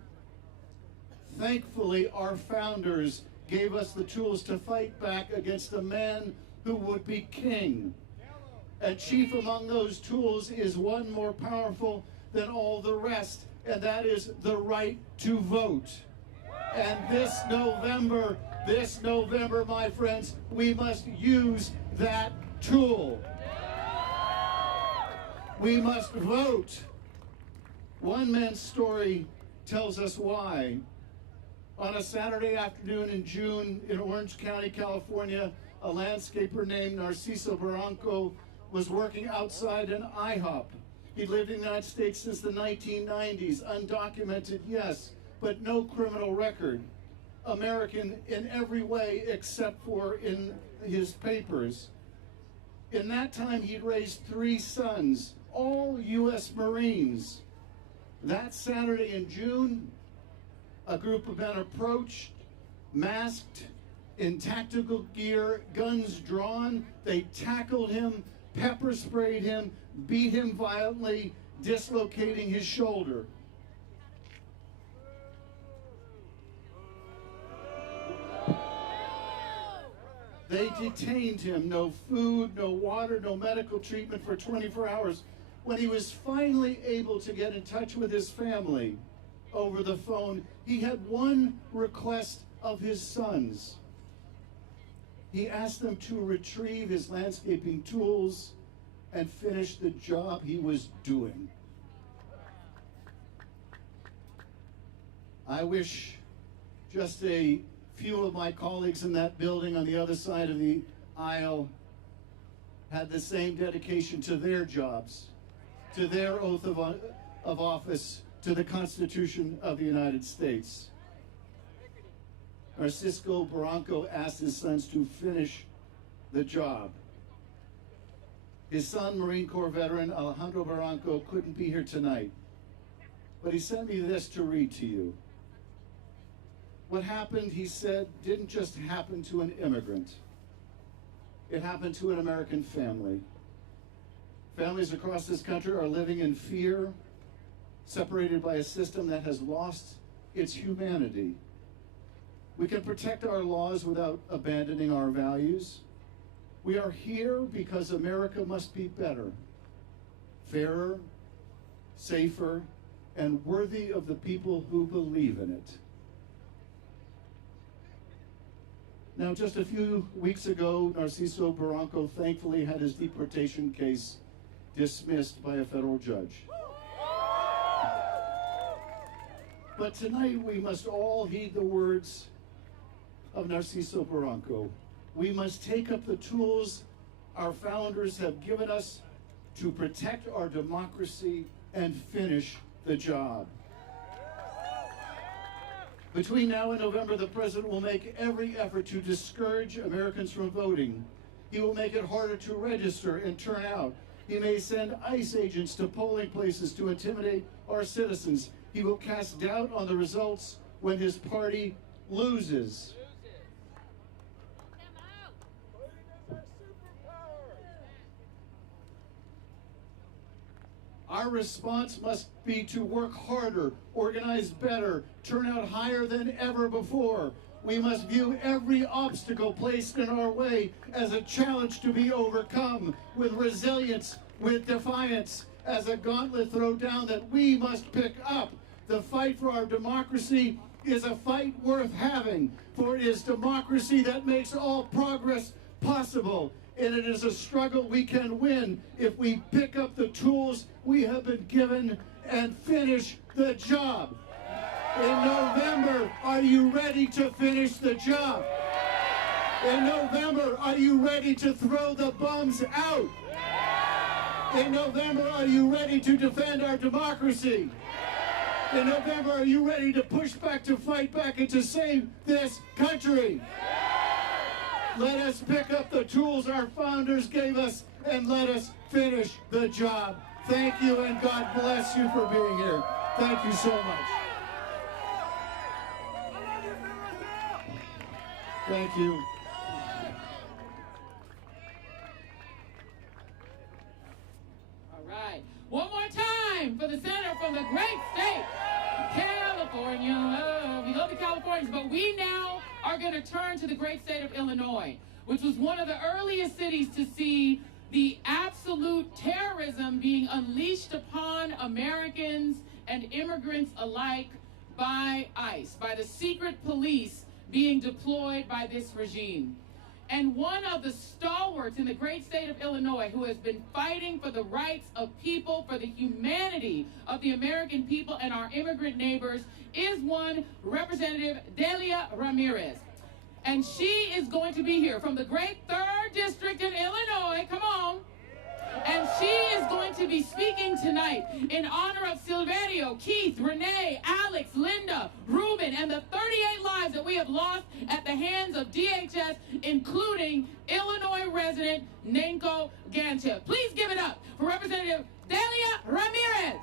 Thankfully, our founders gave us the tools to fight back against a man who would be king. And chief among those tools is one more powerful than all the rest, and that is the right to vote. And this November, my friends, we must use that tool. We must vote. One man's story tells us why. On a Saturday afternoon in June in Orange County, California, a landscaper named Narciso Barranco was working outside an IHOP. He'd lived in the United States since the 1990s, undocumented, yes, but no criminal record. American in every way except for in his papers. In that time, he'd raised 3 sons, all U.S. Marines. That Saturday in June, a group of men approached, masked, in tactical gear, guns drawn. They tackled him, pepper sprayed him, beat him violently, dislocating his shoulder. They detained him, no food, no water, no medical treatment for 24 hours. When he was finally able to get in touch with his family over the phone, he had one request of his sons. He asked them to retrieve his landscaping tools and finish the job he was doing. I wish just a few of my colleagues in that building on the other side of the aisle had the same dedication to their jobs, to their oath of office, to the Constitution of the United States. Narciso Barranco asked his sons to finish the job. His son, Marine Corps veteran Alejandro Barranco, couldn't be here tonight, but he sent me this to read to you. What happened, he said, didn't just happen to an immigrant. It happened to an American family. Families across this country are living in fear, separated by a system that has lost its humanity. We can protect our laws without abandoning our values. We are here because America must be better, fairer, safer, and worthy of the people who believe in it. Now, just a few weeks ago, Narciso Barranco thankfully had his deportation case dismissed by a federal judge. But tonight we must all heed the words of Narciso Barranco. We must take up the tools our founders have given us to protect our democracy and finish the job. Between now and November, the president will make every effort to discourage Americans from voting. He will make it harder to register and turn out. He may send ICE agents to polling places to intimidate our citizens. He will cast doubt on the results when his party loses. Our response must be to work harder, organize better, turn out higher than ever before. We must view every obstacle placed in our way as a challenge to be overcome, with resilience, with defiance, as a gauntlet thrown down that we must pick up. The fight for our democracy is a fight worth having, for it is democracy that makes all progress possible. And it is a struggle we can win if we pick up the tools we have been given and finish the job. In November, are you ready to finish the job? In November, are you ready to throw the bums out? In November, are you ready to defend our democracy? In November, are you ready to push back, to fight back, and to save this country? Let us pick up the tools our founders gave us and let us finish the job. Thank you, and God bless you for being here. Thank you so much. Thank you. All right. One more time for the senator from the great state of California. We love the Californians, but we now are going to turn to the great state of Illinois, which was one of the earliest cities to see the absolute terrorism being unleashed upon Americans and immigrants alike by ICE, by the secret police being deployed by this regime. And one of the stalwarts in the great state of Illinois who has been fighting for the rights of people, for the humanity of the American people and our immigrant neighbors is one Representative Delia Ramirez. And she is going to be here from the great 3rd District in Illinois, come on. And she is going to be speaking tonight in honor of Silverio, Keith, Renee, Alex, Linda, Ruben, and the 38 lives that we have lost at the hands of DHS, including Illinois resident Nenko Ganchev. Please give it up for Representative Delia Ramirez.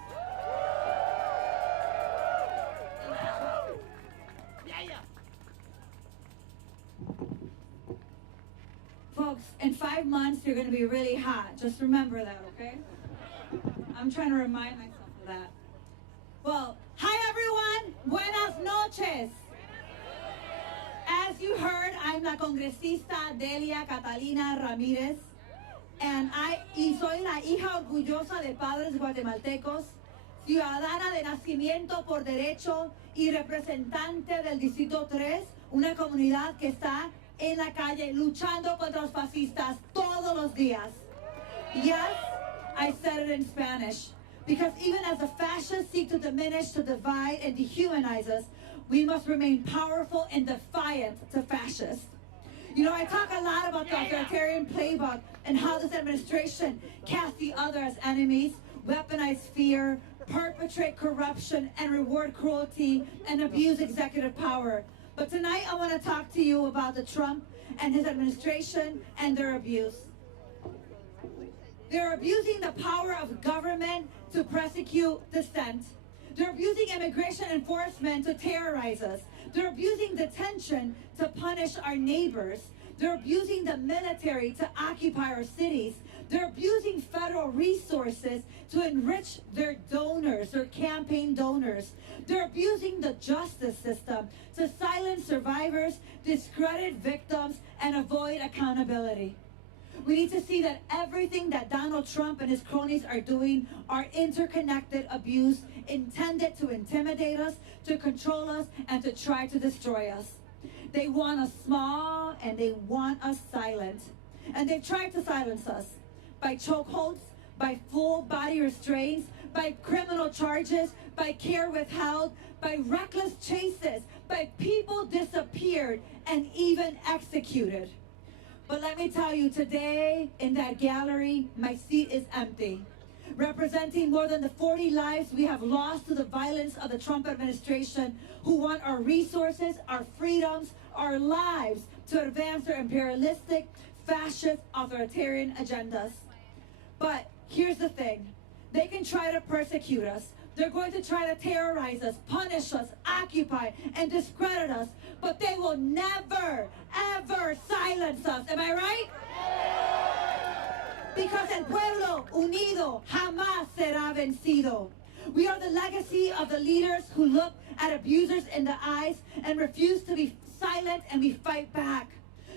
Folks, in 5 months, you're going to be really hot. Just remember that, okay? I'm trying to remind myself of that. Well, hi, everyone. Buenas noches. As you heard, I'm la congresista Delia Catalina Ramirez, and soy la hija orgullosa de padres guatemaltecos, ciudadana de nacimiento por derecho y representante del Distrito 3, una comunidad que está en la calle luchando contra los fascistas todos los días. Yes, I said it in Spanish, because even as the fascists seek to diminish, to divide, and dehumanize us, we must remain powerful and defiant to fascists. You know, I talk a lot about the authoritarian playbook and how this administration casts the other as enemies, weaponize fear, perpetrate corruption, and reward cruelty and abuse executive power. But tonight I want to talk to you about the Trump and his administration and their abuse. They're abusing the power of government to persecute dissent. They're abusing immigration enforcement to terrorize us. They're abusing detention to punish our neighbors. They're abusing the military to occupy our cities. They're abusing federal resources to enrich their donors, their campaign donors. They're abusing the justice system to silence survivors, discredit victims, and avoid accountability. We need to see that everything that Donald Trump and his cronies are doing are interconnected abuse intended to intimidate us, to control us, and to try to destroy us. They want us small and they want us silent. And they've tried to silence us by chokeholds, by full body restraints, by criminal charges, by care withheld, by reckless chases, by people disappeared and even executed. But let me tell you, today in that gallery, my seat is empty. Representing more than the 40 lives we have lost to the violence of the Trump administration, who want our resources, our freedoms, our lives to advance their imperialistic, fascist, authoritarian agendas. But here's the thing. They can try to persecute us. They're going to try to terrorize us, punish us, occupy, and discredit us. But they will never, ever silence us. Am I right? Because el pueblo unido jamás será vencido. We are the legacy of the leaders who look at abusers in the eyes and refuse to be silent, and we fight back.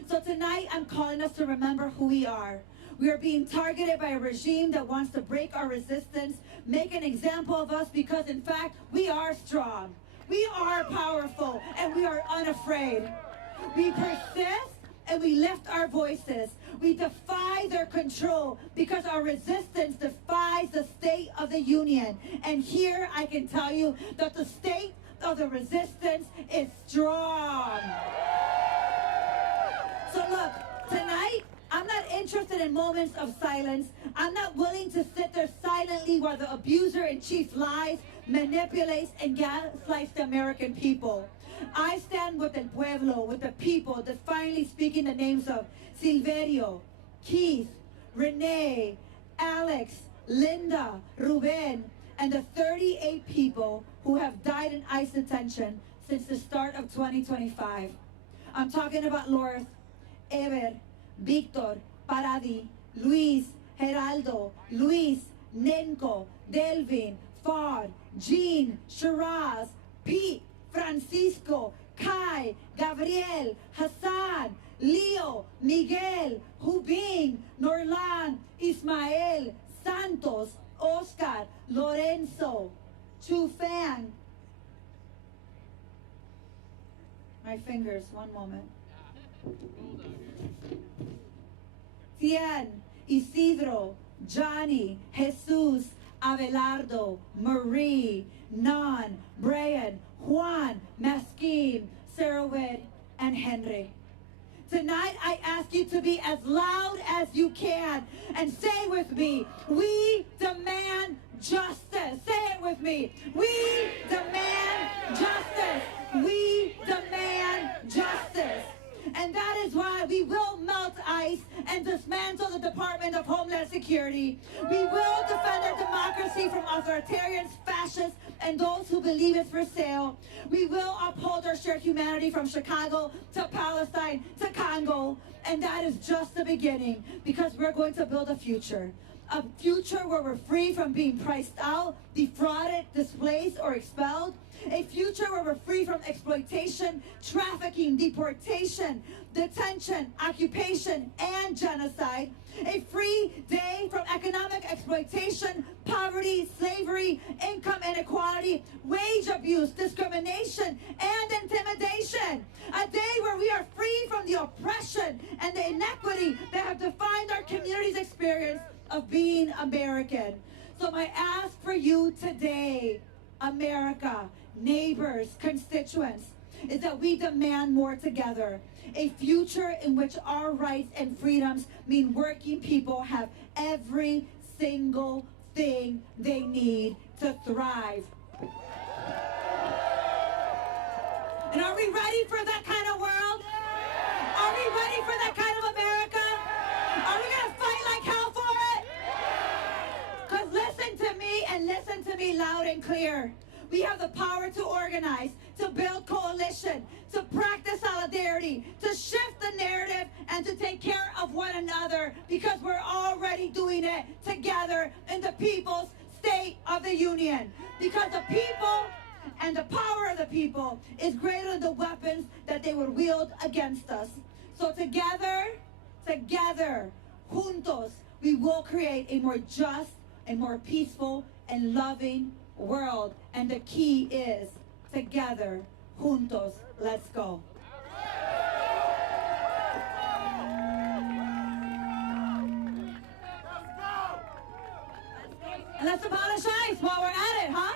So tonight I'm calling us to remember who we are. We are being targeted by a regime that wants to break our resistance, make an example of us, because in fact, we are strong. We are powerful, and we are unafraid. We persist, and we lift our voices. We defy their control because our resistance defies the state of the union. And here I can tell you that the state of the resistance is strong. So look, tonight, I'm not interested in moments of silence. I'm not willing to sit there silently while the abuser-in-chief lies, manipulates, and gaslights the American people. I stand with el pueblo, with the people, defiantly speaking the names of Silverio, Keith, Renee, Alex, Linda, Ruben, and the 38 people who have died in ICE detention since the start of 2025. I'm talking about Lorth, Eber, Victor, Paradi, Luis, Geraldo, Luis, Nenko, Delvin, Fard, Jean, Shiraz, Pete, Francisco, Kai, Gabriel, Hassan, Leo, Miguel, Hubin, Norlan, Ismael, Santos, Oscar, Lorenzo, Chufang. My fingers, one moment. Tien, Isidro, Johnny, Jesus, Abelardo, Marie, Nan, Brian, Juan, Mesquin, Sarahwed, and Henry. Tonight, I ask you to be as loud as you can and say with me, we demand justice. Say it with me. We demand justice. We demand justice. And that is why we will melt ICE and dismantle the Department of Homeland Security. We will defend our democracy from authoritarians, fascists, and those who believe it's for sale. We will uphold our shared humanity from Chicago to Palestine to Congo. And that is just the beginning, because we're going to build a future. A future where we're free from being priced out, defrauded, displaced, or expelled. A future where we're free from exploitation, trafficking, deportation, detention, occupation, and genocide. A free day from economic exploitation, poverty, slavery, income inequality, wage abuse, discrimination, and intimidation. A day where we are free from the oppression and the inequity that have defined our community's experience of being American. So my ask for you today, America, neighbors, constituents, is that we demand more together. A future in which our rights and freedoms mean working people have every single thing they need to thrive. And are we ready for that kind of world? Are we ready for that kind of America? Are we going to fight like hell for it? Because listen to me, and listen to me loud and clear. We have the power to organize, to build coalition, to practice solidarity, to shift the narrative, and to take care of one another, because we're already doing it together in the people's State of the Union. Because the people and the power of the people is greater than the weapons that they would wield against us. So together, juntos, we will create a more just and more peaceful and loving world. And the key is together, juntos, let's go. And let's abolish ICE while we're at it, huh?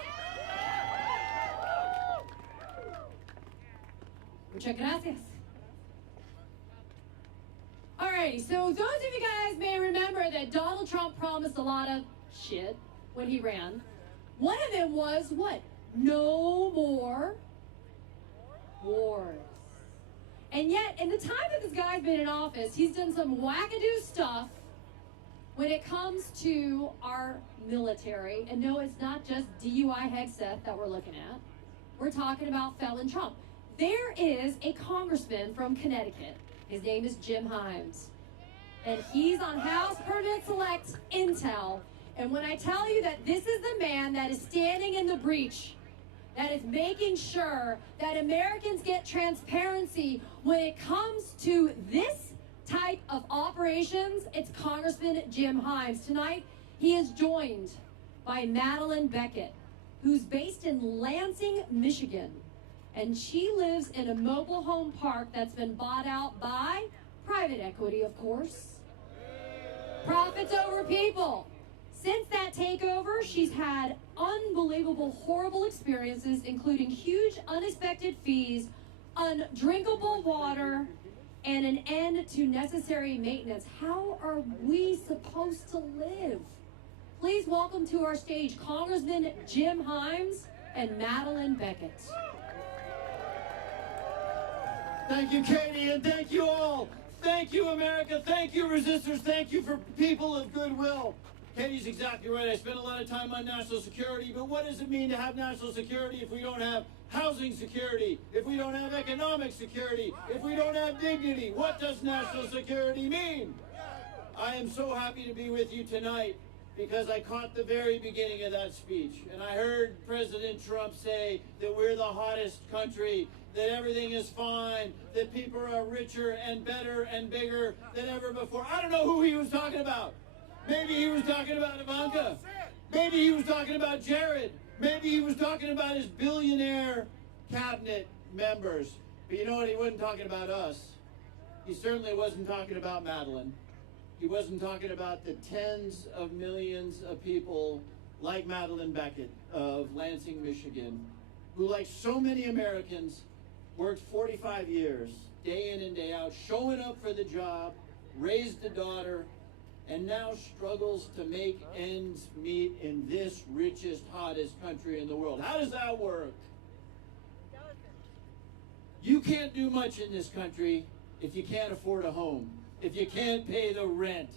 Muchas gracias. Alrighty, so those of you guys may remember that Donald Trump promised a lot of shit when he ran. One of them was what? No more wars. And yet, in the time that this guy's been in office, he's done some wackadoo stuff when it comes to our military. And no, it's not just DUI Hegseth that we're looking at. We're talking about felon Trump. There is a congressman from Connecticut. His name is Jim Himes. And he's on House Permanent Select Intel. And when I tell you that this is the man that is standing in the breach, that is making sure that Americans get transparency when it comes to this type of operations, it's Congressman Jim Himes. Tonight, he is joined by Madeleine Beckett, who's based in Lansing, Michigan. And she lives in a mobile home park that's been bought out by private equity, of course. Profits over people. Since that takeover, she's had unbelievable, horrible experiences, including huge unexpected fees, undrinkable water, and an end to necessary maintenance. How are we supposed to live? Please welcome to our stage Congressman Jim Himes and Madeleine Beckett. Thank you, Katie, and thank you all. Thank you, America. Thank you, resistors. Thank you for people of goodwill. Katie's exactly right. I spent a lot of time on national security, but what does it mean to have national security if we don't have housing security, if we don't have economic security, if we don't have dignity? What does national security mean? I am so happy to be with you tonight because I caught the very beginning of that speech, and I heard President Trump say that we're the hottest country, that everything is fine, that people are richer and better and bigger than ever before. I don't know who he was talking about. Maybe he was talking about Ivanka. Maybe he was talking about Jared. Maybe he was talking about his billionaire cabinet members. But you know what? He wasn't talking about us. He certainly wasn't talking about Madeline. He wasn't talking about the tens of millions of people like Madeline Beckett of Lansing, Michigan, who, like so many Americans, worked 45 years, day in and day out, showing up for the job, raised a daughter, and now struggles to make ends meet in this richest, hottest country in the world. How does that work? You can't do much in this country if you can't afford a home, if you can't pay the rent.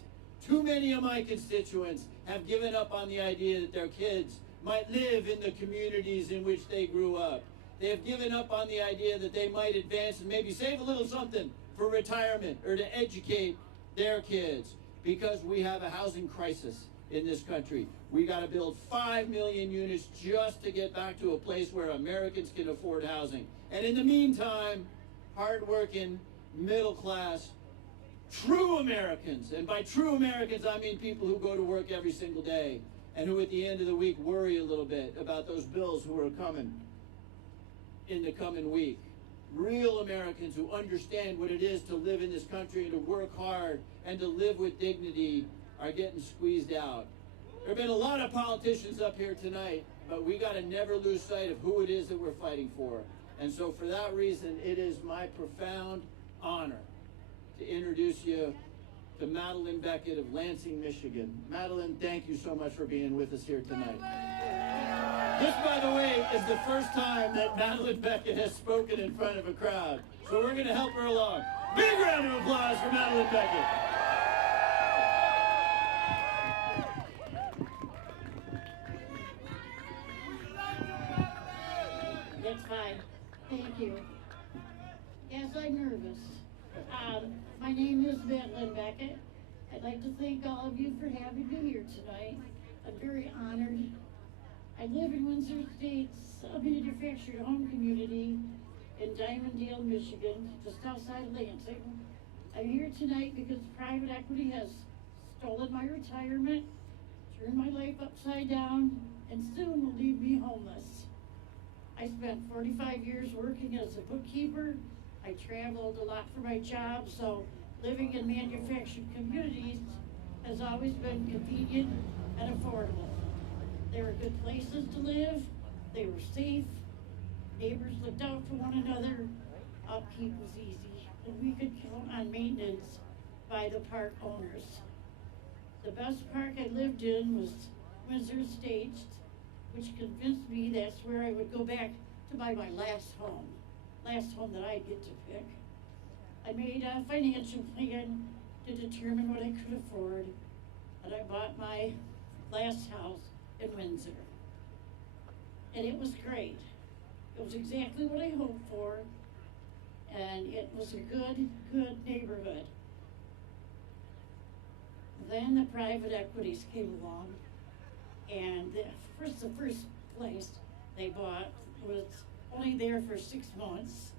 Too many of my constituents have given up on the idea that their kids might live in the communities in which they grew up. They have given up on the idea that they might advance and maybe save a little something for retirement or to educate their kids, because we have a housing crisis in this country. We got to build 5 million units just to get back to a place where Americans can afford housing. And in the meantime, hardworking, middle class, true Americans, and by true Americans I mean people who go to work every single day and who at the end of the week worry a little bit about those bills who are coming in the coming week. Real Americans who understand what it is to live in this country and to work hard and to live with dignity are getting squeezed out. There have been a lot of politicians up here tonight, but we got to never lose sight of who it is that we're fighting for. And so for that reason, it is my profound honor to introduce you to Madeline Beckett of Lansing, Michigan. Madeline, thank you so much for being with us here tonight. This, by the way, is the first time that Madeline Beckett has spoken in front of a crowd. So we're going to help her along. Big round of applause for Madeline Beckett. That's fine. Thank you. Yes, I'm nervous. My name is Madeline Beckett. I'd like to thank all of you for having me here tonight. I'm very honored. I live in Windsor Estates, a manufactured home community in Diamonddale, Michigan, just outside Lansing. I'm here tonight because private equity has stolen my retirement, turned my life upside down, and soon will leave me homeless. I spent 45 years working as a bookkeeper. I traveled a lot for my job, so living in manufactured communities has always been convenient and affordable. They were good places to live, they were safe, neighbors looked out for one another, upkeep was easy, and we could count on maintenance by the park owners. The best park I lived in was Windsor Estates, which convinced me that's where I would go back to buy my last home that I'd get to pick. I made a financial plan to determine what I could afford, and I bought my last house in Windsor. And it was great. It was exactly what I hoped for, and it was a good neighborhood. Then the private equities came along, and the first place they bought was only there for 6 months.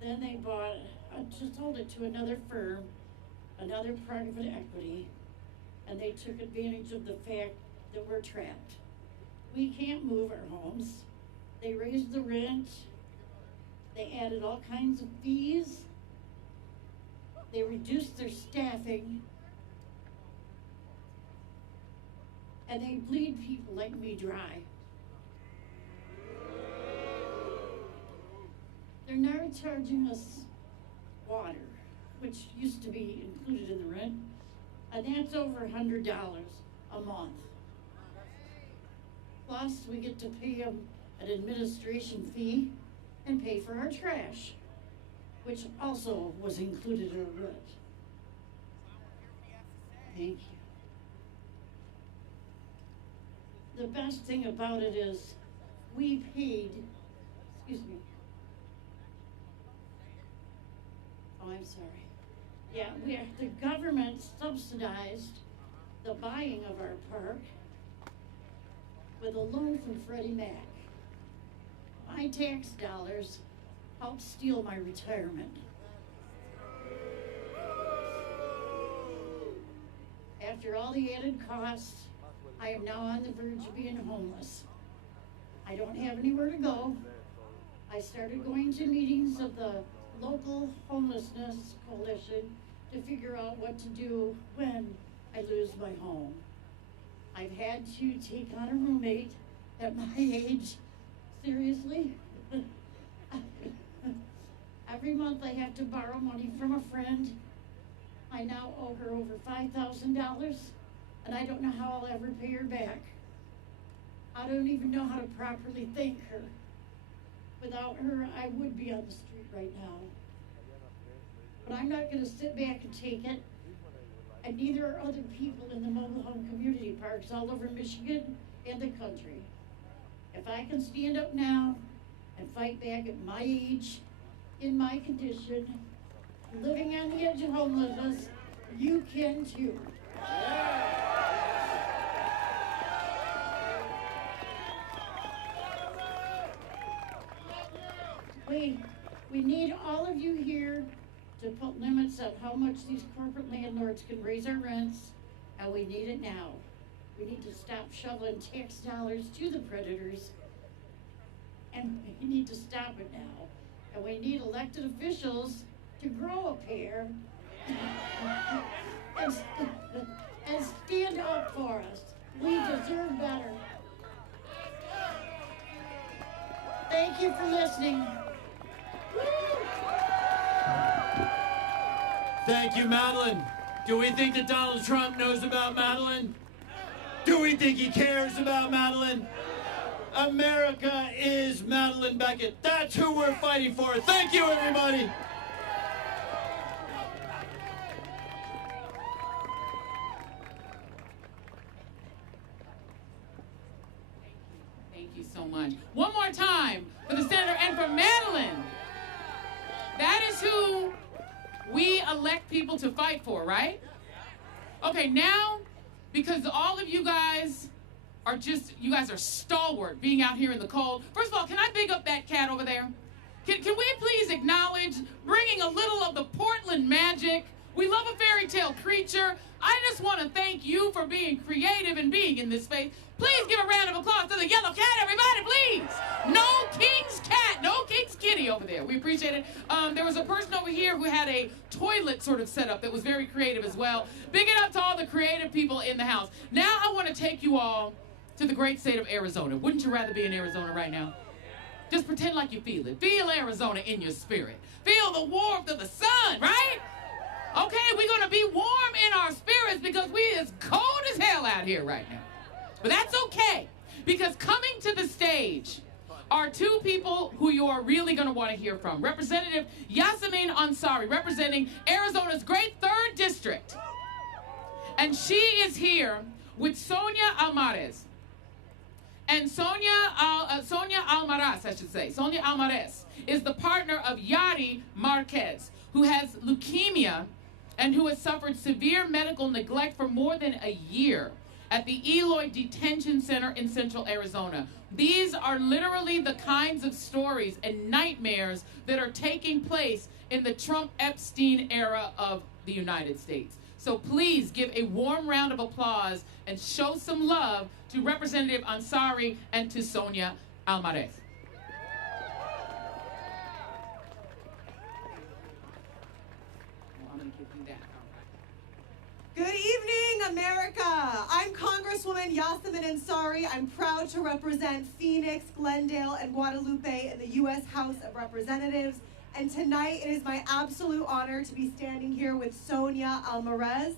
Then they bought, just sold it to another firm, another private equity, and they took advantage of the fact that we're trapped. We can't move our homes. They raised the rent. They added all kinds of fees. They reduced their staffing. And they bleed people like me dry. They're now charging us water, which used to be included in the rent, and that's over $100 a month. Plus, we get to pay them an administration fee and pay for our trash, which also was included in our rent. Thank you. The best thing about it is we paid, excuse me. Oh, I'm sorry. Yeah, the government subsidized the buying of our park with a loan from Freddie Mac. My tax dollars helped steal my retirement. After all the added costs, I am now on the verge of being homeless. I don't have anywhere to go. I started going to meetings of the local homelessness coalition to figure out what to do when I lose my home. I've had to take on a roommate at my age. Seriously? Every month I have to borrow money from a friend. I now owe her over $5,000, and I don't know how I'll ever pay her back. I don't even know how to properly thank her. Without her, I would be on the street right now. But I'm not going to sit back and take it, and neither are other people in the mobile home community parks all over Michigan and the country. If I can stand up now and fight back at my age, in my condition, living on the edge of homelessness, you can too. We need all of you here to put limits on how much these corporate landlords can raise our rents, and we need it now. We need to stop shoveling tax dollars to the predators, and we need to stop it now. And we need elected officials to grow a pair and stand up for us. We deserve better. Thank you for listening. Thank you, Madeline. Do we think that Donald Trump knows about Madeline? Do we think he cares about Madeline? America is Madeline Beckett. That's who we're fighting for. Thank you, everybody. Thank you so much. One more time for the senator and for Madeline. That is who we elect people to fight for, right? Okay, now, because all of you guys are you guys are stalwart being out here in the cold. First of all, can I big up that cat over there? Can we please acknowledge bringing a little of the Portland magic? We love a fairy tale creature. I just want to thank you for being creative and being in this space. Please give a round of applause to the yellow cat, everybody, please. No king's cat, no king's kitty over there. We appreciate it. There was a person over here who had a toilet sort of set up that was very creative as well. Big it up to all the creative people in the house. Now I want to take you all to the great state of Arizona. Wouldn't you rather be in Arizona right now? Just pretend like you feel it. Feel Arizona in your spirit. Feel the warmth of the sun, right? Okay, we're going to be warm in our spirits because we're as cold as hell out here right now. But that's okay, because coming to the stage are two people who you are really going to want to hear from. Representative Yassamin Ansari, representing Arizona's great 3rd District. And she is here with Sonia Almarez. And Sonia Almarez, I should say. Sonia Almarez is the partner of Yadi Marquez, who has leukemia and who has suffered severe medical neglect for more than a year at the Eloy Detention Center in Central Arizona. These are literally the kinds of stories and nightmares that are taking place in the Trump-Epstein era of the United States. So please give a warm round of applause and show some love to Representative Ansari and to Sonia Almarez. Good evening, America. I'm Congresswoman Yassamin Ansari. I'm proud to represent Phoenix, Glendale, and Guadalupe in the U.S. House of Representatives. And tonight, it is my absolute honor to be standing here with Sonia Almarez.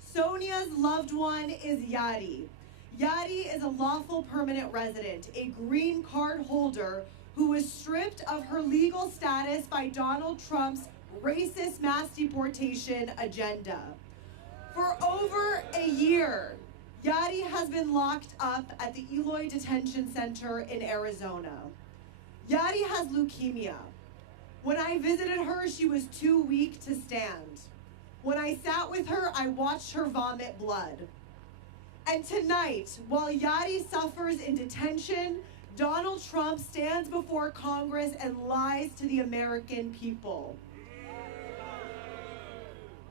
Sonia's loved one is Yadi. Yadi is a lawful permanent resident, a green card holder who was stripped of her legal status by Donald Trump's racist mass deportation agenda. For over a year, Yadi has been locked up at the Eloy Detention Center in Arizona. Yadi has leukemia. When I visited her, she was too weak to stand. When I sat with her, I watched her vomit blood. And tonight, while Yadi suffers in detention, Donald Trump stands before Congress and lies to the American people.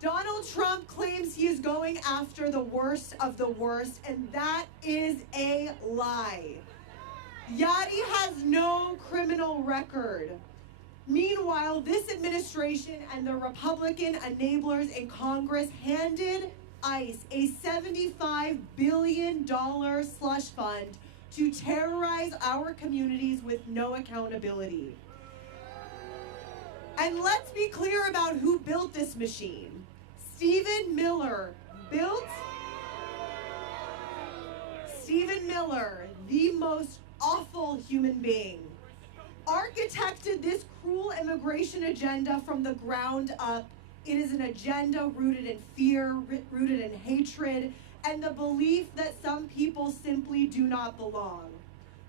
Donald Trump claims he is going after the worst of the worst, and that is a lie. Yadi has no criminal record. Meanwhile, this administration and the Republican enablers in Congress handed ICE a $75 billion slush fund to terrorize our communities with no accountability. And let's be clear about who built this machine. Stephen Miller, the most awful human being, architected this cruel immigration agenda from the ground up. It is an agenda rooted in fear, rooted in hatred, and the belief that some people simply do not belong.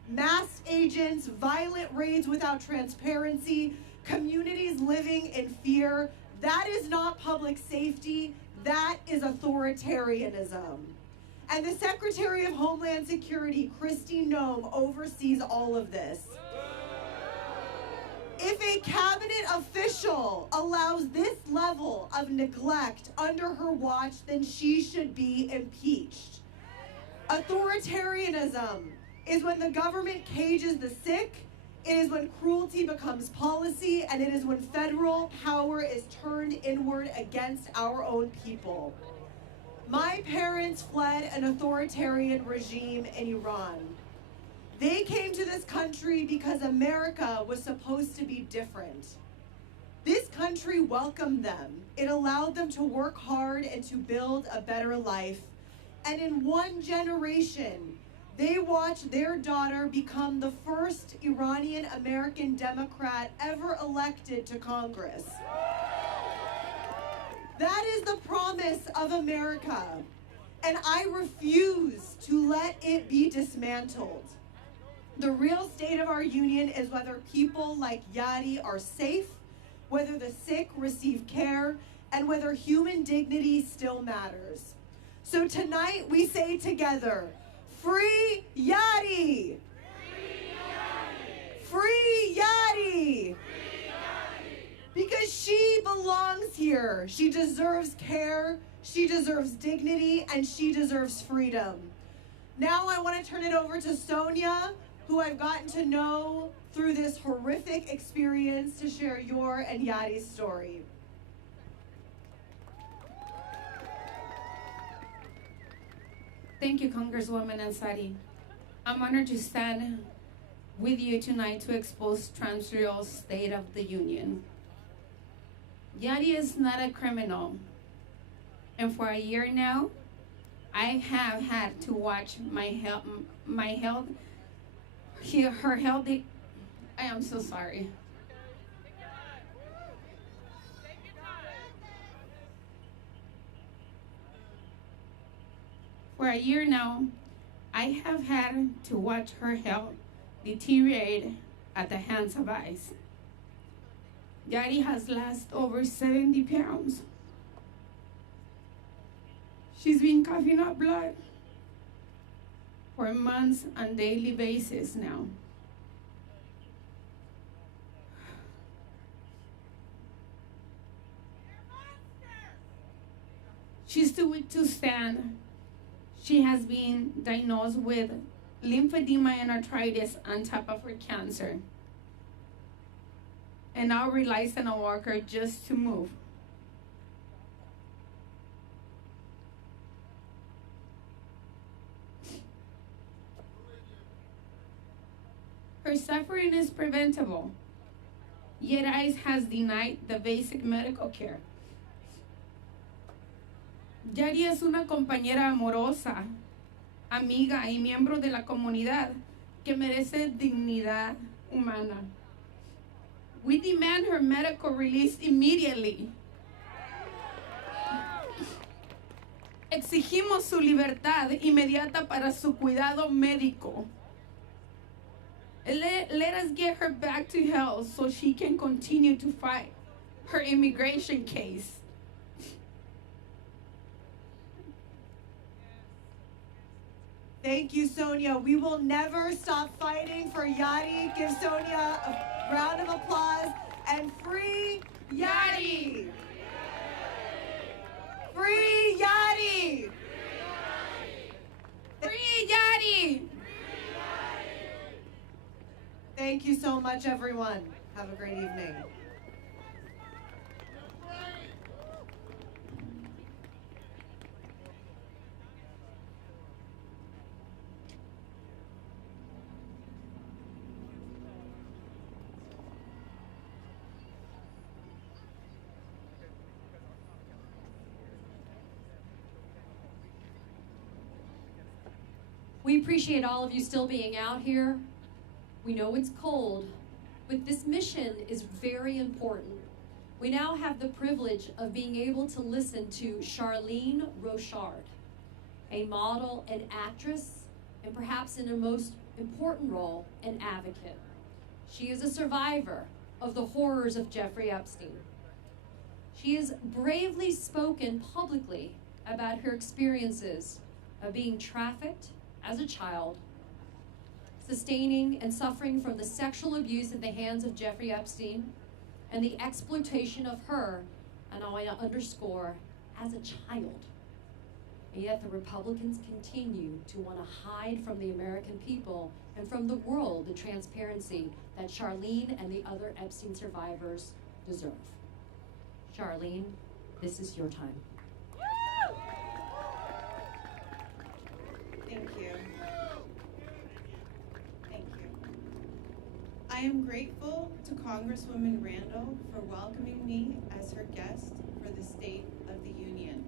Masked agents, violent raids without transparency, communities living in fear. That is not public safety, that is authoritarianism. And the Secretary of Homeland Security, Kristi Noem, oversees all of this. If a cabinet official allows this level of neglect under her watch, then she should be impeached. Authoritarianism is when the government cages the sick, it is when cruelty becomes policy, and it is when federal power is turned inward against our own people. My parents fled an authoritarian regime in Iran. They came to this country because America was supposed to be different. This country welcomed them. It allowed them to work hard and to build a better life. And in one generation, they watched their daughter become the first Iranian American Democrat ever elected to Congress. That is the promise of America, and I refuse to let it be dismantled. The real state of our union is whether people like Yadi are safe, whether the sick receive care, and whether human dignity still matters. So tonight we say together, free Yadi! Free Yadi! Because she belongs here. She deserves care, she deserves dignity, and she deserves freedom. Now I want to turn it over to Sonia, who I've gotten to know through this horrific experience, to share your and Yadi's story. Thank you, Congresswoman Ansari. I'm honored to stand with you tonight to expose Transreal's State of the Union. Yadi is not a criminal, and for a year now, I have had to watch her health. I am so sorry. For a year now, I have had to watch her health deteriorate at the hands of ICE. Yadi has lost over 70 pounds. She's been coughing up blood for months on a daily basis now. She's too weak to stand. She has been diagnosed with lymphedema and arthritis on top of her cancer, and now relies on a walker just to move. Her suffering is preventable, yet ICE has denied the basic medical care. Yadi es una compañera amorosa, amiga y miembro de la comunidad que merece dignidad humana. We demand her medical release immediately. Exigimos su libertad inmediata para su cuidado médico. Let us get her back to health so she can continue to fight her immigration case. Thank you, Sonia. We will never stop fighting for Yadi. Give Sonia a round of applause. And free Yadi! Free Yadi! Free Yadi! Thank you so much, everyone. Have a great evening. We appreciate all of you still being out here. We know it's cold, but this mission is very important. We now have the privilege of being able to listen to Charlene Rochard, a model and actress, and perhaps in her most important role, an advocate. She is a survivor of the horrors of Jeffrey Epstein. She has bravely spoken publicly about her experiences of being trafficked as a child, sustaining and suffering from the sexual abuse at the hands of Jeffrey Epstein, and the exploitation of her, and I want to underscore, as a child. And yet the Republicans continue to want to hide from the American people and from the world the transparency that Charlene and the other Epstein survivors deserve. Charlene, this is your time. Thank you. Thank you. I am grateful to Congresswoman Randall for welcoming me as her guest for the State of the Union.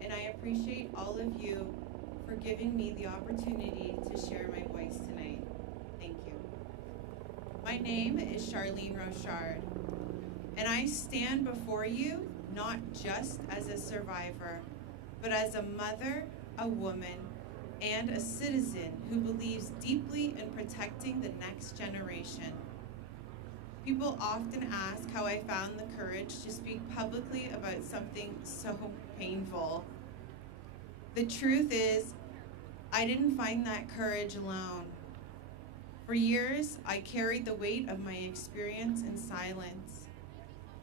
And I appreciate all of you for giving me the opportunity to share my voice tonight. Thank you. My name is Charlene Rochard, and I stand before you not just as a survivor, but as a mother, a woman, and a citizen who believes deeply in protecting the next generation. People often ask how I found the courage to speak publicly about something so painful. The truth is, I didn't find that courage alone. For years, I carried the weight of my experience in silence.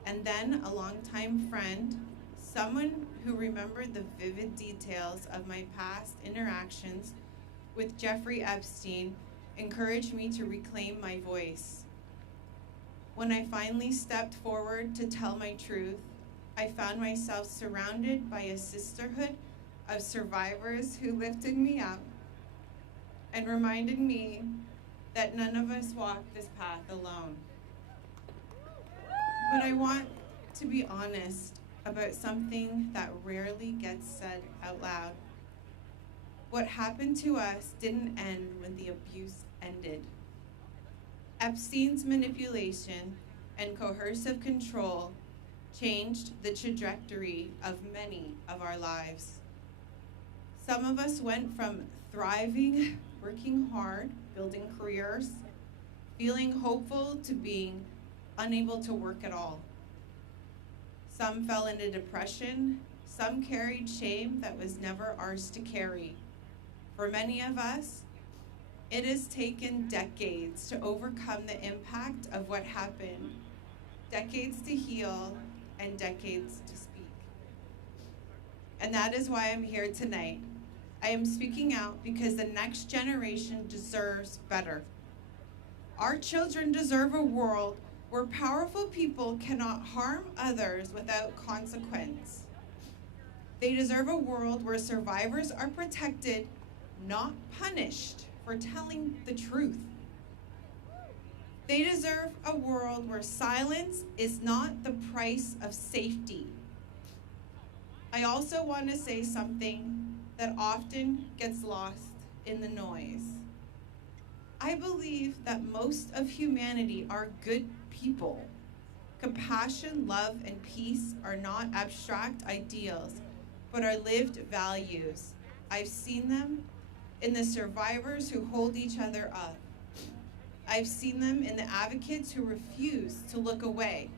And then a longtime friend, someone who remembered the vivid details of my past interactions with Jeffrey Epstein, encouraged me to reclaim my voice. When I finally stepped forward to tell my truth, I found myself surrounded by a sisterhood of survivors who lifted me up and reminded me that none of us walk this path alone. But I want to be honest about something that rarely gets said out loud. What happened to us didn't end when the abuse ended. Epstein's manipulation and coercive control changed the trajectory of many of our lives. Some of us went from thriving, working hard, building careers, feeling hopeful, to being unable to work at all. Some fell into depression. Some carried shame that was never ours to carry. For many of us, it has taken decades to overcome the impact of what happened, decades to heal, and decades to speak. And that is why I'm here tonight. I am speaking out because the next generation deserves better. Our children deserve a world where powerful people cannot harm others without consequence. They deserve a world where survivors are protected, not punished, for telling the truth. They deserve a world where silence is not the price of safety. I also want to say something that often gets lost in the noise. I believe that most of humanity are good people. Compassion, love, and peace are not abstract ideals, but are lived values. I've seen them in the survivors who hold each other up. I've seen them in the advocates who refuse to look away.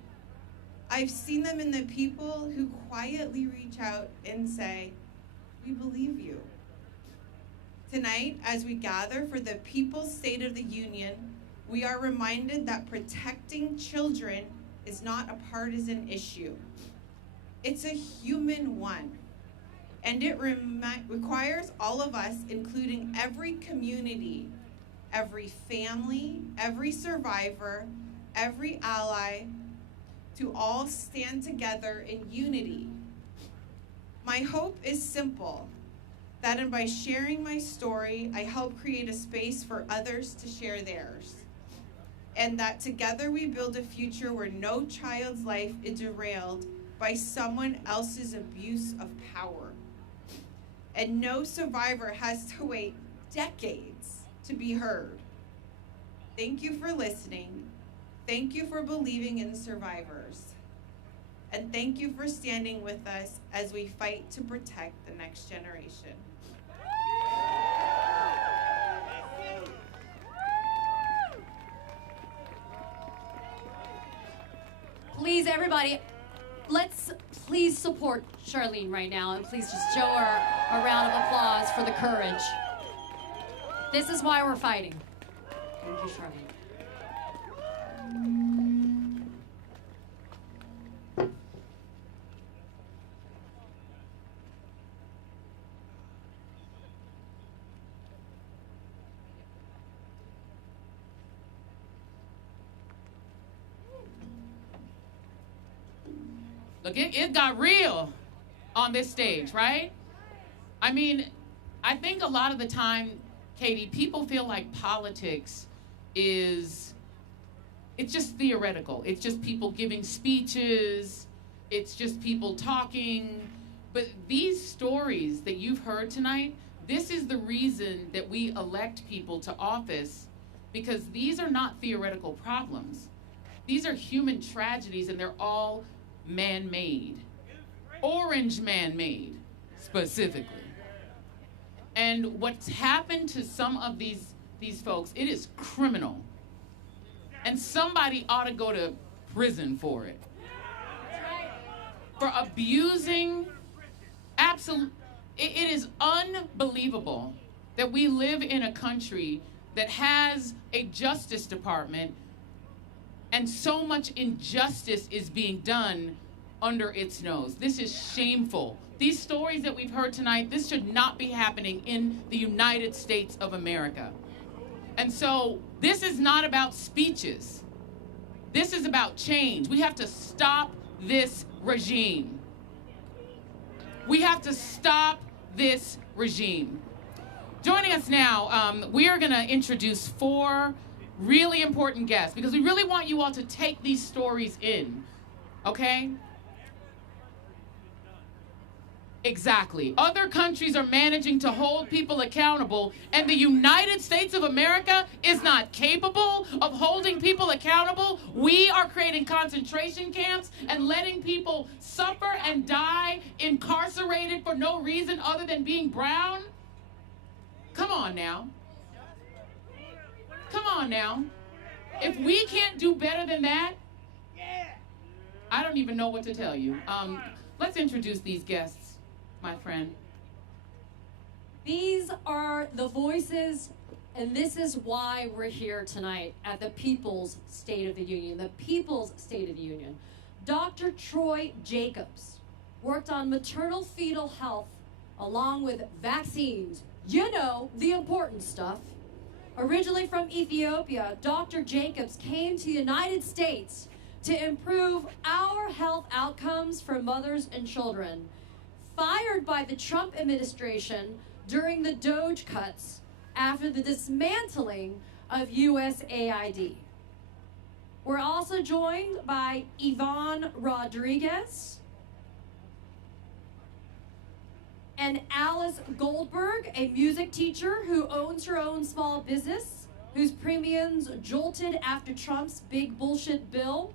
I've seen them in the people who quietly reach out and say, "We believe you." Tonight, as we gather for the People's State of the Union, we are reminded that protecting children is not a partisan issue. It's a human one, and it requires all of us, including every community, every family, every survivor, every ally, to all stand together in unity. My hope is simple, that by sharing my story, I help create a space for others to share theirs, and that together we build a future where no child's life is derailed by someone else's abuse of power, and no survivor has to wait decades to be heard. Thank you for listening. Thank you for believing in survivors. And thank you for standing with us as we fight to protect the next generation. Please, everybody, let's please support Charlene right now, and please just show her a round of applause for the courage. This is why we're fighting. Thank you, Charlene. Look, it got real on this stage, right? I mean, I think a lot of the time, Katie, people feel like politics it's just theoretical. It's just people giving speeches. It's just people talking. But these stories that you've heard tonight, this is the reason that we elect people to office, because these are not theoretical problems. These are human tragedies, and they're all man-made. Orange man-made, specifically. And what's happened to some of these folks, it is criminal. And somebody ought to go to prison for it. For abusing, it is unbelievable that we live in a country that has a Justice Department and so much injustice is being done under its nose. This is shameful. These stories that we've heard tonight, this should not be happening in the United States of America. And so this is not about speeches. This is about change. We have to stop this regime. We have to stop this regime. Joining us now, we are gonna introduce 4 really important guests, because we really want you all to take these stories in, okay? Exactly. Other countries are managing to hold people accountable, and the United States of America is not capable of holding people accountable. We are creating concentration camps and letting people suffer and die incarcerated for no reason other than being brown. Come on now. Come on now. If we can't do better than that, I don't even know what to tell you. Let's introduce these guests, my friend. These are the voices, and this is why we're here tonight at the People's State of the Union, the People's State of the Union. Dr. Troy Jacobs worked on maternal fetal health along with vaccines. You know, the important stuff. Originally from Ethiopia, Dr. Jacobs came to the United States to improve our health outcomes for mothers and children. Fired by the Trump administration during the DOGE cuts after the dismantling of USAID. We're also joined by Yvonne Rodriguez and Alice Goldberg, a music teacher who owns her own small business, whose premiums jolted after Trump's big bullshit bill,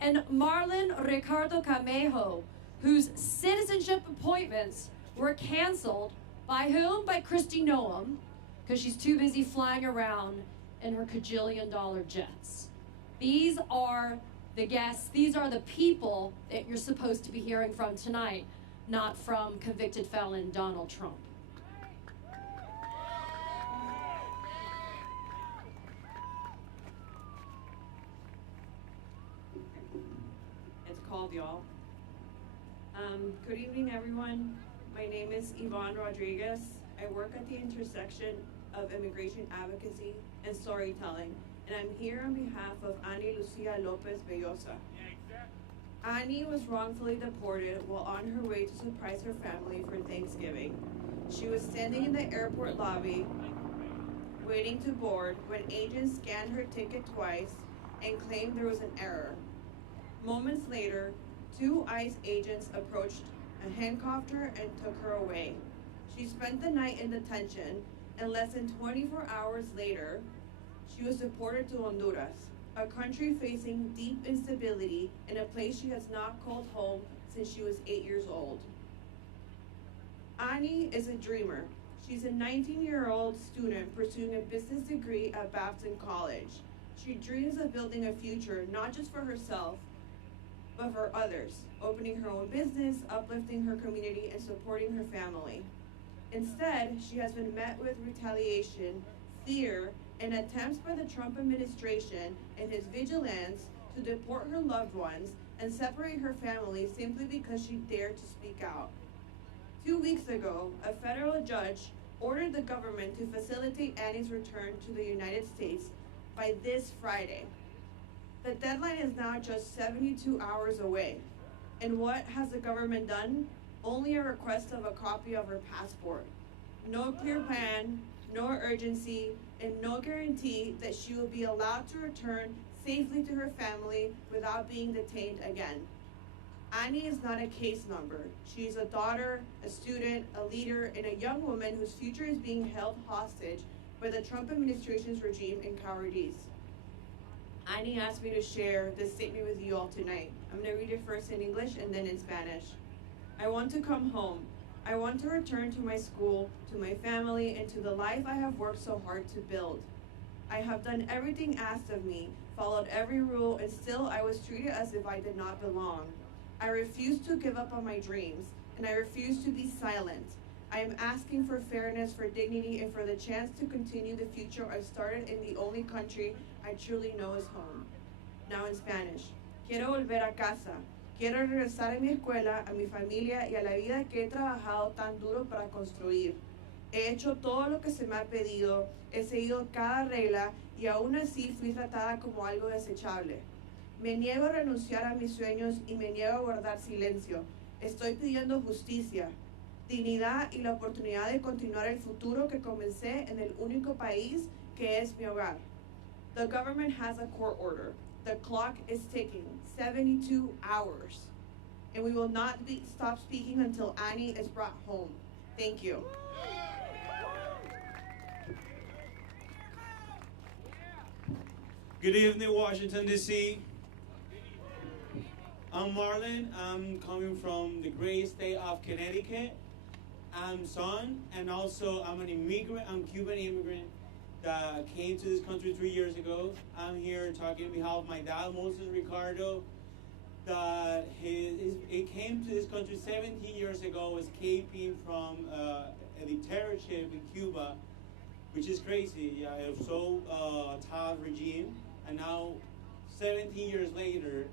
and Marlon Ricardo Camejo, whose citizenship appointments were canceled by whom? By Kristi Noem, because she's too busy flying around in her $1,000,000,000 jets. These are the guests, these are the people that you're supposed to be hearing from tonight, not from convicted felon Donald Trump. called y'all. Good evening, everyone. My name is Yvonne Rodriguez. I work at the intersection of immigration advocacy and storytelling, and I'm here on behalf of Annie Lucia Lopez Bellosa. Annie was wrongfully deported while on her way to surprise her family for Thanksgiving. She was standing in the airport lobby waiting to board when agents scanned her ticket twice and claimed there was an error. Moments later, 2 ICE agents approached and handcuffed her and took her away. She spent the night in detention, and less than 24 hours later, she was deported to Honduras, a country facing deep instability and a place she has not called home since she was 8 years old. Annie is a dreamer. She's a 19-year-old student pursuing a business degree at Babson College. She dreams of building a future not just for herself, but for others, opening her own business, uplifting her community, and supporting her family. Instead, she has been met with retaliation, fear, and attempts by the Trump administration and his vigilantes to deport her loved ones and separate her family simply because she dared to speak out. 2 weeks ago, a federal judge ordered the government to facilitate Annie's return to the United States by this Friday. The deadline is now just 72 hours away. And what has the government done? Only a request of a copy of her passport. No clear plan, no urgency, and no guarantee that she will be allowed to return safely to her family without being detained again. Annie is not a case number. She is a daughter, a student, a leader, and a young woman whose future is being held hostage by the Trump administration's regime and cowardice. Annie asked me to share this statement with you all tonight. I'm gonna read it first in English and then in Spanish. I want to come home. I want to return to my school, to my family, and to the life I have worked so hard to build. I have done everything asked of me, followed every rule, and still I was treated as if I did not belong. I refuse to give up on my dreams, and I refuse to be silent. I am asking for fairness, for dignity, and for the chance to continue the future I started in the only country I truly know is home. Now in Spanish. Quiero volver a casa. Quiero regresar a mi escuela, a mi familia y a la vida que he trabajado tan duro para construir. He hecho todo lo que se me ha pedido, he seguido cada regla y aún así fui tratada como algo desechable. Me niego a renunciar a mis sueños y me niego a guardar silencio. Estoy pidiendo justicia, dignidad y la oportunidad de continuar el futuro que comencé en el único país que es mi hogar. The government has a court order. The clock is ticking, 72 hours. And we will not stop speaking until Annie is brought home. Thank you. Good evening, Washington, D.C. I'm Marlon. I'm coming from the great state of Connecticut. I'm son, and also I'm an immigrant. I'm Cuban immigrant that came to this country 3 years ago. I'm here talking on behalf of my dad, Moses Ricardo, that he came to this country 17 years ago, escaping from a dictatorship in Cuba, which is crazy. It was so tough regime, and now 17 years later,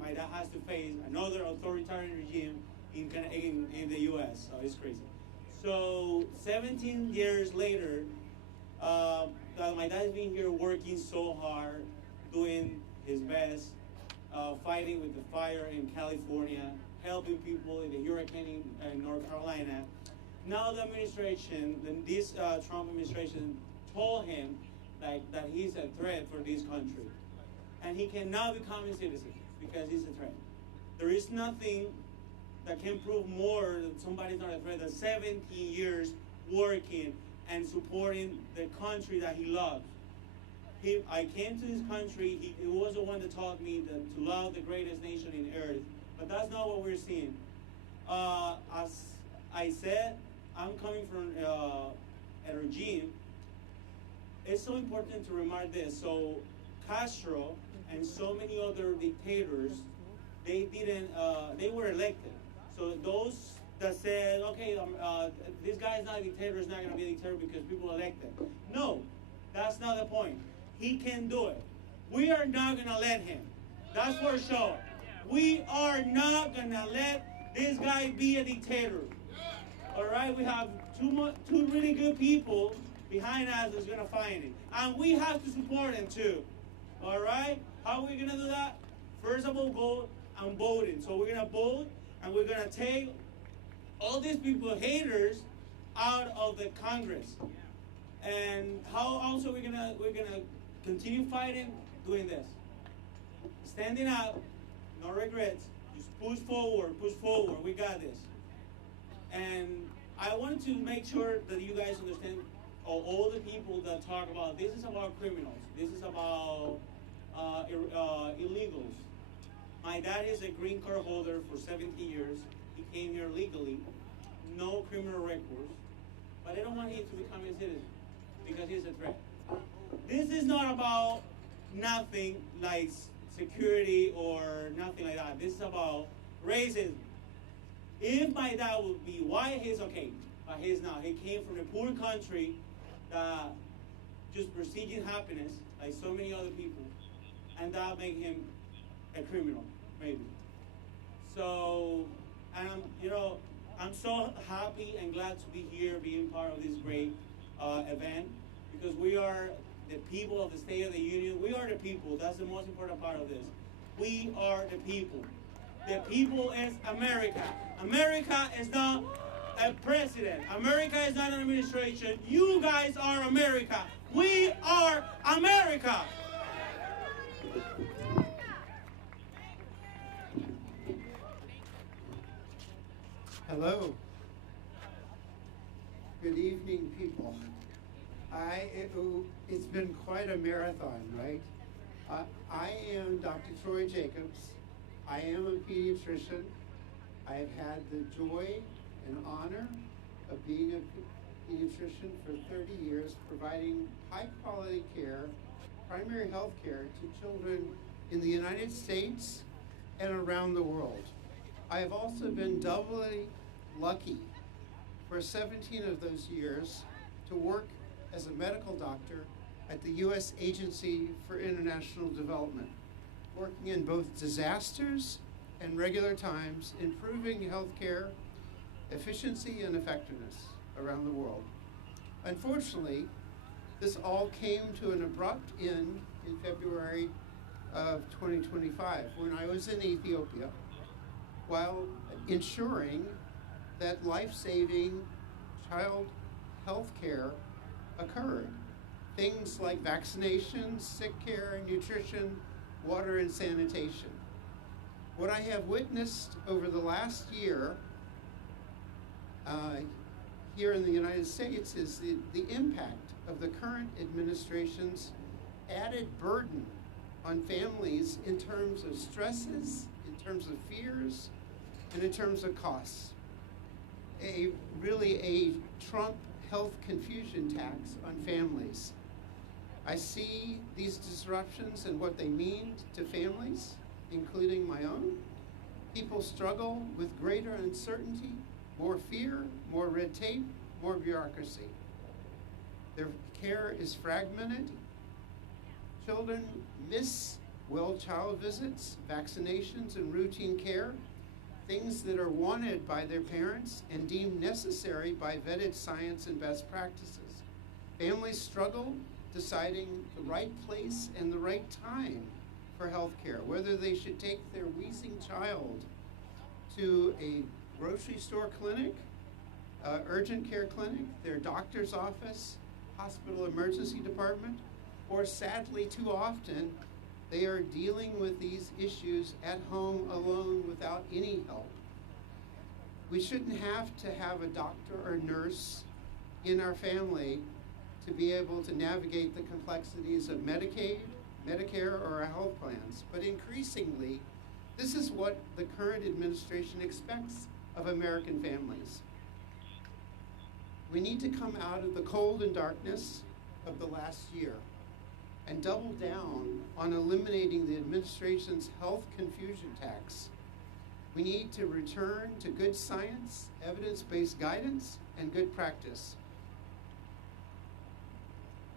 my dad has to face another authoritarian regime in the U.S. So it's crazy. So 17 years later, my dad's been here working so hard, doing his best, fighting with the fire in California, helping people in the hurricane in North Carolina. Now the administration, this Trump administration, told him that he's a threat for this country. And he cannot become a citizen because he's a threat. There is nothing that can prove more that somebody's not a threat than 17 years working and supporting the country that he loves. I came to this country, he was the one that taught me to love the greatest nation in earth, but that's not what we're seeing. As I said, I'm coming from a regime. It's so important to remark this. So Castro and so many other dictators, they were elected. So those that said, okay, this guy is not a dictator, is not going to be a dictator because people elected. No, that's not the point. He can do it. We are not going to let him. That's for sure. We are not gonna let this guy be a dictator. All right, we have two really good people behind us that's gonna fight it, and we have to support him too. All right, how are we gonna do that? First of all, go and voting. So we're gonna vote, and we're gonna take all these people, haters, out of the Congress. And how also we're gonna continue fighting, doing this, standing up, no regrets, just push forward, we got this. And I wanted to make sure that you guys understand, all the people that talk about, this is about criminals, this is about illegals. My dad is a green card holder for 17 years. He came here legally, no criminal records, but I don't want him to become a citizen because he's a threat. This is not about nothing like security or nothing like that. This is about racism. If my dad would be white, he's okay, but he's not. He came from a poor country that just pursuing happiness, like so many other people, and that made him a criminal, maybe. So, and I'm so happy and glad to be here, being part of this great event, because we are the people of the State of the Union. We are the people. That's the most important part of this. We are the people. The people is America. America is not a president. America is not an administration. You guys are America. We are America. Hello. Good evening, people. It's been quite a marathon, right? I am Dr. Troy Jacobs. I am a pediatrician. I've had the joy and honor of being a pediatrician for 30 years, providing high-quality care, primary health care to children in the United States and around the world. I have also been doubly lucky for 17 of those years to work as a medical doctor at the U.S. Agency for International Development, working in both disasters and regular times, improving healthcare efficiency and effectiveness around the world. Unfortunately, this all came to an abrupt end in February of 2025 when I was in Ethiopia while ensuring that life-saving child health care occurred. Things like vaccinations, sick care, nutrition, water, and sanitation. What I have witnessed over the last year here in the United States is the impact of the current administration's added burden on families in terms of stresses, in terms of fears, and in terms of costs. Really a Trump health confusion tax on families. I see these disruptions and what they mean to families, including my own. People struggle with greater uncertainty, more fear, more red tape, more bureaucracy. Their care is fragmented. Children miss well-child visits, vaccinations, and routine care, things that are wanted by their parents and deemed necessary by vetted science and best practices. Families struggle deciding the right place and the right time for health care, whether they should take their wheezing child to a grocery store clinic, urgent care clinic, their doctor's office, hospital emergency department, or sadly too often, they are dealing with these issues at home alone without any help. We shouldn't have to have a doctor or nurse in our family to be able to navigate the complexities of Medicaid, Medicare, or our health plans. But increasingly, this is what the current administration expects of American families. We need to come out of the cold and darkness of the last year and double down on eliminating the administration's health confusion tax. We need to return to good science, evidence-based guidance, and good practice.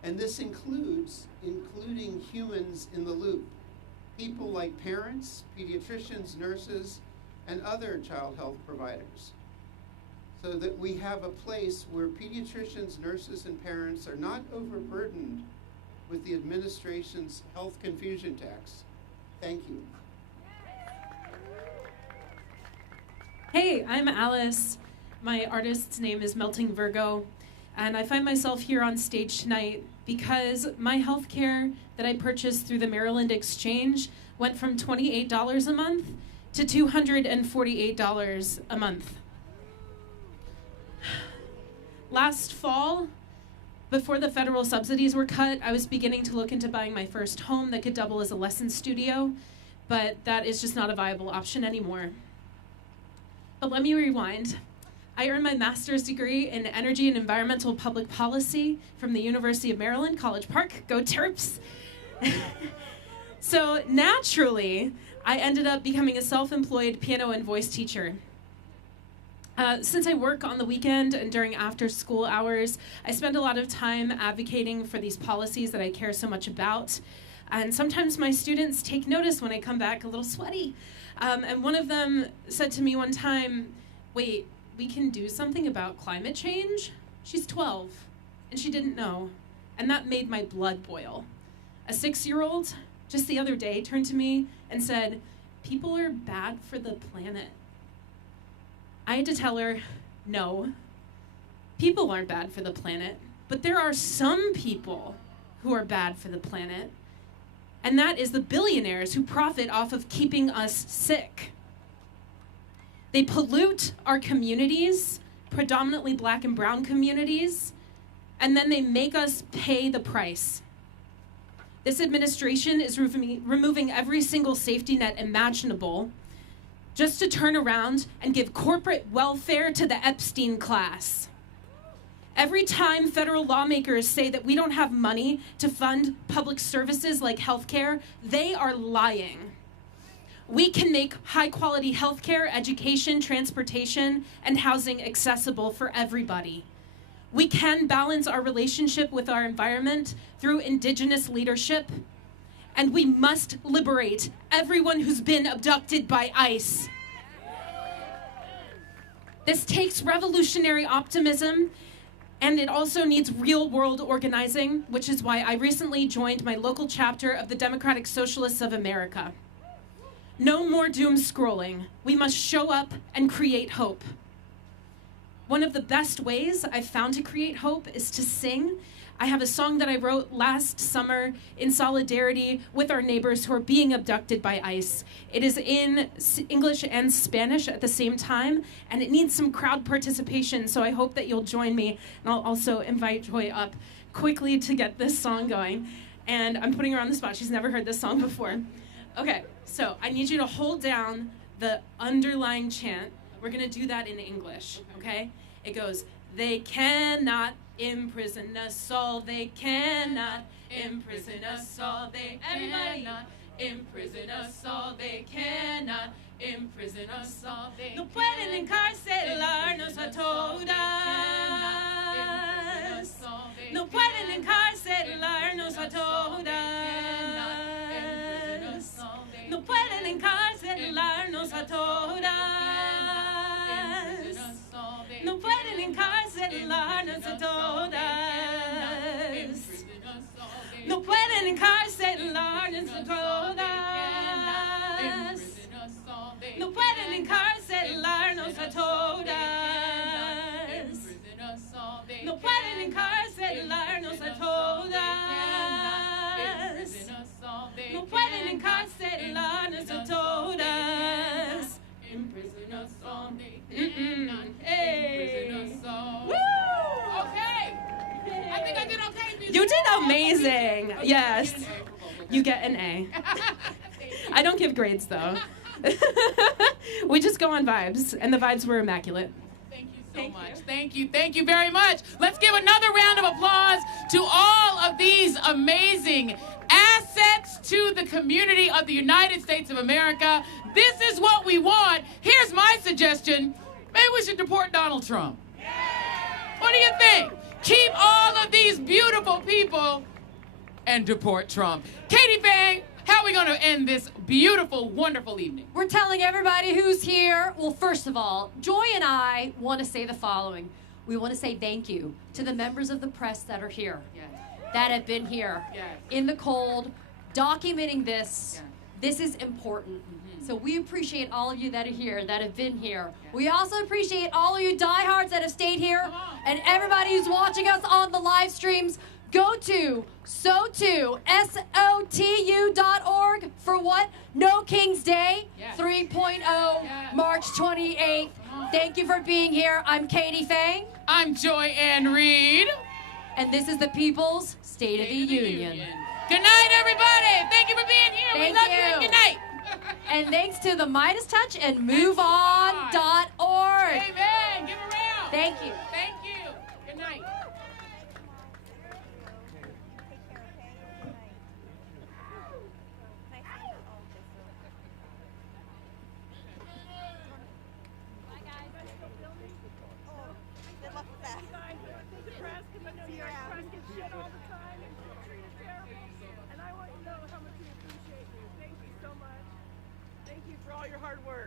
And this includes including humans in the loop, people like parents, pediatricians, nurses, and other child health providers, so that we have a place where pediatricians, nurses, and parents are not overburdened with the administration's health confusion tax. Thank you. Hey, I'm Alice. My artist's name is Melting Virgo, and I find myself here on stage tonight because my health care that I purchased through the Maryland Exchange went from $28 a month to $248 a month. Last fall, before the federal subsidies were cut, I was beginning to look into buying my first home that could double as a lesson studio, but that is just not a viable option anymore. But let me rewind. I earned my master's degree in energy and environmental public policy from the University of Maryland, College Park. Go Terps! So naturally, I ended up becoming a self-employed piano and voice teacher. Since I work on the weekend and during after-school hours, I spend a lot of time advocating for these policies that I care so much about. And sometimes my students take notice when I come back a little sweaty. And one of them said to me one time, "Wait, we can do something about climate change?" She's 12, and she didn't know. And that made my blood boil. A 6-year-old just the other day turned to me and said, "People are bad for the planet." I had to tell her, no, people aren't bad for the planet, but there are some people who are bad for the planet, and that is the billionaires who profit off of keeping us sick. They pollute our communities, predominantly Black and brown communities, and then they make us pay the price. This administration is removing every single safety net imaginable just to turn around and give corporate welfare to the Epstein class. Every time federal lawmakers say that we don't have money to fund public services like healthcare, they are lying. We can make high-quality healthcare, education, transportation, and housing accessible for everybody. We can balance our relationship with our environment through indigenous leadership, and we must liberate everyone who's been abducted by ICE. This takes revolutionary optimism, and it also needs real-world organizing, which is why I recently joined my local chapter of the Democratic Socialists of America. No more doom scrolling. We must show up and create hope. One of the best ways I've found to create hope is to sing. I have a song that I wrote last summer in solidarity with our neighbors who are being abducted by ICE. It is in English and Spanish at the same time, and it needs some crowd participation, so I hope that you'll join me. And I'll also invite Joy up quickly to get this song going. And I'm putting her on the spot. She's never heard this song before. Okay, so I need you to hold down the underlying chant. We're going to do that in English, okay? It goes, "They cannot imprison us all, they cannot imprison us all, they cannot imprison us all, they cannot imprison us all, they no pueden encarcelarnos a todas, no pueden encarcelarnos a todas, no pueden encarcelarnos a todas, no pueden encarcelarnos a todas, no pueden encarcelarnos a todas, no pueden encarcelarnos a todas, no pueden encarcelarnos a todas, no pueden encarcelarnos a todas. Imprison us all, they cannot imprison us all. Woo! Okay. I think I did okay. You did amazing. Yes. You get an A. I don't give grades, though. We just go on vibes, and the vibes were immaculate. Thank you so much. Thank you very much. Let's give another round of applause to all of these amazing assets to the community of the United States of America. This is what we want. Here's my suggestion. Maybe we should deport Donald Trump. What do you think? Keep all of these beautiful people and deport Trump. Katie Faye, How are we going to end this beautiful, wonderful evening? We're telling everybody who's here. Well, first of all, Joy and I want to say the following. We want to say thank you to the members of the press that are here, that have been here in the cold, documenting this. This is important. So we appreciate all of you that are here, that have been here. We also appreciate all of you diehards that have stayed here, and everybody who's watching us on the live streams. Go to SOTU.org for what? No King's Day 3.0, March 28th. Thank you for being here. I'm Katie Fang. I'm Joy Ann Reed. And this is the People's State of the Union. Good night, everybody. Thank you for being here. We love you. Good night. And thanks to the Midas Touch and MoveOn.org. Amen. Give a round. Thank you. Thank you. Good night. And I want you to know how much we appreciate you. Thank you so much. Thank you for all your hard work.